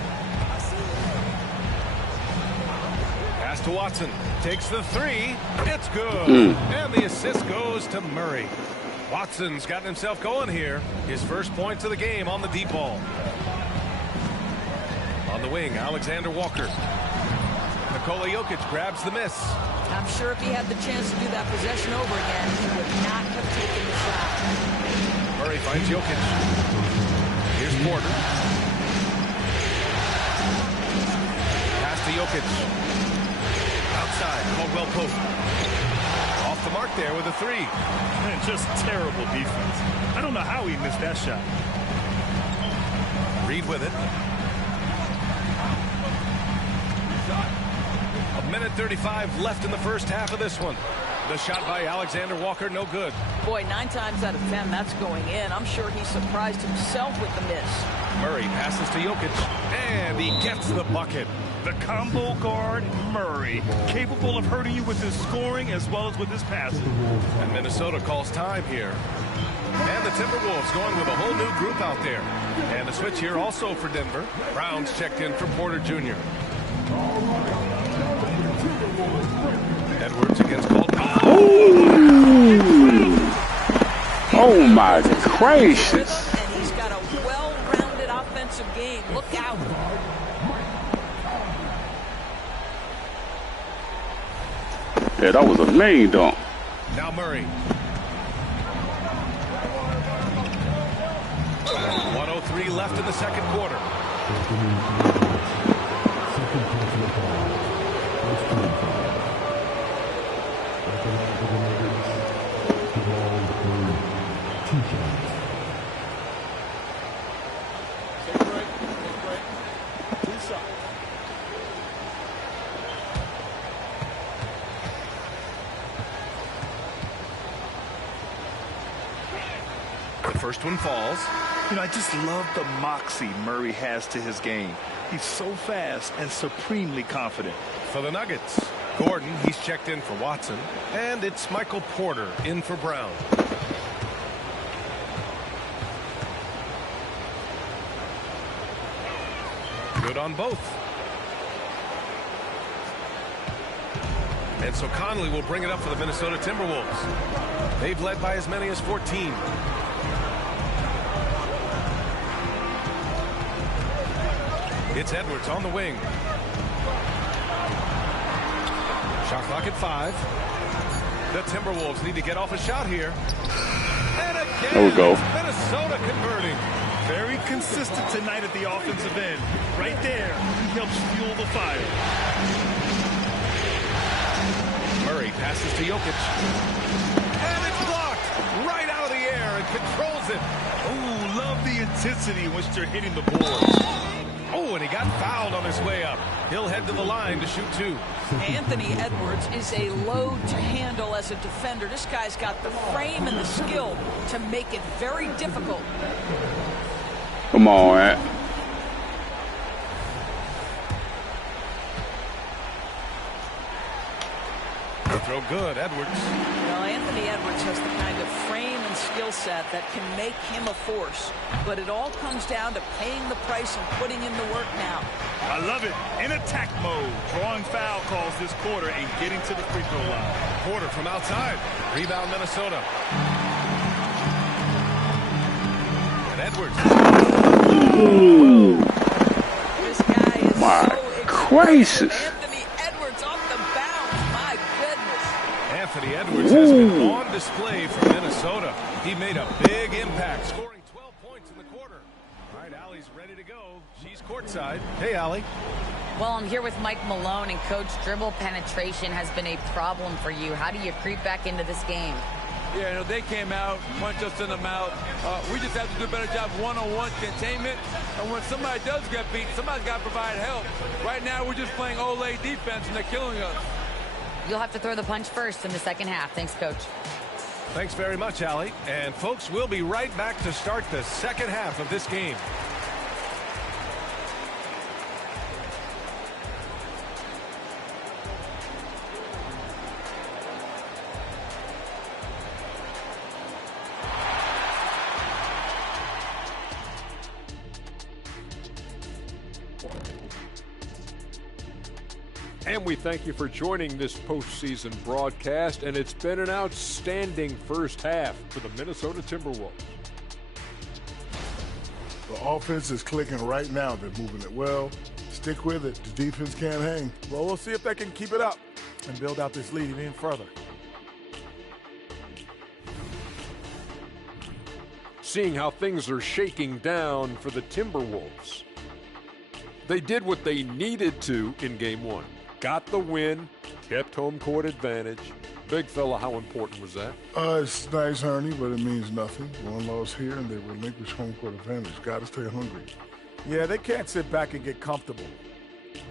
Pass to Watson. Takes the 3. It's good. And the assist goes to Murray. Watson's gotten himself going here. His first points of the game on the deep ball. On the wing, Alexander Walker. Nikola Jokic grabs the miss. I'm sure if he had the chance to do that possession over again, he would not have taken the shot. Murray finds Jokic. Here's Porter. Pass to Jokic. Outside, Caldwell Pope. Off the mark there with a 3. Man, just terrible defense. I don't know how he missed that shot. Reid with it. A minute 35 left in the first half of this one. The shot by Alexander Walker, no good. Boy, 9 times out of 10, that's going in. I'm sure he surprised himself with the miss. Murray passes to Jokic, and he gets the bucket. The combo guard, Murray, capable of hurting you with his scoring as well as with his passing. And Minnesota calls time here. And the Timberwolves going with a whole new group out there. And a switch here also for Denver. Brown's checked in for Porter Jr. Edwards against Caldwell. Oh my gracious. And he's got a well-rounded offensive game. Look out. Yeah, that was a main dunk. Now Murray. 1:03 left in the second quarter. The first one falls. You know, I just love the moxie Murray has to his game. He's so fast and supremely confident. For the Nuggets, Gordon, he's checked in for Watson. And it's Michael Porter in for Brown. Good on both. And so Conley will bring it up for the Minnesota Timberwolves. They've led by as many as 14. It's Edwards on the wing. Shot clock at 5. The Timberwolves need to get off a shot here. And again, there we go. Minnesota converting. Very consistent tonight at the offensive end. Right there, he helps fuel the fire. Murray passes to Jokic. And it's blocked right out of the air and controls it. Ooh, love the intensity in which they're hitting the boards. Oh, and he got fouled on his way up. He'll head to the line to shoot 2. Anthony Edwards is a load to handle as a defender. This guy's got the frame and the skill to make it very difficult. Come on, man. They throw good, Edwards. Well, Anthony Edwards has the kind of frame and skill set that can make him a force. But it all comes down to paying the price and putting in the work now. I love it. In attack mode, drawing foul calls this quarter and getting to the free throw line. Porter from outside. Rebound, Minnesota. And Edwards. Ooh. This guy is my so gracious. Anthony Edwards off the bounce. My goodness. Anthony Edwards has been on display for Minnesota. He made a big impact, scoring 12 points in the quarter. All right, Allie's ready to go. She's courtside. Hey, Allie. Well, I'm here with Mike Malone, and Coach, dribble penetration has been a problem for you. How do you creep back into this game? Yeah, you know, they came out, punched us in the mouth. We just have to do a better job one-on-one containment. And when somebody does get beat, somebody's got to provide help. Right now, we're just playing Olay defense, and they're killing us. You'll have to throw the punch first in the second half. Thanks, Coach. Thanks very much, Allie. And, folks, we'll be right back to start the second half of this game. And we thank you for joining this postseason broadcast, and it's been an outstanding first half for the Minnesota Timberwolves. The offense is clicking right now. They're moving it well. Stick with it. The defense can't hang. Well, we'll see if they can keep it up and build out this lead even further. Seeing how things are shaking down for the Timberwolves. They did what they needed to in Game 1. Got the win, kept home court advantage. Big fella, how important was that? It's nice, Ernie, but it means nothing. One loss here, and they relinquish home court advantage. Got to stay hungry. Yeah, they can't sit back and get comfortable.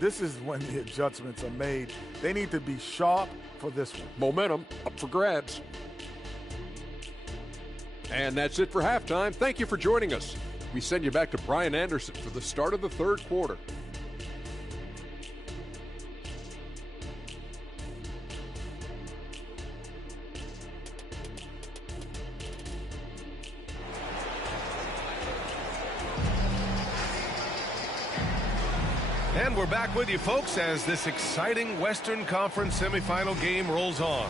This is when the adjustments are made. They need to be sharp for this one. Momentum up for grabs. And that's it for halftime. Thank you for joining us. We send you back to Brian Anderson for the start of the third quarter. And we're back with you, folks, as this exciting Western Conference semifinal game rolls on.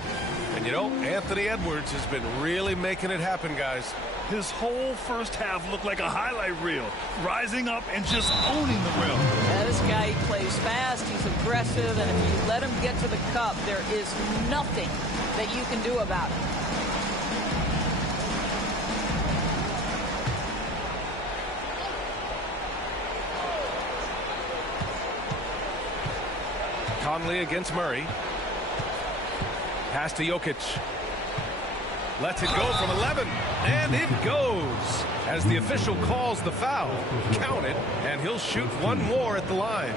And, you know, Anthony Edwards has been really making it happen, guys. His whole first half looked like a highlight reel, rising up and just owning the rim. Yeah, this guy plays fast, he's aggressive, and if you let him get to the cup, there is nothing that you can do about it. Conley against Murray. Pass to Jokic. Lets it go from 11. And it goes. As the official calls the foul. Count it. And he'll shoot one more at the line.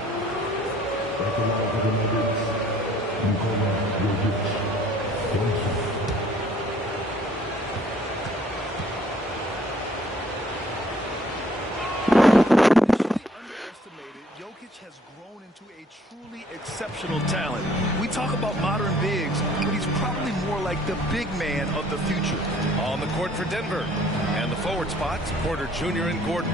truly exceptional talent. We talk about modern bigs, but he's probably more like the big man of the future. On the court for Denver. And the forward spots, Porter Jr. and Gordon.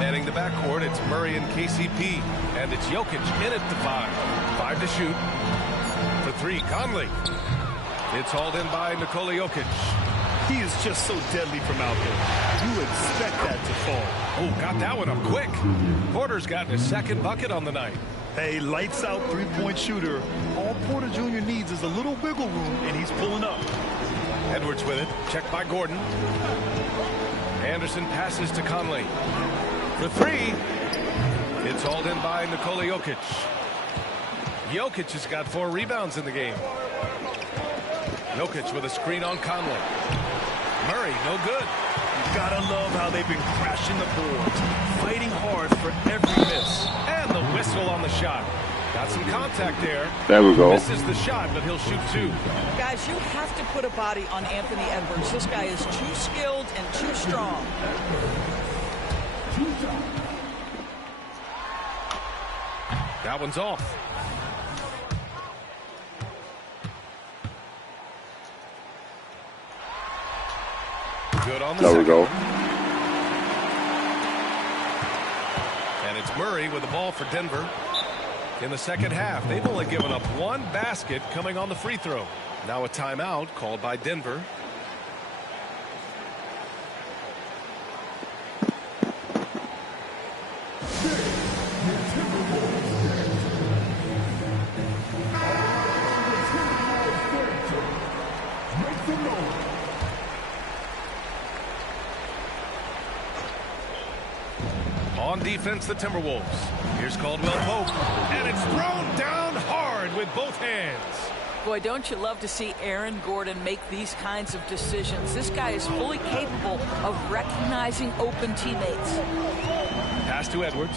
Manning the backcourt, it's Murray and KCP. And it's Jokic in at the 5. 5 to shoot. For 3, Conley. It's hauled in by Nikola Jokic. He is just so deadly from out there. You expect that to fall. Oh, got that one up quick. Porter's gotten his second bucket on the night. Hey, lights out three-point shooter. All Porter Jr. needs is a little wiggle room, and he's pulling up. Edwards with it. Checked by Gordon. Anderson passes to Conley. For 3. It's hauled in by Nikola Jokic. Jokic has got 4 rebounds in the game. Jokic with a screen on Conley. Murray, no good. You gotta love how they've been crashing the boards, fighting hard for every miss. And the whistle on the shot. Got some contact there. There we go. Misses the shot, but he'll shoot 2. Guys, you have to put a body on Anthony Edwards. This guy is too skilled and too strong. That one's off. Good on the there second. we go. And it's Murray with the ball for Denver. In the second half, they've only given up 1 basket coming on the free throw. Now a timeout called by Denver. On defense, the Timberwolves. Here's Caldwell Pope. And it's thrown down hard with both hands. Boy, don't you love to see Aaron Gordon make these kinds of decisions. This guy is fully capable of recognizing open teammates. Pass to Edwards.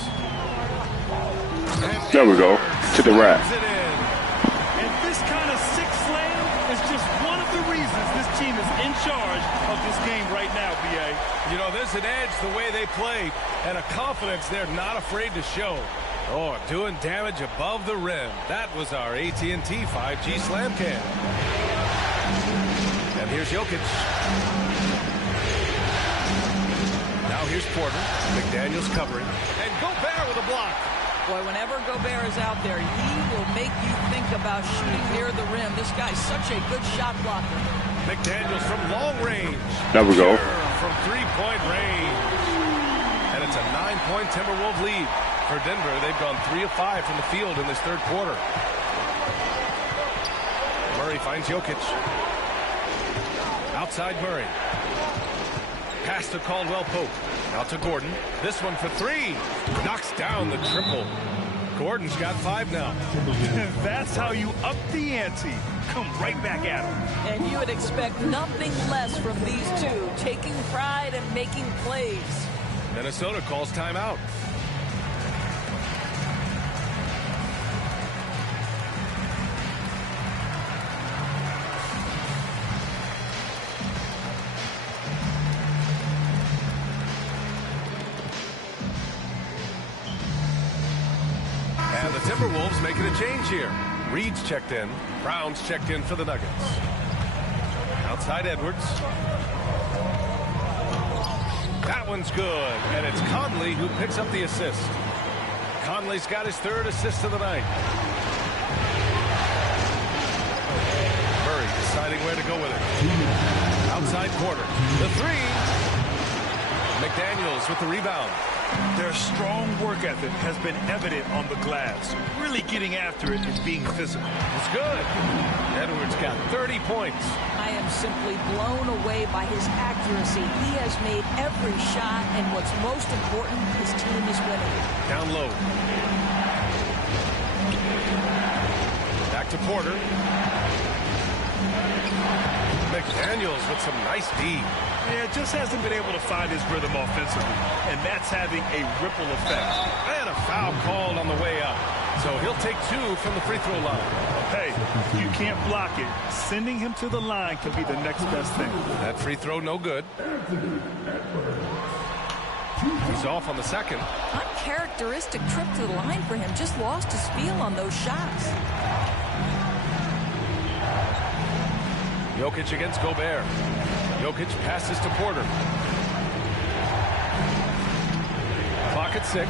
There we go. To the rack. And this kind of sick slam is just one of the reasons this team is in charge of this game right now, B.A. You know, there's an edge the way they play and a confidence they're not afraid to show. Oh, doing damage above the rim. That was our AT&T 5G slam cam. And here's Jokic. Now here's Porter. McDaniels covering. And Gobert with a block. Boy, whenever Gobert is out there, he will make you think about shooting near the rim. This guy's such a good shot blocker. McDaniels from long range. There we go. From 3-point range. And it's a 9-point Timberwolves lead. For Denver, they've gone 3 of 5 from the field in this third quarter. Murray finds Jokic. Outside Murray. Pass to Caldwell Pope. Out to Gordon. This one for 3. Knocks down the triple. Gordon's got 5 now. That's how you up the ante. Come right back at him. And you would expect nothing less from these two, taking pride and making plays. Minnesota calls timeout. And the Timberwolves making a change here. Reed's checked in. Brown's checked in for the Nuggets. Outside Edwards. That one's good. And it's Conley who picks up the assist. Conley's got his 3rd assist of the night. Murray deciding where to go with it. Outside Porter. The 3. McDaniels with the rebound. Their strong work ethic has been evident on the glass. Really getting after it and being physical. It's good. Edwards got 30 points. I am simply blown away by his accuracy. He has made every shot, and what's most important, his team is winning. Down low. Back to Porter. McDaniels with some nice D. Yeah, just hasn't been able to find his rhythm offensively, and that's having a ripple effect. And a foul called on the way up. So he'll take 2 from the free throw line. Hey, if you can't block it, sending him to the line can be the next best thing. That free throw no good. He's off on the second. Uncharacteristic trip to the line for him. Just lost his feel on those shots. Jokic against Gobert. Jokic passes to Porter. Clock at 6.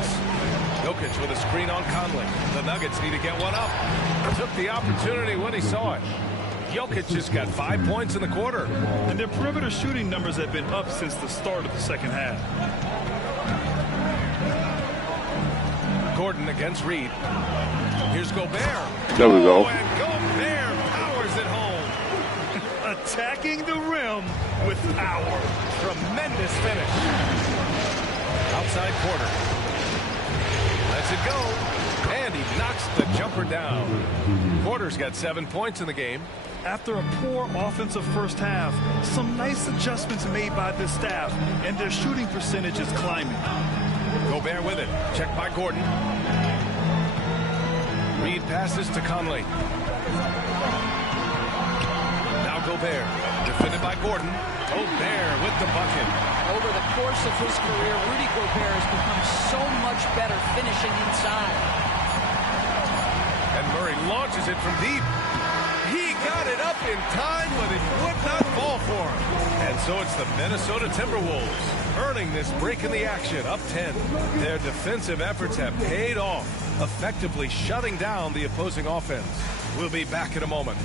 Jokic with a screen on Conley. The Nuggets need to get one up. Took the opportunity when he saw it. Jokic just got 5 points in the quarter. And their perimeter shooting numbers have been up since the start of the second half. Gordon against Reed. Here's Gobert. There we go. And Gobert powers it home. Attacking the rim with power. Tremendous finish. Outside Porter. Lets it go. And he knocks the jumper down. Porter's got 7 points in the game. After a poor offensive first half, some nice adjustments made by this staff, and their shooting percentage is climbing. Gobert with it. Checked by Gordon. Reed passes to Conley. Now Gobert. Defended by Gordon. Gobert with the bucket. Over the course of his career, Rudy Gobert has become so much better finishing inside. And Murray launches it from deep. He got it up in time, but it would not fall for him. And so it's the Minnesota Timberwolves earning this break in the action, up 10. Their defensive efforts have paid off, effectively shutting down the opposing offense. We'll be back in a moment.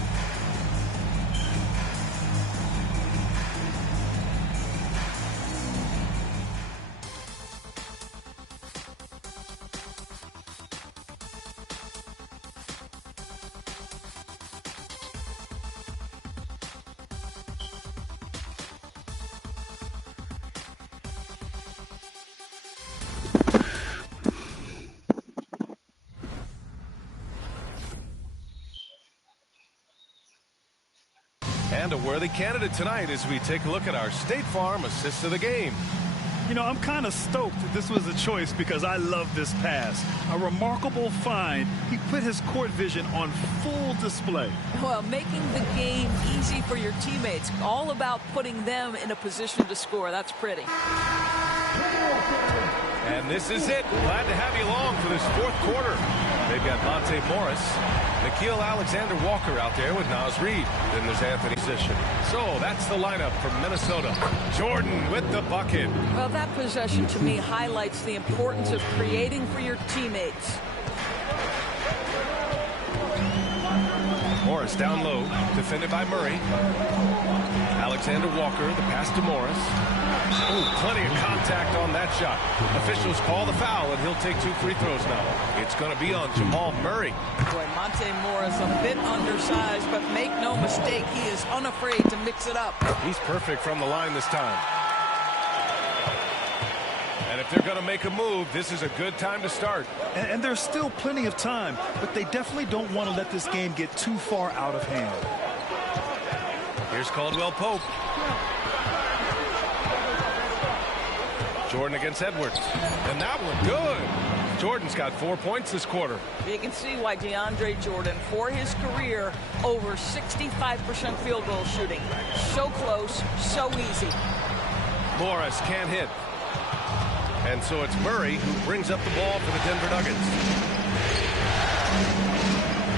And a worthy candidate tonight as we take a look at our State Farm assist of the game. You know, I'm kind of stoked that this was a choice because I love this pass. A remarkable find. He put his court vision on full display. Well, making the game easy for your teammates. All about putting them in a position to score. That's pretty. And this is it. Glad to have you along for this fourth quarter. They've got Monte Morris, Nickeil Alexander-Walker out there with Naz Reid. Then there's Anthony Position. So that's the lineup from Minnesota. Jordan with the bucket. Well, that possession to me highlights the importance of creating for your teammates. Morris down low, defended by Murray. Alexander-Walker, the pass to Morris. Ooh, plenty of contact on that shot. Officials call the foul, and he'll take 2 free throws now. It's going to be on Jamal Murray. Boy, Monte Morris a bit undersized, but make no mistake, he is unafraid to mix it up. He's perfect from the line this time. And if they're going to make a move, this is a good time to start. And there's still plenty of time, but they definitely don't want to let this game get too far out of hand. Here's Caldwell Pope. Jordan against Edwards. And that one good. Jordan's got 4 points this quarter. You can see why DeAndre Jordan, for his career, over 65% field goal shooting. So close, so easy. Morris can't hit. And so it's Murray who brings up the ball for the Denver Nuggets.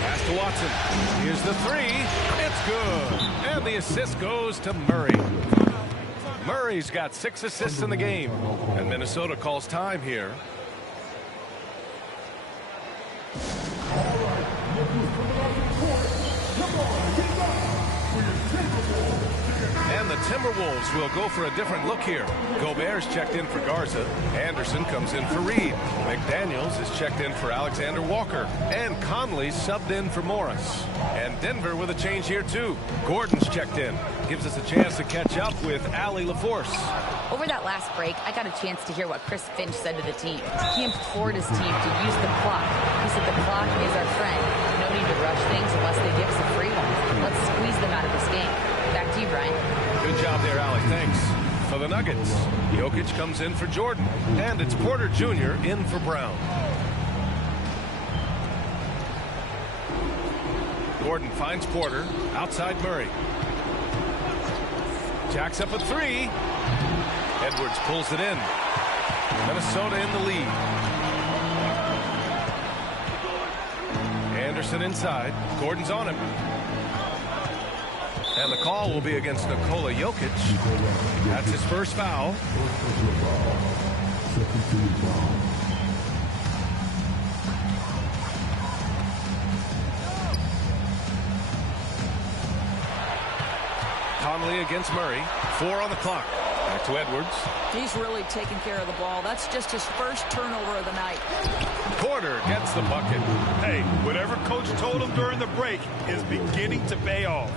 Pass to Watson. Here's the 3. It's good. And the assist goes to Murray. Murray's got 6 assists in the game. And Minnesota calls time here. And the Timberwolves will go for a different look here. Gobert's checked in for Garza. Anderson comes in for Reed. McDaniels is checked in for Alexander Walker. And Conley subbed in for Morris. And Denver with a change here too. Gordon's checked in. Gives us a chance to catch up with Allie LaForce. Over that last break, I got a chance to hear what Chris Finch said to the team. He implored his team to use the clock. He said the clock is our friend. No need to rush things unless they give us a free one. Let's squeeze them out of this game. Back to you, Brian. Good job there, Allie. Thanks. For the Nuggets, Jokic comes in for Jordan. And it's Porter Jr. in for Brown. Gordon finds Porter. Outside Murray. Jacks up a 3. Edwards pulls it in. Minnesota in the lead. Anderson inside. Gordon's on him. And the call will be against Nikola Jokic. That's his first foul. Conley against Murray. 4 on the clock. Back to Edwards. He's really taking care of the ball. That's just his first turnover of the night. Porter gets the bucket. Hey, whatever coach told him during the break is beginning to pay off.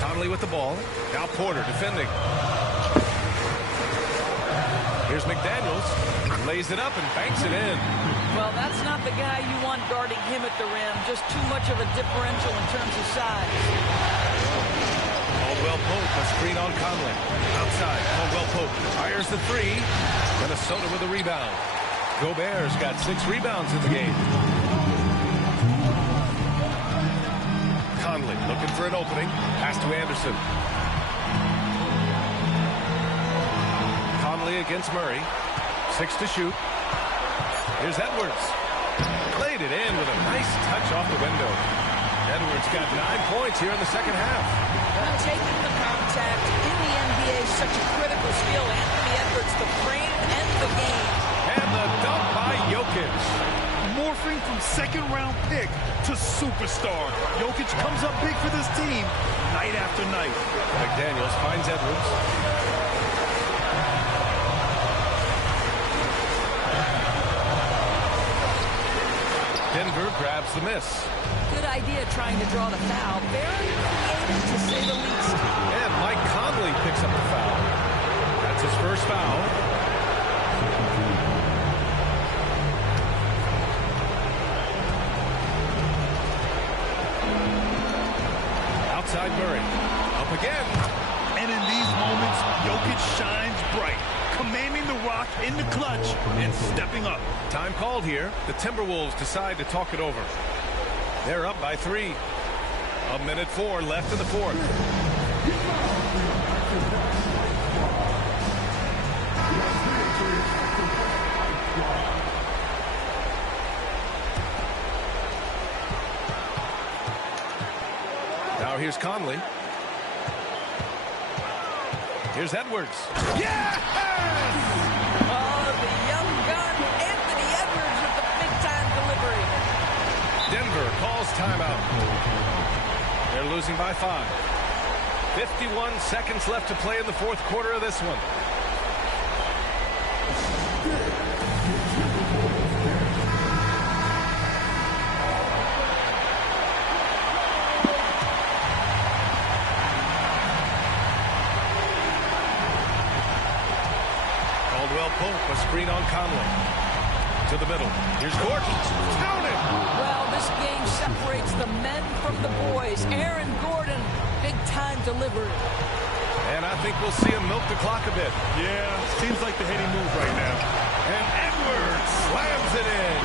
Conley with the ball. Now Porter defending. Here's McDaniels. Lays it up and banks it in. Well, that's not the guy you want guarding him at the rim. Just too much of a differential in terms of size. Caldwell Pope, a screen on Conley. Outside, Caldwell Pope fires the 3. Minnesota with a rebound. Gobert's got 6 rebounds in the game. Conley looking for an opening. Pass to Anderson. Conley against Murray. 6 to shoot. Here's Edwards. Played it in with a nice touch off the window. Edwards got 9 points here in the second half. Taking the contact in the NBA is such a critical skill. Anthony Edwards, the frame and the game. And the dunk by Jokic. Morphing from second-round pick to superstar. Jokic comes up big for this team night after night. McDaniels finds Edwards. Denver grabs the miss. Good idea trying to draw the foul. Very creative, to say the least. And Mike Conley picks up the foul. That's his first foul. Outside Murray. Up again. And in these moments, Jokic shines bright, commanding the rock in the clutch and stepping up. Time called here. The Timberwolves decide to talk it over. They're up by 3. 1:04 left in the fourth. Now here's Conley. Here's Edwards. Yes! Oh, the young gun, Anthony Edwards with the big-time delivery. Denver calls timeout. They're losing by 5. 51 seconds left to play in the fourth quarter of this one. Caldwell Pope, a screen on Conley. To the middle. Here's Gordon. Count it! Well, this game separates the men from the boys. Aaron Gordon, big-time delivery. And I think we'll see him milk the clock a bit. Yeah, seems like the heady move right now. And Edwards slams it in.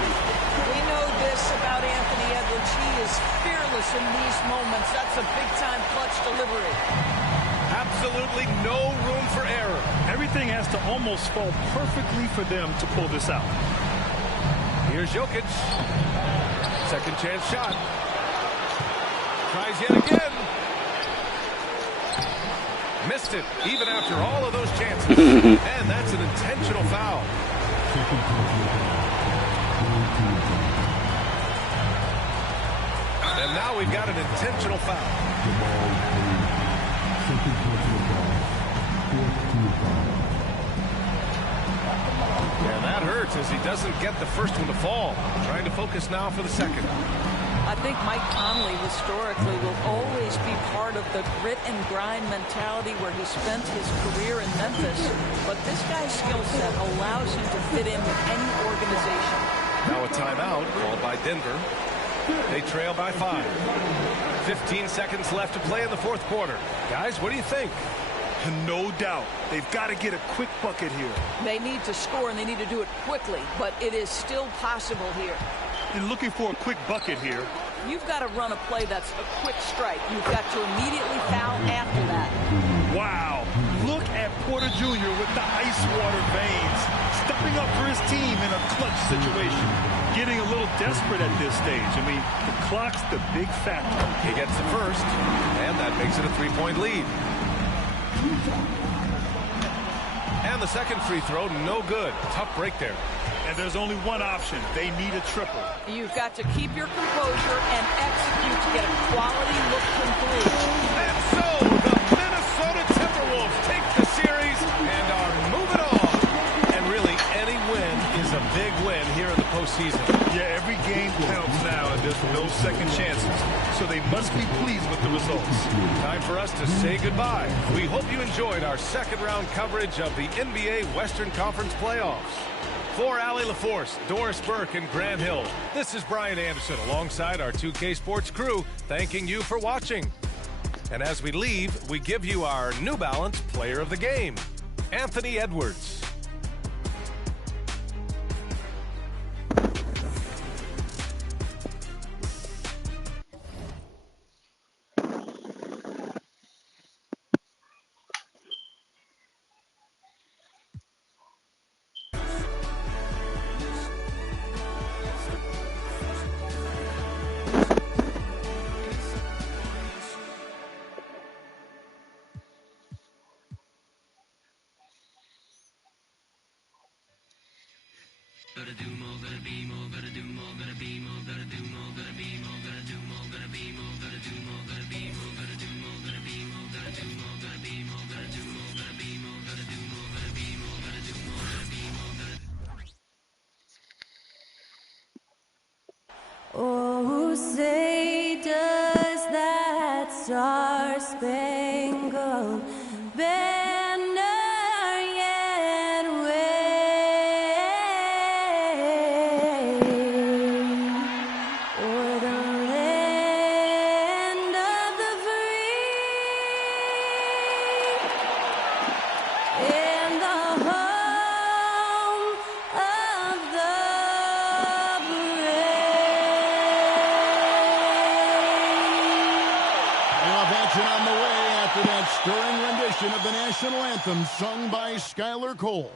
We know this about Anthony Edwards. He is fearless in these moments. That's a big-time clutch delivery. Absolutely no room for error. Everything has to almost fall perfectly for them to pull this out. Here's Jokic. Second chance shot. Tries yet again. Missed it, even after all of those chances. And that's an intentional foul. And now we've got an intentional foul. And that hurts as he doesn't get the first one to fall. Trying to focus now for the second. I think Mike Conley historically will always be part of the grit and grind mentality where he spent his career in Memphis. But this guy's skill set allows him to fit in with any organization. Now a timeout called by Denver. They trail by 5. 15 seconds left to play in the fourth quarter. Guys, what do you think? No doubt. They've got to get a quick bucket here. They need to score, and they need to do it quickly, but it is still possible here. And looking for a quick bucket here. You've got to run a play that's a quick strike. You've got to immediately foul after that. Wow. Look at Porter Jr. with the ice water veins, stepping up for his team in a clutch situation. Getting a little desperate at this stage. I mean, the clock's the big factor. He gets the first, and that makes it a 3-point lead. And the second free throw, no good. Tough break there. And there's only one option. They need a triple. You've got to keep your composure and execute to get a quality look complete. And so the Minnesota Timberwolves take the series and are moving on. And really, any win is a big win here in the postseason. Yeah, every game counts now, and there's no second chances. So they must be pleased with the results. Time for us to say goodbye. We hope you enjoyed our second round coverage of the NBA Western Conference playoffs. For Allie LaForce, Doris Burke, and Grant Hill, this is Brian Anderson alongside our 2K Sports crew, thanking you for watching. And as we leave, we give you our New Balance Player of the Game, Anthony Edwards. Oh, say does that star-spangled banner yet wave o'er the land of the free and the home of the On the way after that stirring rendition of the national anthem sung by Skylar Cole.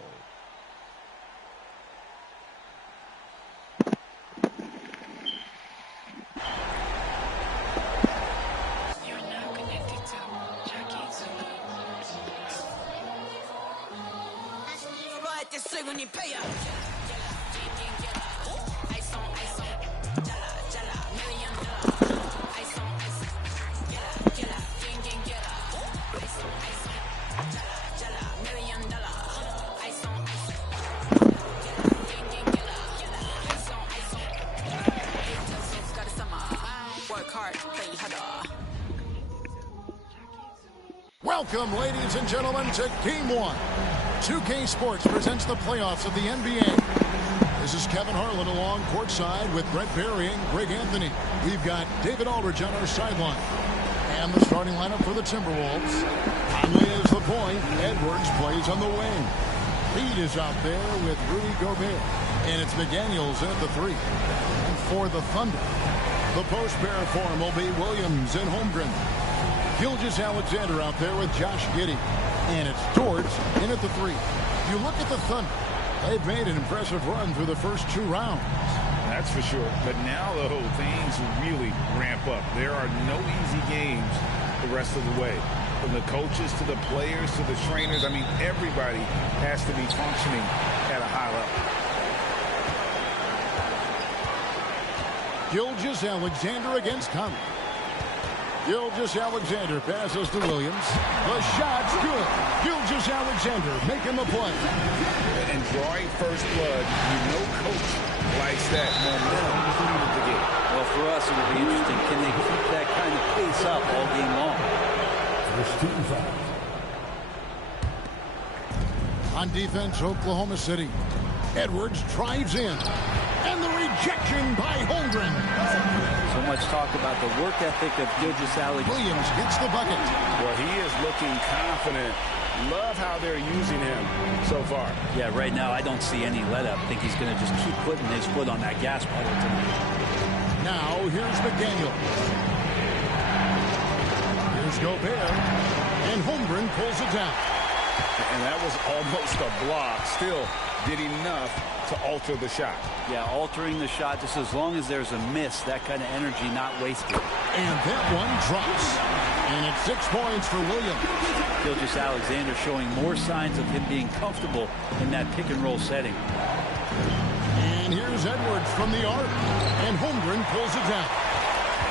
Welcome, ladies and gentlemen, to Game 1. 2K Sports presents the playoffs of the NBA. This is Kevin Harlan along courtside with Brett Barry and Greg Anthony. We've got David Aldridge on our sideline. And the starting lineup for the Timberwolves. Conley is the point. Edwards plays on the wing. Reed is out there with Rudy Gobert. And it's McDaniels in at the 3. And for the Thunder, the post pair form will be Williams and Holmgren. Gilgeous-Alexander out there with Josh Giddey. And it's Dort in at the 3. You look at the Thunder. They've made an impressive run through the first 2 rounds. That's for sure. But now, though, things really ramp up. There are no easy games the rest of the way. From the coaches to the players to the trainers, I mean, everybody has to be functioning at a high level. Gilgeous-Alexander against Conley. Gilgeous-Alexander passes to Williams. The shot's good. Gilgeous-Alexander making the play. And drawing first blood, you know coach likes that momentum needed to get. Well, for us, it will be interesting. Can they keep that kind of pace up all game long? On defense, Oklahoma City. Edwards drives in. And the rejection by Holmgren. So much talk about the work ethic of Gilgeous-Alexander. Williams gets the bucket. Well, he is looking confident. Love how they're using him so far. Yeah, right now I don't see any let up. I think he's going to just keep putting his foot on that gas pedal tonight. Now, here's McDaniel. Here's Gobert. And Holmgren pulls it down. And that was almost a block. Still did enough to alter the shot. Yeah, altering the shot just as long as there's a miss, that kind of energy not wasted. And that one drops. And it's 6 points for Williams. Gilgeous-Alexander showing more signs of him being comfortable in that pick and roll setting. And here's Edwards from the arc. And Holmgren pulls it down.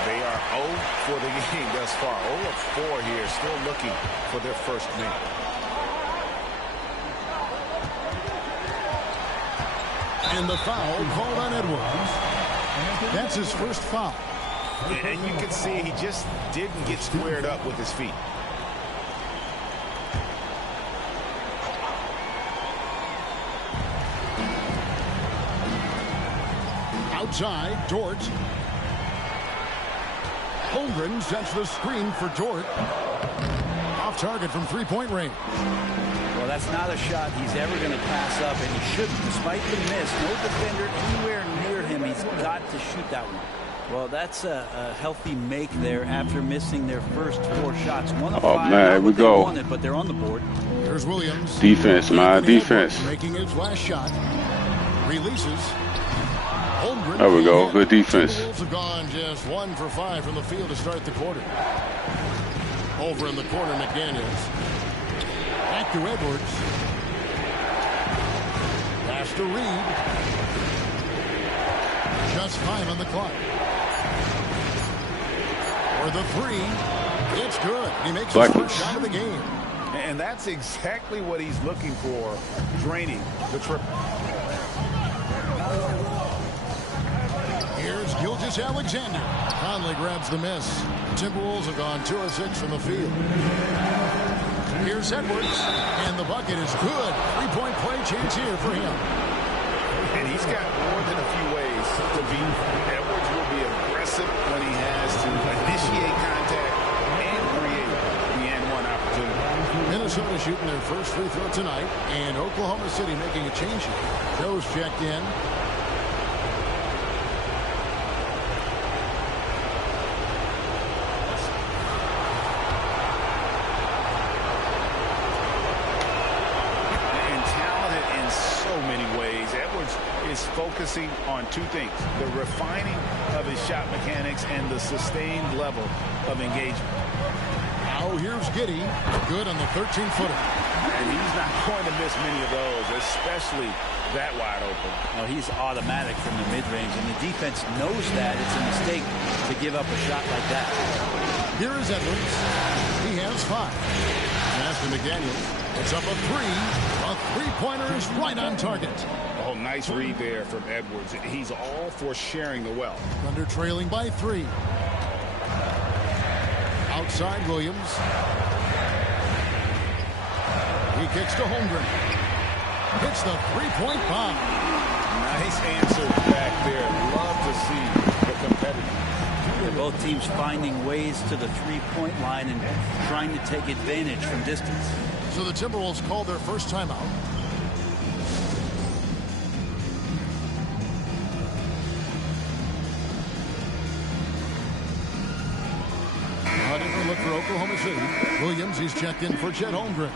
They are 0 for the game thus far. 0 of 4 here, still looking for their first make. And the foul called on Edwards. That's his first foul. And you can see he just didn't get squared up with his feet. Outside, Dort. Holmgren sets the screen for Dort. Off target from three-point range. Well, that's not a shot he's ever going to pass up, and he shouldn't. Despite the miss, no defender anywhere near him. He's got to shoot that one. Well, that's a healthy make there after missing their first 4 shots. 1 of 5. Man, here we go. Wanted, but they're on the board. Here's Williams. Defense, man, defense. Making his last shot. Releases. Holmgren. There we go. Good defense. The Wolves have gone just 1 for 5 from the field to start the quarter. Over in the corner, McDaniels. Back to Edwards. Pass to Reed. Just 5 on the clock. For the 3. It's good. He makes his first shot of the game. And that's exactly what he's looking for, draining the triple. Here's Gilgeous-Alexander. Conley grabs the miss. Timberwolves have gone 2 of 6 from the field. Here's Edwards, and the bucket is good. 3-point play chance here for him. And he's got more than a few ways to beat. Edwards will be aggressive when he has to initiate contact and create the and-one opportunity. Minnesota shooting their first free throw tonight, and Oklahoma City making a change here. Joe's checked in. Focusing on 2 things, the refining of his shot mechanics and the sustained level of engagement. Now here's Giddey, good on the 13-footer. And he's not going to miss many of those, especially that wide open. No, he's automatic from the mid-range, and the defense knows that. It's a mistake to give up a shot like that. Here is Edwards. He has 5. Pass to McDaniels. It's up a 3. A three-pointer is right on target. Oh, nice read there from Edwards. He's all for sharing the wealth. Thunder trailing by 3. Outside Williams. He kicks to Holmgren. Hits the 3-point bomb. Nice answer back there. Love to see the competitive. They're both teams finding ways to the 3-point line and trying to take advantage from distance. So the Timberwolves call their first timeout. A different look for Oklahoma City. Williams, he's checked in for Chet Holmgren.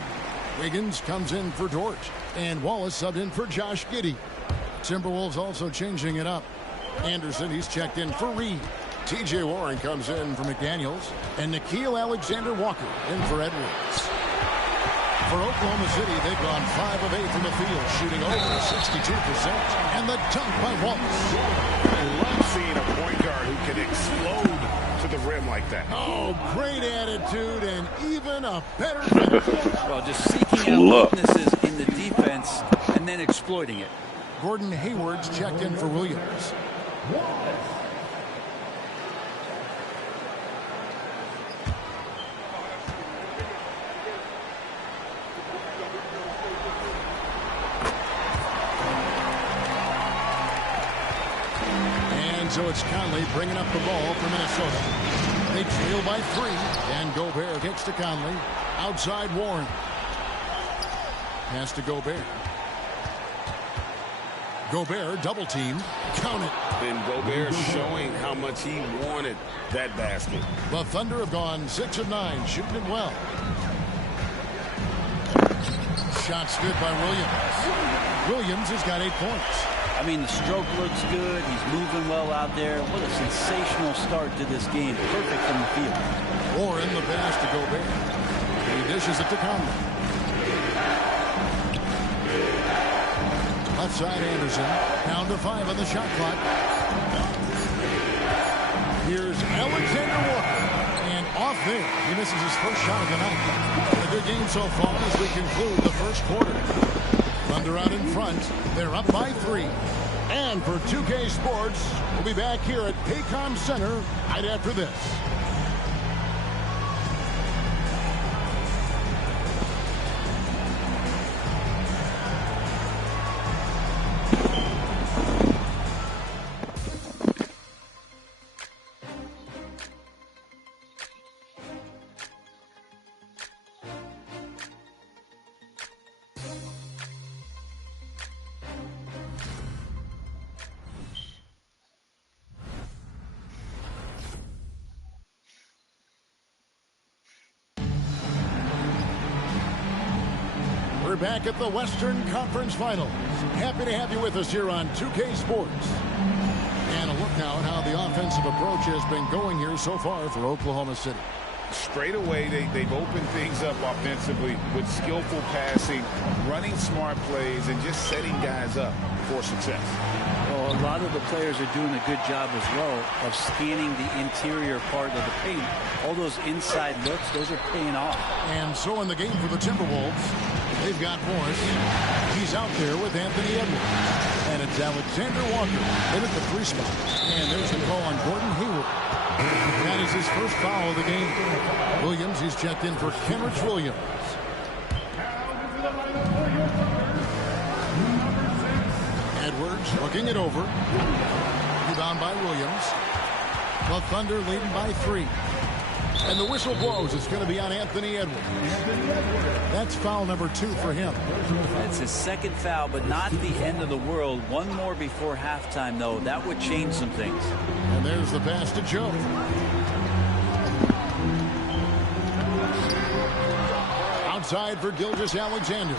Wiggins comes in for Dort. And Wallace subbed in for Josh Giddey. Timberwolves also changing it up. Anderson, he's checked in for Reed. T.J. Warren comes in for McDaniels. And Nickeil Alexander-Walker in for Edwards. For Oklahoma City, they've gone 5 of 8 from the field, shooting over 62%. And the dunk by Wallace. I love seeing a point guard who can explode to the rim like that. Oh, great attitude and even a better finish. Well, just seeking out weaknesses in the defense and then exploiting it. Gordon Hayward's checked in for Williams. So it's Conley bringing up the ball for Minnesota. They trail by 3, and Gobert kicks to Conley. Outside Warren. Pass to Gobert. Gobert double teamed. Count it. And Gobert showing how much he wanted that basket. The Thunder have gone 6 of 9, shooting it well. Shot's good by Williams. Williams has got 8 points. I mean, the stroke looks good. He's moving well out there. What a sensational start to this game. Perfect from the field. Warren the pass to Gobert. He dishes it to Conley. Left side Anderson. Down to 5 on the shot clock. Here's Alexander Walker. And off there. He misses his first shot of the night. A good game so far as we conclude the first quarter. Thunder out in front. They're up by 3. And for 2K Sports, we'll be back here at Paycom Center right after this. We're back at the Western Conference Finals. Happy to have you with us here on 2K Sports. And a look now at how the offensive approach has been going here so far for Oklahoma City. Straight away, they've opened things up offensively with skillful passing, running smart plays, and just setting guys up for success. Well, a lot of the players are doing a good job as well of scanning the interior part of the paint. All those inside looks, those are paying off. And so in the game for the Timberwolves, they've got Morris. He's out there with Anthony Edwards. And it's Alexander Walker in at the 3 spot. And there's the call on Gordon Hayward. That is his first foul of the game. Williams, he's checked in for Kenrich Williams. Edwards looking it over. Rebound by Williams. The Thunder leading by 3. And the whistle blows. It's going to be on Anthony Edwards. That's foul number 2 for him. It's his second foul, but not the end of the world. One more before halftime, though. That would change some things. And there's the pass to Joe. Outside for Gilgeous-Alexander.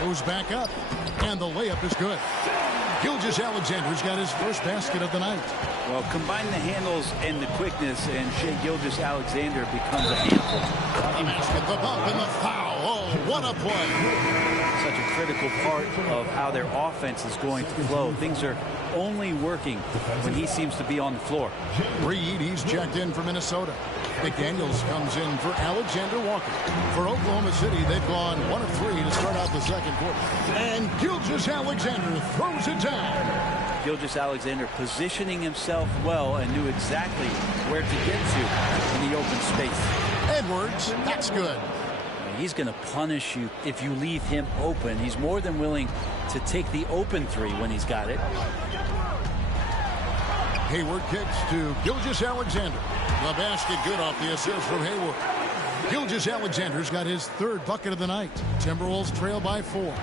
Goes back up. And the layup is good. Gilgeous-Alexander's got his first basket of the night. Well, combine the handles and the quickness, and Shai Gilgeous-Alexander becomes a handful. The basket, the bump, and the foul. Oh, what a play. Such a critical part of how their offense is going to flow. Things are only working when he seems to be on the floor. Reed, he's checked in for Minnesota. McDaniels comes in for Alexander Walker. For Oklahoma City, they've gone 1 of 3 to start out the second quarter. And Gilgeous-Alexander throws it down. Gilgeous-Alexander positioning himself well and knew exactly where to get to in the open space. Edwards, that's good. He's going to punish you if you leave him open. He's more than willing to take the open 3 when he's got it. Hayward kicks to Gilgeous-Alexander. The basket good off the assist from Hayward. Gilgeous-Alexander's got his 3rd bucket of the night. Timberwolves trail by 4.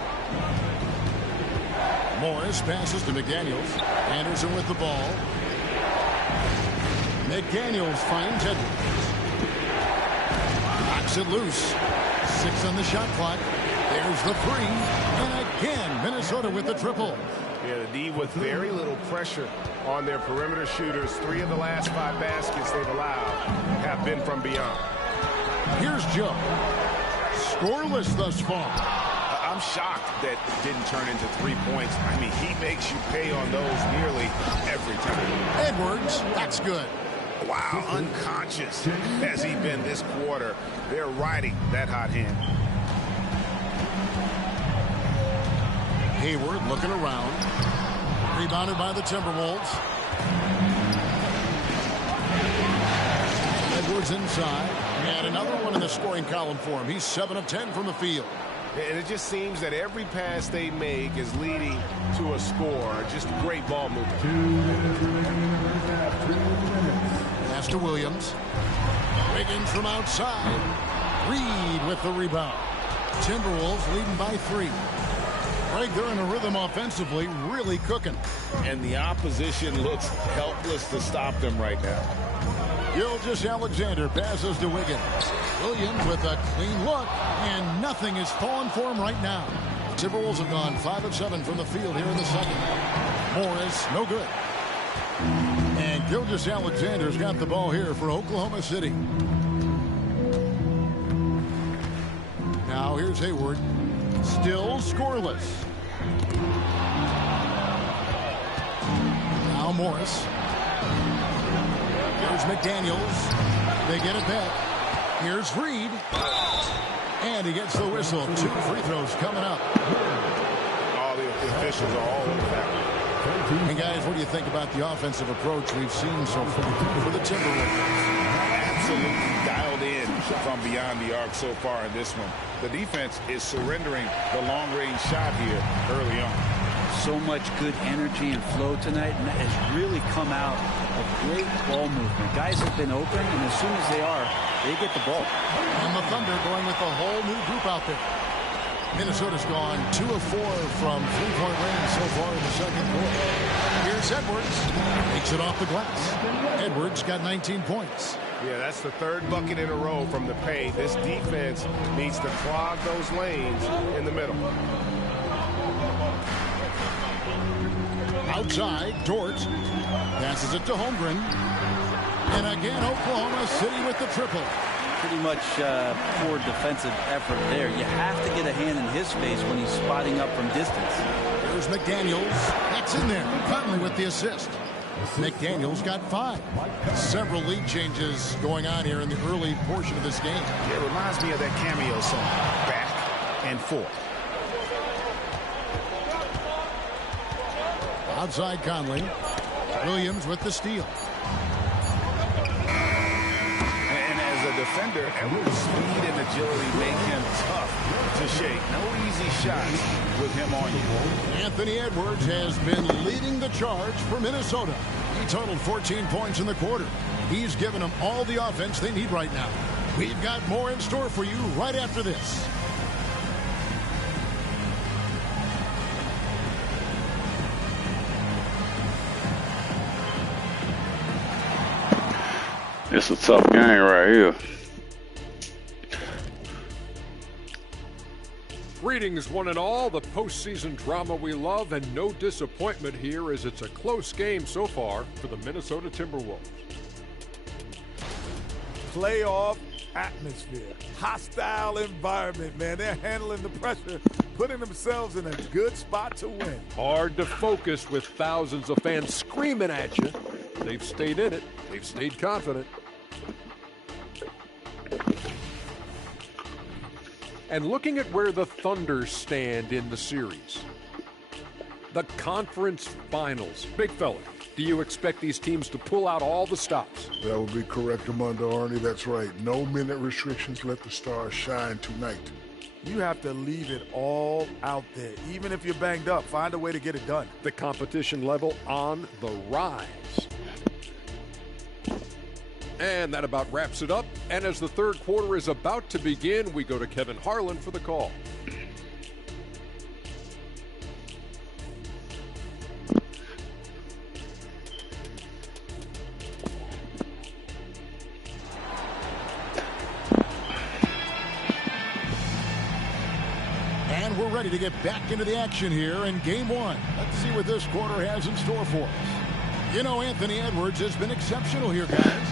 Morris passes to McDaniels. Anderson with the ball. McDaniels finds Edwards. Knocks it loose. 6 on the shot clock. There's the 3. And again, Minnesota with the triple. Yeah, the D with very little pressure on their perimeter shooters. 3 of the last 5 baskets they've allowed have been from beyond. Here's Joe. Scoreless thus far. I'm shocked that it didn't turn into 3 points. I mean, he makes you pay on those nearly every time. Edwards, that's good. Wow, unconscious has he been this quarter. They're riding that hot hand. Hayward looking around. Rebounded by the Timberwolves. Edwards inside. And another one in the scoring column for him. He's 7 of 10 from the field. And it just seems that every pass they make is leading to a score. Just great ball movement. Pass to Williams. Wiggins from outside. Reed with the rebound. Timberwolves leading by 3. Greg, they're in a rhythm offensively, really cooking. And the opposition looks helpless to stop them right now. Gilgeous-Alexander passes to Wiggins. Williams with a clean look, and nothing is falling for him right now. Timberwolves have gone 5 of 7 from the field here in the second. Morris, no good. And Gilgeous-Alexander's got the ball here for Oklahoma City. Now here's Hayward. Still scoreless. Now Morris. Here's McDaniels. They get it back. Here's Reed. And he gets the whistle. 2 free throws coming up. All the officials are all over that one. And guys, what do you think about the offensive approach we've seen so far for the Timberwolves? Absolutely dialed in from beyond the arc so far in this one. The defense is surrendering the long-range shot here early on. So much good energy and flow tonight, and that has really come out of great ball movement. Guys have been open, and as soon as they are, they get the ball. And the Thunder going with a whole new group out there. Minnesota's gone 2 of 4 from three-point range so far in the second quarter. Here's Edwards. Takes it off the glass. Edwards got 19 points. Yeah, that's the 3rd bucket in a row from the paint. This defense needs to clog those lanes in the middle. Outside, Dort passes it to Holmgren. And again, Oklahoma City with the triple. Pretty much poor defensive effort there. You have to get a hand in his face when he's spotting up from distance. There's McDaniels. That's in there. Conley with the assist. McDaniels got 5. Several lead changes going on here in the early portion of this game. It reminds me of that cameo song, Back and Forth. Outside Conley. Williams with the steal. Defender, Edwards' speed and agility make him tough to shake. No easy shots with him on you. Anthony Edwards has been leading the charge for Minnesota. He totaled 14 points in the quarter. He's given them all the offense they need right now. We've got more in store for you right after this. It's a tough game right here. Greetings, one and all. The postseason drama we love, and no disappointment here as it's a close game so far for the Minnesota Timberwolves. Playoff atmosphere, hostile environment, man. They're handling the pressure, putting themselves in a good spot to win. Hard to focus with thousands of fans screaming at you. They've stayed in it. They've stayed confident. And looking at where the Thunder stand in the series. The conference finals. Big fella, do you expect these teams to pull out all the stops? That would be correct, Armando Arnie. That's right. No minute restrictions. Let the stars shine tonight. You have to leave it all out there. Even if you're banged up, find a way to get it done. The competition level on the rise. And that about wraps it up. And as the third quarter is about to begin, we go to Kevin Harlan for the call. And we're ready to get back into the action here in game 1. Let's see what this quarter has in store for us. You know, Anthony Edwards has been exceptional here, guys.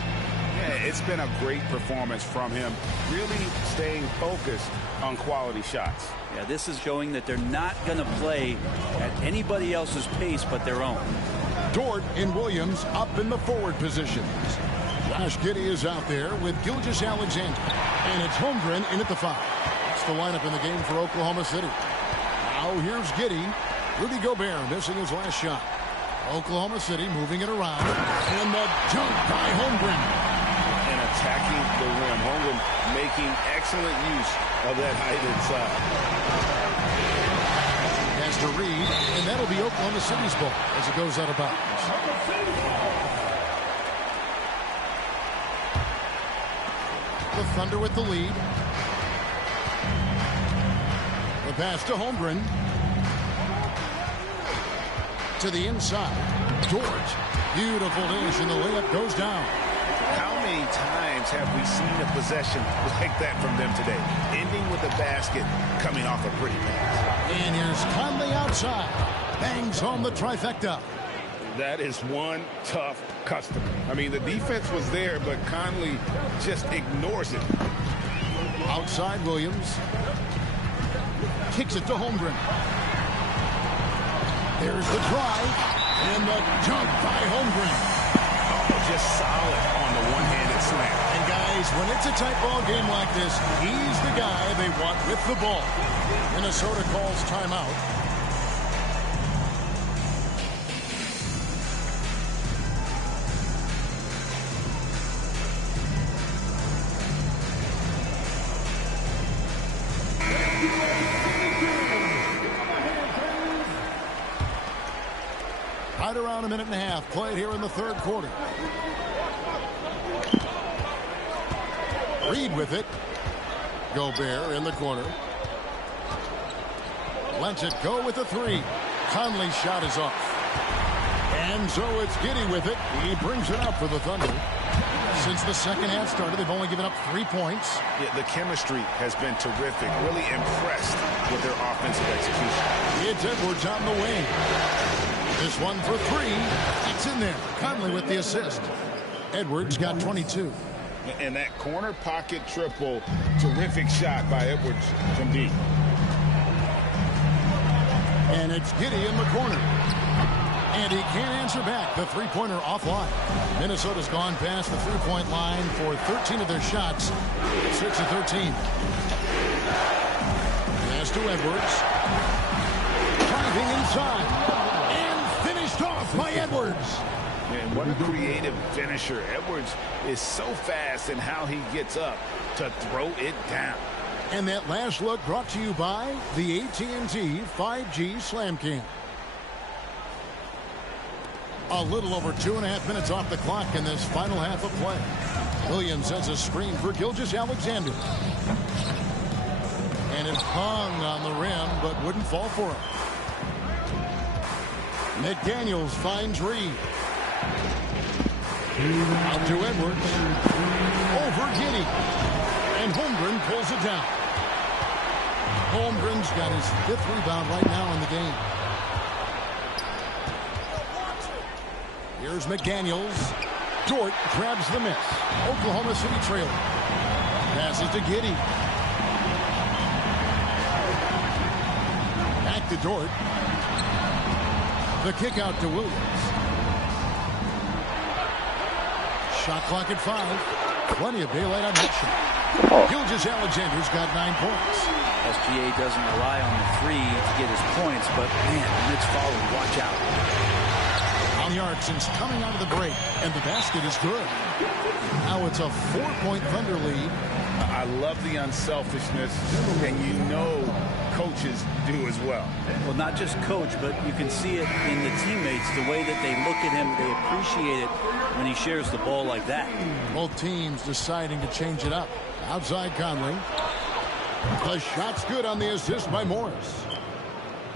Yeah, it's been a great performance from him, really staying focused on quality shots. Yeah, this is showing that they're not going to play at anybody else's pace but their own. Dort and Williams up in the forward positions. Josh Giddey is out there with Gilgeous-Alexander. And it's Holmgren in at the 5. That's the lineup in the game for Oklahoma City. Now here's Giddey. Rudy Gobert missing his last shot. Oklahoma City moving it around. And the dunk by Holmgren. And attacking the rim. Holmgren making excellent use of that height inside. Pass to Reed, and that'll be Oklahoma City's ball as it goes out of bounds. The Thunder with the lead. The pass to Holmgren. To the inside. Dort. Beautiful dish, and the layup goes down. How many times have we seen a possession like that from them today? Ending with a basket, coming off a pretty pass. And here's Conley outside. Bangs home the trifecta. That is one tough customer. I mean, the defense was there, but Conley just ignores it. Outside Williams. Kicks it to Holmgren. There's the drive. And the dunk by Holmgren. Oh, just solid on the one-handed slam. And guys, when it's a tight ball game like this, he's the guy they want with the ball. Minnesota calls timeout. Right around a minute and a half played here in the third quarter. Reed with it. Gobert in the corner. Lets it go with the three. Conley's shot is off. And so it's Giddey with it. He brings it up for the Thunder. Since the second half started, they've only given up 3 points. Yeah, the chemistry has been terrific. Really impressed with their offensive execution. It's Edwards on the wing. This one for three. It's in there. Conley with the assist. Edwards got 22. And that corner pocket triple, terrific shot by Edwards from deep. And it's Giddey in the corner. And he can't answer back. The three-pointer offline. Minnesota's gone past the three-point line for 13 of their shots. 6 of 13. Pass to Edwards. Driving inside. Off by Edwards. Man, what a creative finisher. Edwards is so fast in how he gets up to throw it down. And that last look brought to you by the AT&T 5G Slam Cam. A little over 2.5 minutes off the clock in this final half of play. Williams has a screen for Gilgeous-Alexander. And it hung on the rim, but wouldn't fall for him. McDaniels finds Reed. Out to Edwards. Over Giddey. And Holmgren pulls it down. Holmgren's got his 5th rebound right now in the game. Here's McDaniels. Dort grabs the miss. Oklahoma City trailing. Passes to Giddey. Back to Dort. The kick out to Williams. Shot clock at 5. Plenty of daylight on that shot. Gilgeous-Alexander's got 9 points. SGA doesn't rely on the three to get his points, but man, when it's followed, watch out. On the arc since coming out of the break, and the basket is good. Now it's a 4-point Thunder lead. I love the unselfishness, and you know coaches do as well. Well, not just coach, but you can see it in the teammates, the way that they look at him. They appreciate it when he shares the ball like that. Both teams deciding to change it up. Outside Conley. The shot's good on the assist by Morris.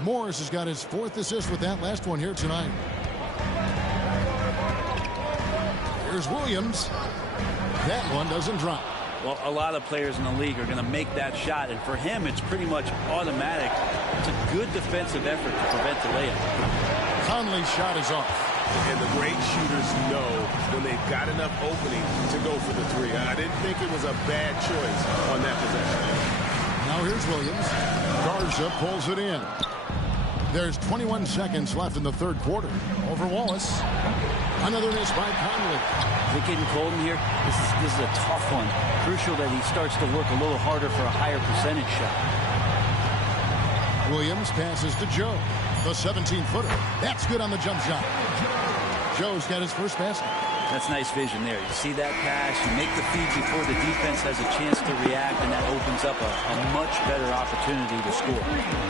Morris has got his 4th assist with that last one here tonight. Here's Williams. That one doesn't drop. Well, a lot of players in the league are going to make that shot, and for him, it's pretty much automatic. It's a good defensive effort to prevent the layup. Conley's shot is off. And the great shooters know when they've got enough opening to go for the three. I didn't think it was a bad choice on that possession. Now here's Williams. Garza pulls it in. There's 21 seconds left in the third quarter. Over Wallace. Another miss by Conley. Is it getting cold in here? This is a tough one. Crucial that he starts to work a little harder for a higher percentage shot. Williams passes to Joe. The 17-footer. That's good on the jump shot. Joe's got his first basket. That's nice vision there. You see that pass, you make the feed before the defense has a chance to react, and that opens up a much better opportunity to score.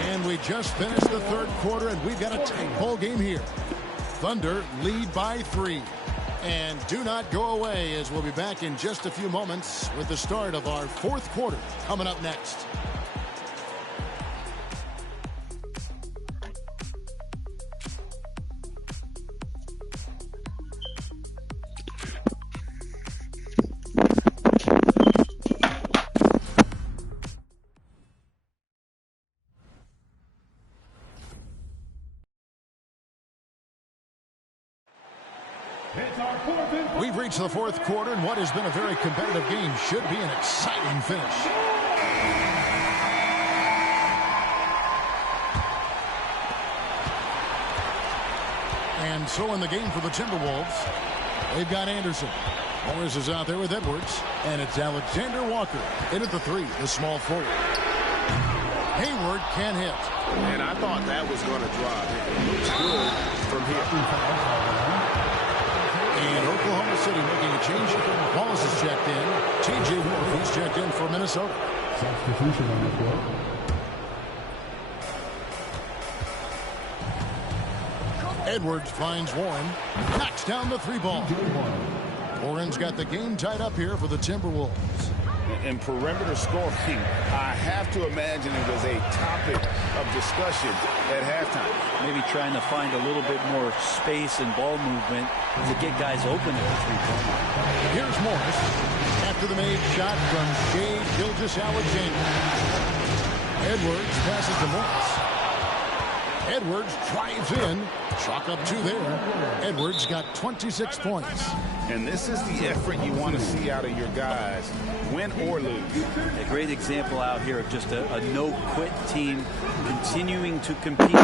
And we just finished the third quarter, and we've got a tight ball game here. Thunder lead by 3. And do not go away, as we'll be back in just a few moments with the start of our fourth quarter coming up next. We've reached the fourth quarter, and what has been a very competitive game should be an exciting finish. And so in the game for the Timberwolves, they've got Anderson. Morris is out there with Edwards, and it's Alexander Walker in at the three, the small forward. Hayward can't hit. And I thought that was going to drop. It looks good from here. And Oklahoma City making a change. Wallace is checked in. T.J. Wolf is checked in for Minnesota. Substitution on the court. Edwards finds Warren. Knocks down the three ball. Warren's got the game tied up here for the Timberwolves. In perimeter scoring, I have to imagine it was a topic of discussion at halftime. Maybe trying to find a little bit more space and ball movement to get guys open at the three-point line. Here's Morris after the made shot from Shea Gilgeous-Alexander. Edwards passes to Morris. Edwards drives in. Chalk up two there. Edwards got 26 points. And this is the effort you want to see out of your guys, win or lose. A great example out here of just a no-quit team continuing to compete.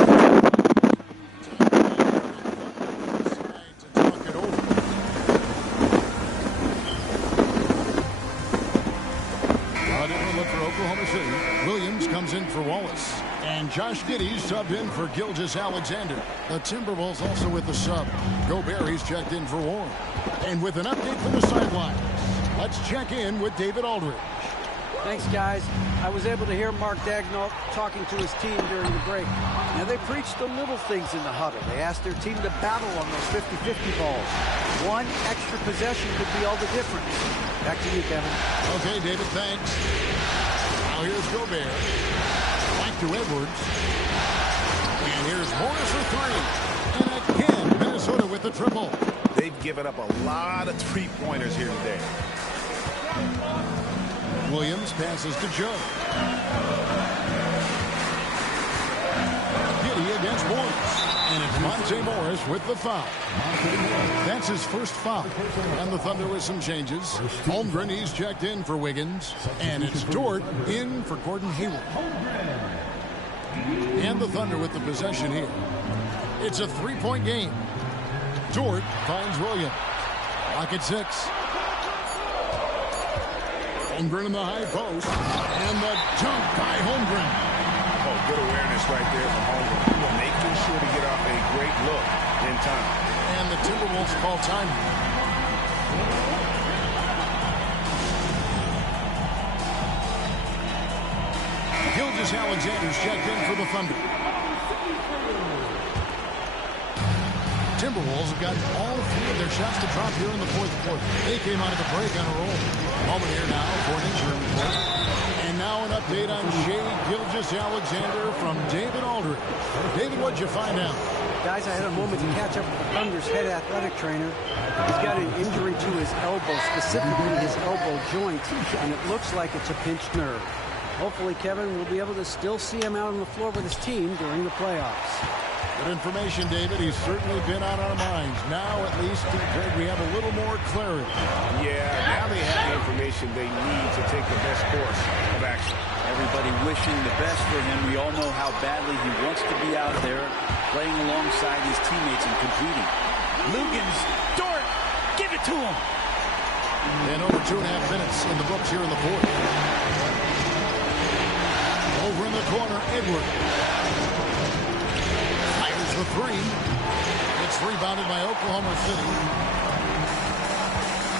Oklahoma City. Williams comes in for Wallace. And Josh Giddey's subbed in for Gilgeous-Alexander. The Timberwolves also with the sub. Gobert's checked in for Warren. And with an update from the sidelines, let's check in with David Aldridge. Thanks, guys. I was able to hear Mark Daigneault talking to his team during the break. Now, they preached the little things in the huddle. They asked their team to battle on those 50-50 balls. One extra possession could be all the difference. Back to you, Kevin. Okay, David, thanks. Now here's Gobert. Back to Edwards. And here's Morris for three. And again, Minnesota with the triple. They've given up a lot of three-pointers here today. Williams passes to Joe. Giddey against Morris. And it's Monte Morris with the foul. That's his first foul. And the Thunder with some changes. Holmgren, he's checked in for Wiggins. And it's Dort in for Gordon Hayward. And the Thunder with the possession here. It's a three-point game. Dort finds Williams. Lock at 6. Holmgren in the high post. And the dunk by Holmgren. Oh, good awareness right there from Holmgren. Making sure to get off a great look in time. And the Timberwolves call time. Gilgeous-Alexander's checked in for the Thunder. Timberwolves have gotten all three of their shots to drop here in the fourth quarter. They came out of the break on a roll. Moment here now for an injury report. And now an update on Shea Gilgeous-Alexander from David Aldridge. David, what'd you find out? Guys, I had a moment to catch up with the Thunder's head athletic trainer. He's got an injury to his elbow, specifically his elbow joint, and it looks like it's a pinched nerve. Hopefully, Kevin will be able to still see him out on the floor with his team during the playoffs. Good information, David. He's certainly been on our minds. Now, at least, Greg, we have a little more clarity. Yeah, now they have the information they need to take the best course of action. Everybody wishing the best for him. We all know how badly he wants to be out there, playing alongside his teammates and competing. Lugans, Dort, give it to him. And over 2.5 minutes in the books here in the fourth. Over in the corner, Edwards. Fires the three. It's rebounded by Oklahoma City.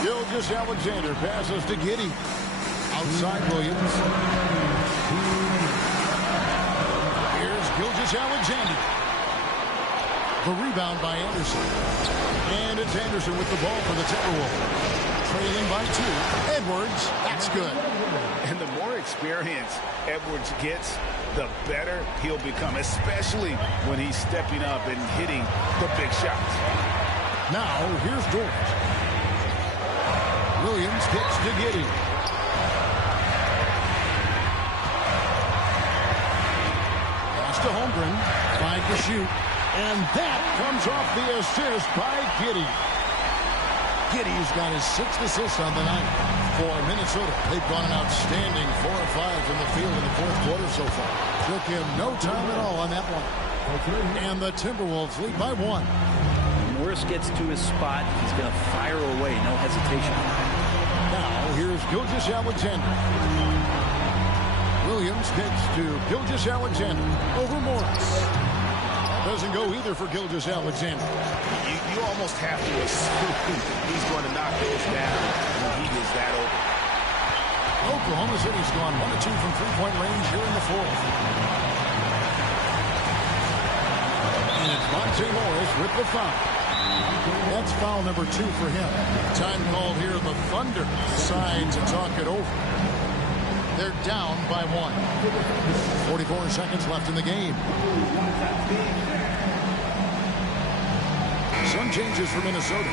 Gilgeous-Alexander passes to Giddey. Outside Williams. Here's Gilgeous-Alexander. The rebound by Anderson. And it's Anderson with the ball for the Timberwolves. Trailing by 2. Edwards, that's good. And the more experience Edwards gets, the better he'll become, especially when he's stepping up and hitting the big shots. Now, here's Dort. Williams kicks to Giddey. Pass to Holmgren. 5 to shoot. And that comes off the assist by Giddey. Giddey's got his 6th assist on the night. For Minnesota, they've gone an outstanding 4 of 5 from the field in the 4th quarter so far. Took him no time at all on that one. And the Timberwolves lead by 1. When Morris gets to his spot, he's going to fire away, no hesitation. Now, here's Gilgeous-Alexander. Williams kicks to Gilgeous-Alexander over Morris. That doesn't go either for Gilgeous-Alexander. You almost have to assume he's going to knock those down when he is that open. Oklahoma City's gone 1 of 2 from three-point range here in the 4th. And it's Monte Morris with the foul. That's foul number 2 for him. Time called here. The Thunder decide to talk it over. They're down by 1. 44 seconds left in the game. Some changes for Minnesota.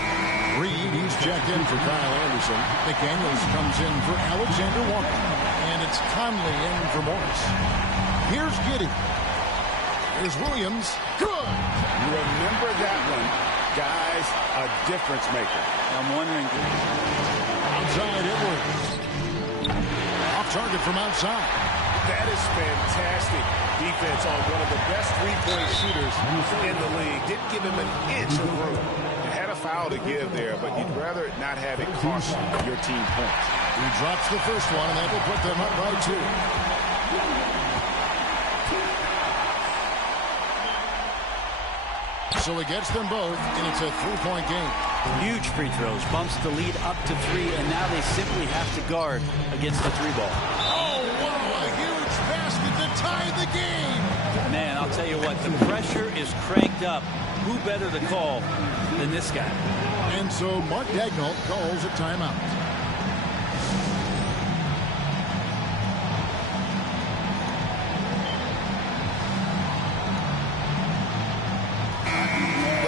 Reed, he's checked in for Kyle Anderson. McDaniels comes in for Alexander Walker. And it's Conley in for Morris. Here's Giddey. Here's Williams. Good. You remember that one. Guys, a difference maker. I'm wondering. Outside Edwards. Off target from outside. That is fantastic defense on one of the best three-point shooters in the league. Didn't give him an inch of room. You had a foul to give there, but you'd rather not have it cost your team points. He drops the first one, and that will put them up by 2. So he gets them both, and it's a 3-point game. Huge free throws, bumps the lead up to 3, and now they simply have to guard against the 3-ball. Oh, wow, a huge basket to tie the game. Man, I'll tell you what, the pressure is cranked up. Who better to call than this guy? And so Mark Daigneault calls a timeout.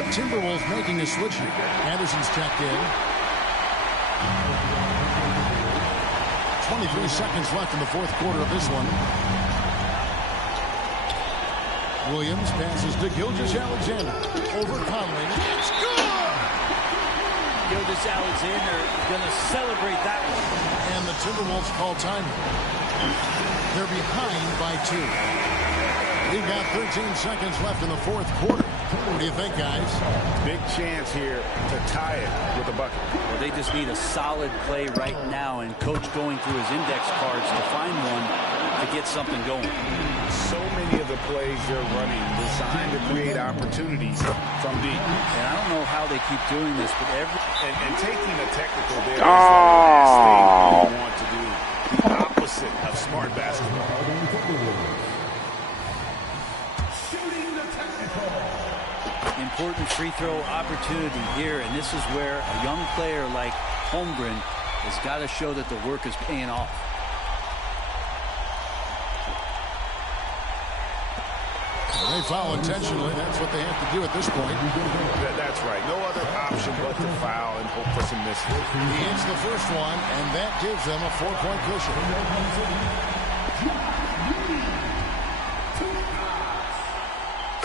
Timberwolves making a switch here. Anderson's checked in. 23 seconds left in the 4th quarter of this one. Williams passes to Gilgeous-Alexander. Over Conley. It's good! Gilgeous-Alexander is going to celebrate that one. And the Timberwolves call time. They're behind by 2. We've got 13 seconds left in the 4th quarter. What do you think, guys? Big chance here to tie it with a bucket. Well, they just need a solid play right now, and Coach going through his index cards to find one to get something going. So many of the plays they're running designed to create opportunities from deep. And I don't know how they keep doing this, but and taking a technical there is the last thing you want to do. The opposite of smart basketball. Important free throw opportunity here, and this is where a young player like Holmgren has got to show that the work is paying off. Well, they foul intentionally. That's what they have to do at this point. That's right. No other option but to foul and hope for some misses. He hits the first one, and that gives them a 4-point cushion.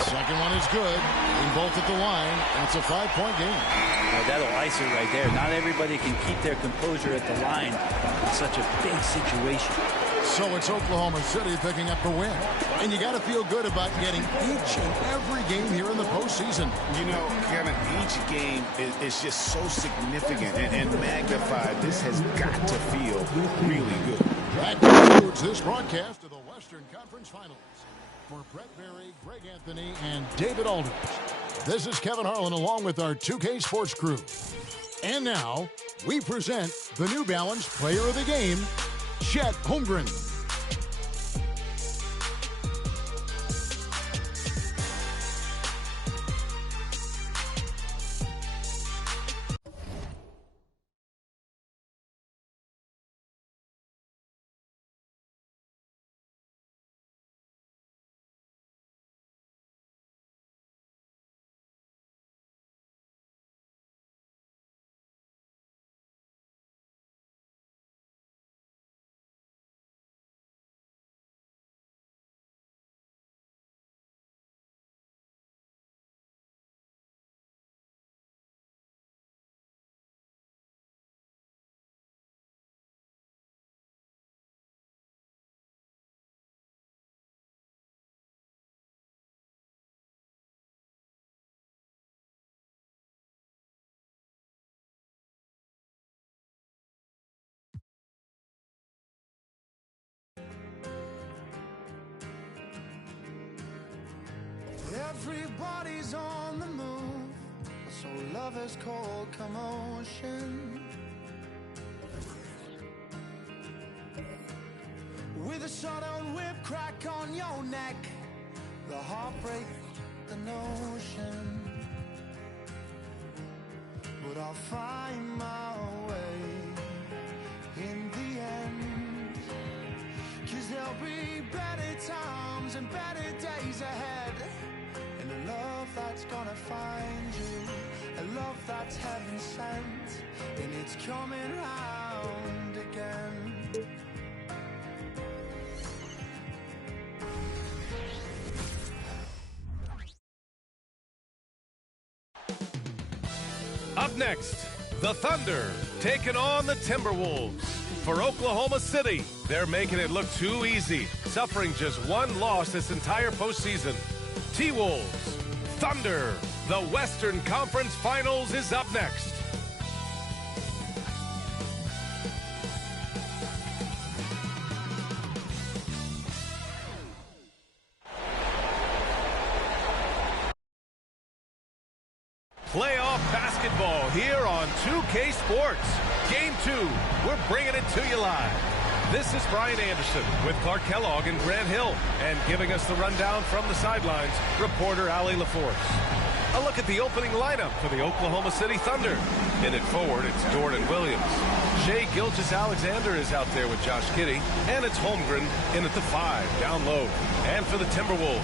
Second one is good. In both at the line, and it's a 5-point game. Well, that'll ice it right there. Not everybody can keep their composure at the line in such a big situation. So it's Oklahoma City picking up the win. And you got to feel good about getting each and every game here in the postseason. You know, Kevin, each game is just so significant and magnified. This has got to feel really good. That concludes this broadcast of the Western Conference Finals. For Brett Berry, Greg Anthony, and David Aldridge, this is Kevin Harlan along with our 2K Sports crew. And now, we present the New Balance Player of the Game, Chet Holmgren. Everybody's on the move, so lovers cold commotion. With a sudden whip crack on your neck, the heartbreak, the notion. But I'll find my way in the end, 'cause there'll be better times and better days ahead. And a love that's gonna find you, a love that's heaven sent, and it's coming round again. Up next, the Thunder taking on the Timberwolves. For Oklahoma City, they're making it look too easy, suffering just one loss this entire postseason. T-Wolves, Thunder, the Western Conference Finals is up next. Playoff basketball here on 2K Sports. Game 2, we're bringing it to you live. This is Brian Anderson with Clark Kellogg and Grant Hill. And giving us the rundown from the sidelines, reporter Allie LaForce. A look at the opening lineup for the Oklahoma City Thunder. In it forward, it's Jordan Williams. Shai Gilgeous-Alexander is out there with Josh Giddey. And it's Holmgren in at the 5, down low. And for the Timberwolves,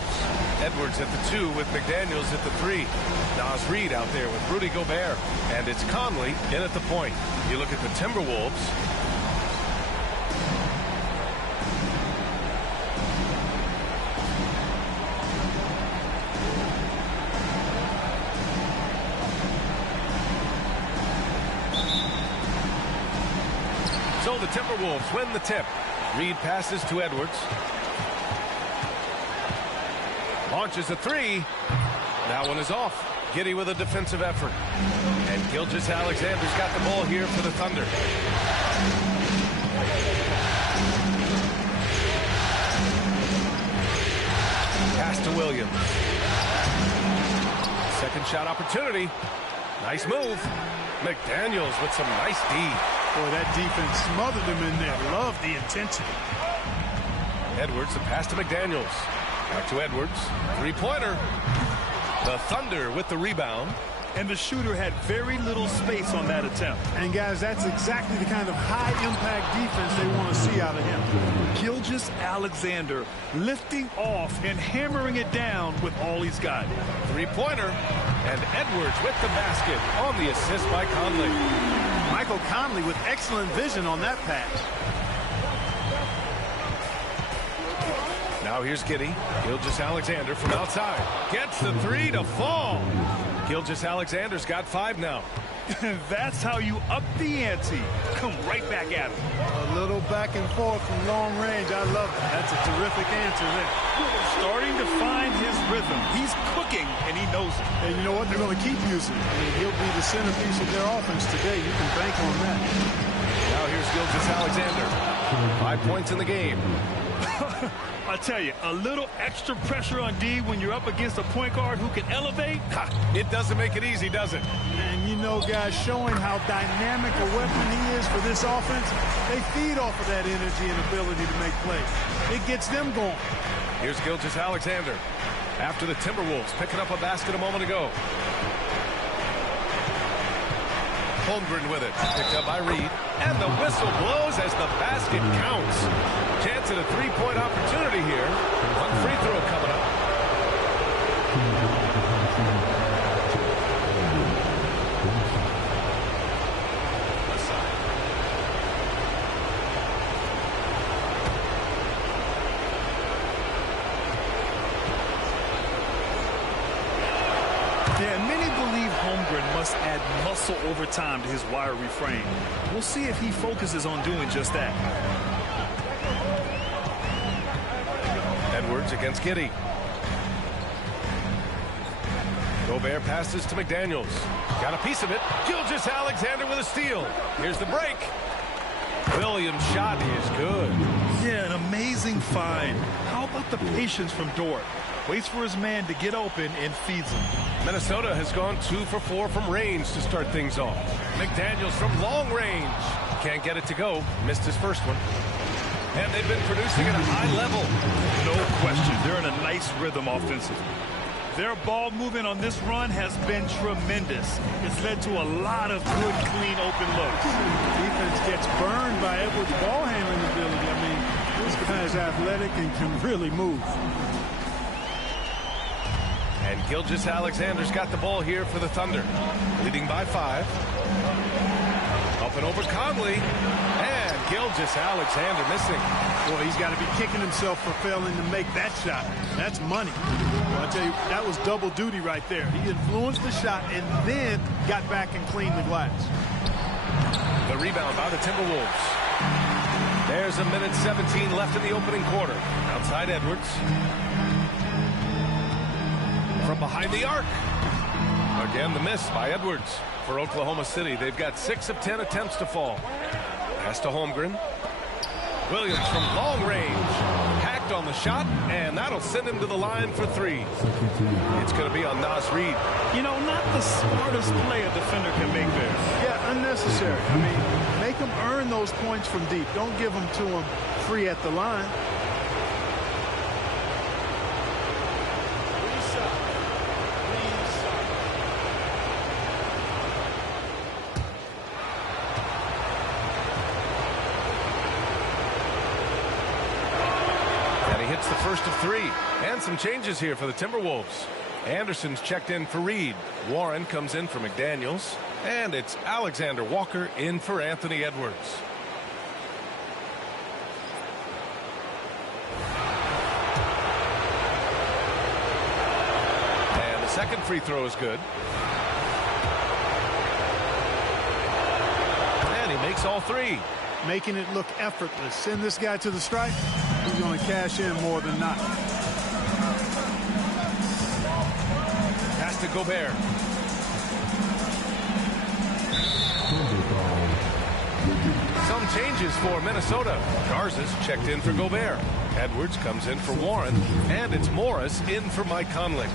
Edwards at the 2 with McDaniels at the 3. Naz Reid out there with Rudy Gobert. And it's Conley in at the point. You look at the Timberwolves. So the Timberwolves win the tip. Reid passes to Edwards. Launches a 3. That one is off. Giddey with a defensive effort. And Gilgeous-Alexander's got the ball here for the Thunder. Pass to Williams. Second shot opportunity. Nice move. McDaniels with some nice D. Boy, that defense smothered him in there. Love the intensity. Edwards, the pass to McDaniels. Back to Edwards. Three-pointer. The Thunder with the rebound. And the shooter had very little space on that attempt. And, guys, that's exactly the kind of high-impact defense they want to see out of him. Gilgeous-Alexander lifting off and hammering it down with all he's got. Three-pointer. And Edwards with the basket on the assist by Conley. Michael Conley with excellent vision on that pass. Now here's Giddey. Gilgeous-Alexander from outside. Gets the 3 to fall. Gilgeous-Alexander's got 5 now. That's how you up the ante. Come right back at him. A little back and forth from long range. I love it. That's a terrific answer there. Starting to find his rhythm. He's cooking, and he knows it. And you know what? They're going to keep using it. I mean, he'll be the centerpiece of their offense today. You can bank on that. Now here's Gilgeous-Alexander. 5 points in the game. I tell you, a little extra pressure on D when you're up against a point guard who can elevate. It doesn't make it easy, does it? And you know, guys, showing how dynamic a weapon he is for this offense, they feed off of that energy and ability to make plays. It gets them going. Here's Gilgeous-Alexander after the Timberwolves picking up a basket a moment ago. Holmgren with it, picked up by Reid, and the whistle blows as the basket counts. Chance at a three-point opportunity here. One free throw coming up. Yeah, many believe Holmgren must add muscle over time to his wiry frame. We'll see if he focuses on doing just that. Edwards against Giddey. Gobert passes to McDaniels. Got a piece of it. Gilgeous-Alexander with a steal. Here's the break. Williams' shot is good. Yeah, an amazing find. How about the patience from Dort? Waits for his man to get open and feeds him. Minnesota has gone 2 for 4 from range to start things off. McDaniels from long range. Can't get it to go. Missed his first one. And they've been producing at a high level. No question. They're in a nice rhythm offensively. Their ball movement on this run has been tremendous. It's led to a lot of good, clean, open looks. Defense gets burned by Edwards' ball handling ability. I mean, this guy is athletic and can really move. And Gilgeous-Alexander's got the ball here for the Thunder. Leading by 5. Up and over Conley. And Gilgeous-Alexander missing. Boy, he's got to be kicking himself for failing to make that shot. That's money. Well, I tell you, that was double duty right there. He influenced the shot and then got back and cleaned the glass. The rebound by the Timberwolves. There's a minute 17 left in the opening quarter. Outside Edwards. From behind the arc. Again, the miss by Edwards. For Oklahoma City, they've got 6 of 10 attempts to fall. Pass to Holmgren. Williams from long range. Hacked on the shot, and that'll send him to the line for 3. It's going to be on Nas Reed. You know, not the smartest play a defender can make there. Yeah, unnecessary. I mean, make them earn those points from deep. Don't give them to them free at the line. The first of 3. And some changes here for the Timberwolves. Anderson's checked in for Reed. Warren comes in for McDaniels. And it's Alexander Walker in for Anthony Edwards. And the second free throw is good. And he makes all 3. Making it look effortless. Send this guy to the stripe. He's going to cash in more than not. Pass to Gobert. Some changes for Minnesota. Garza's checked in for Gobert. Edwards comes in for Warren. And it's Morris in for Mike Conley.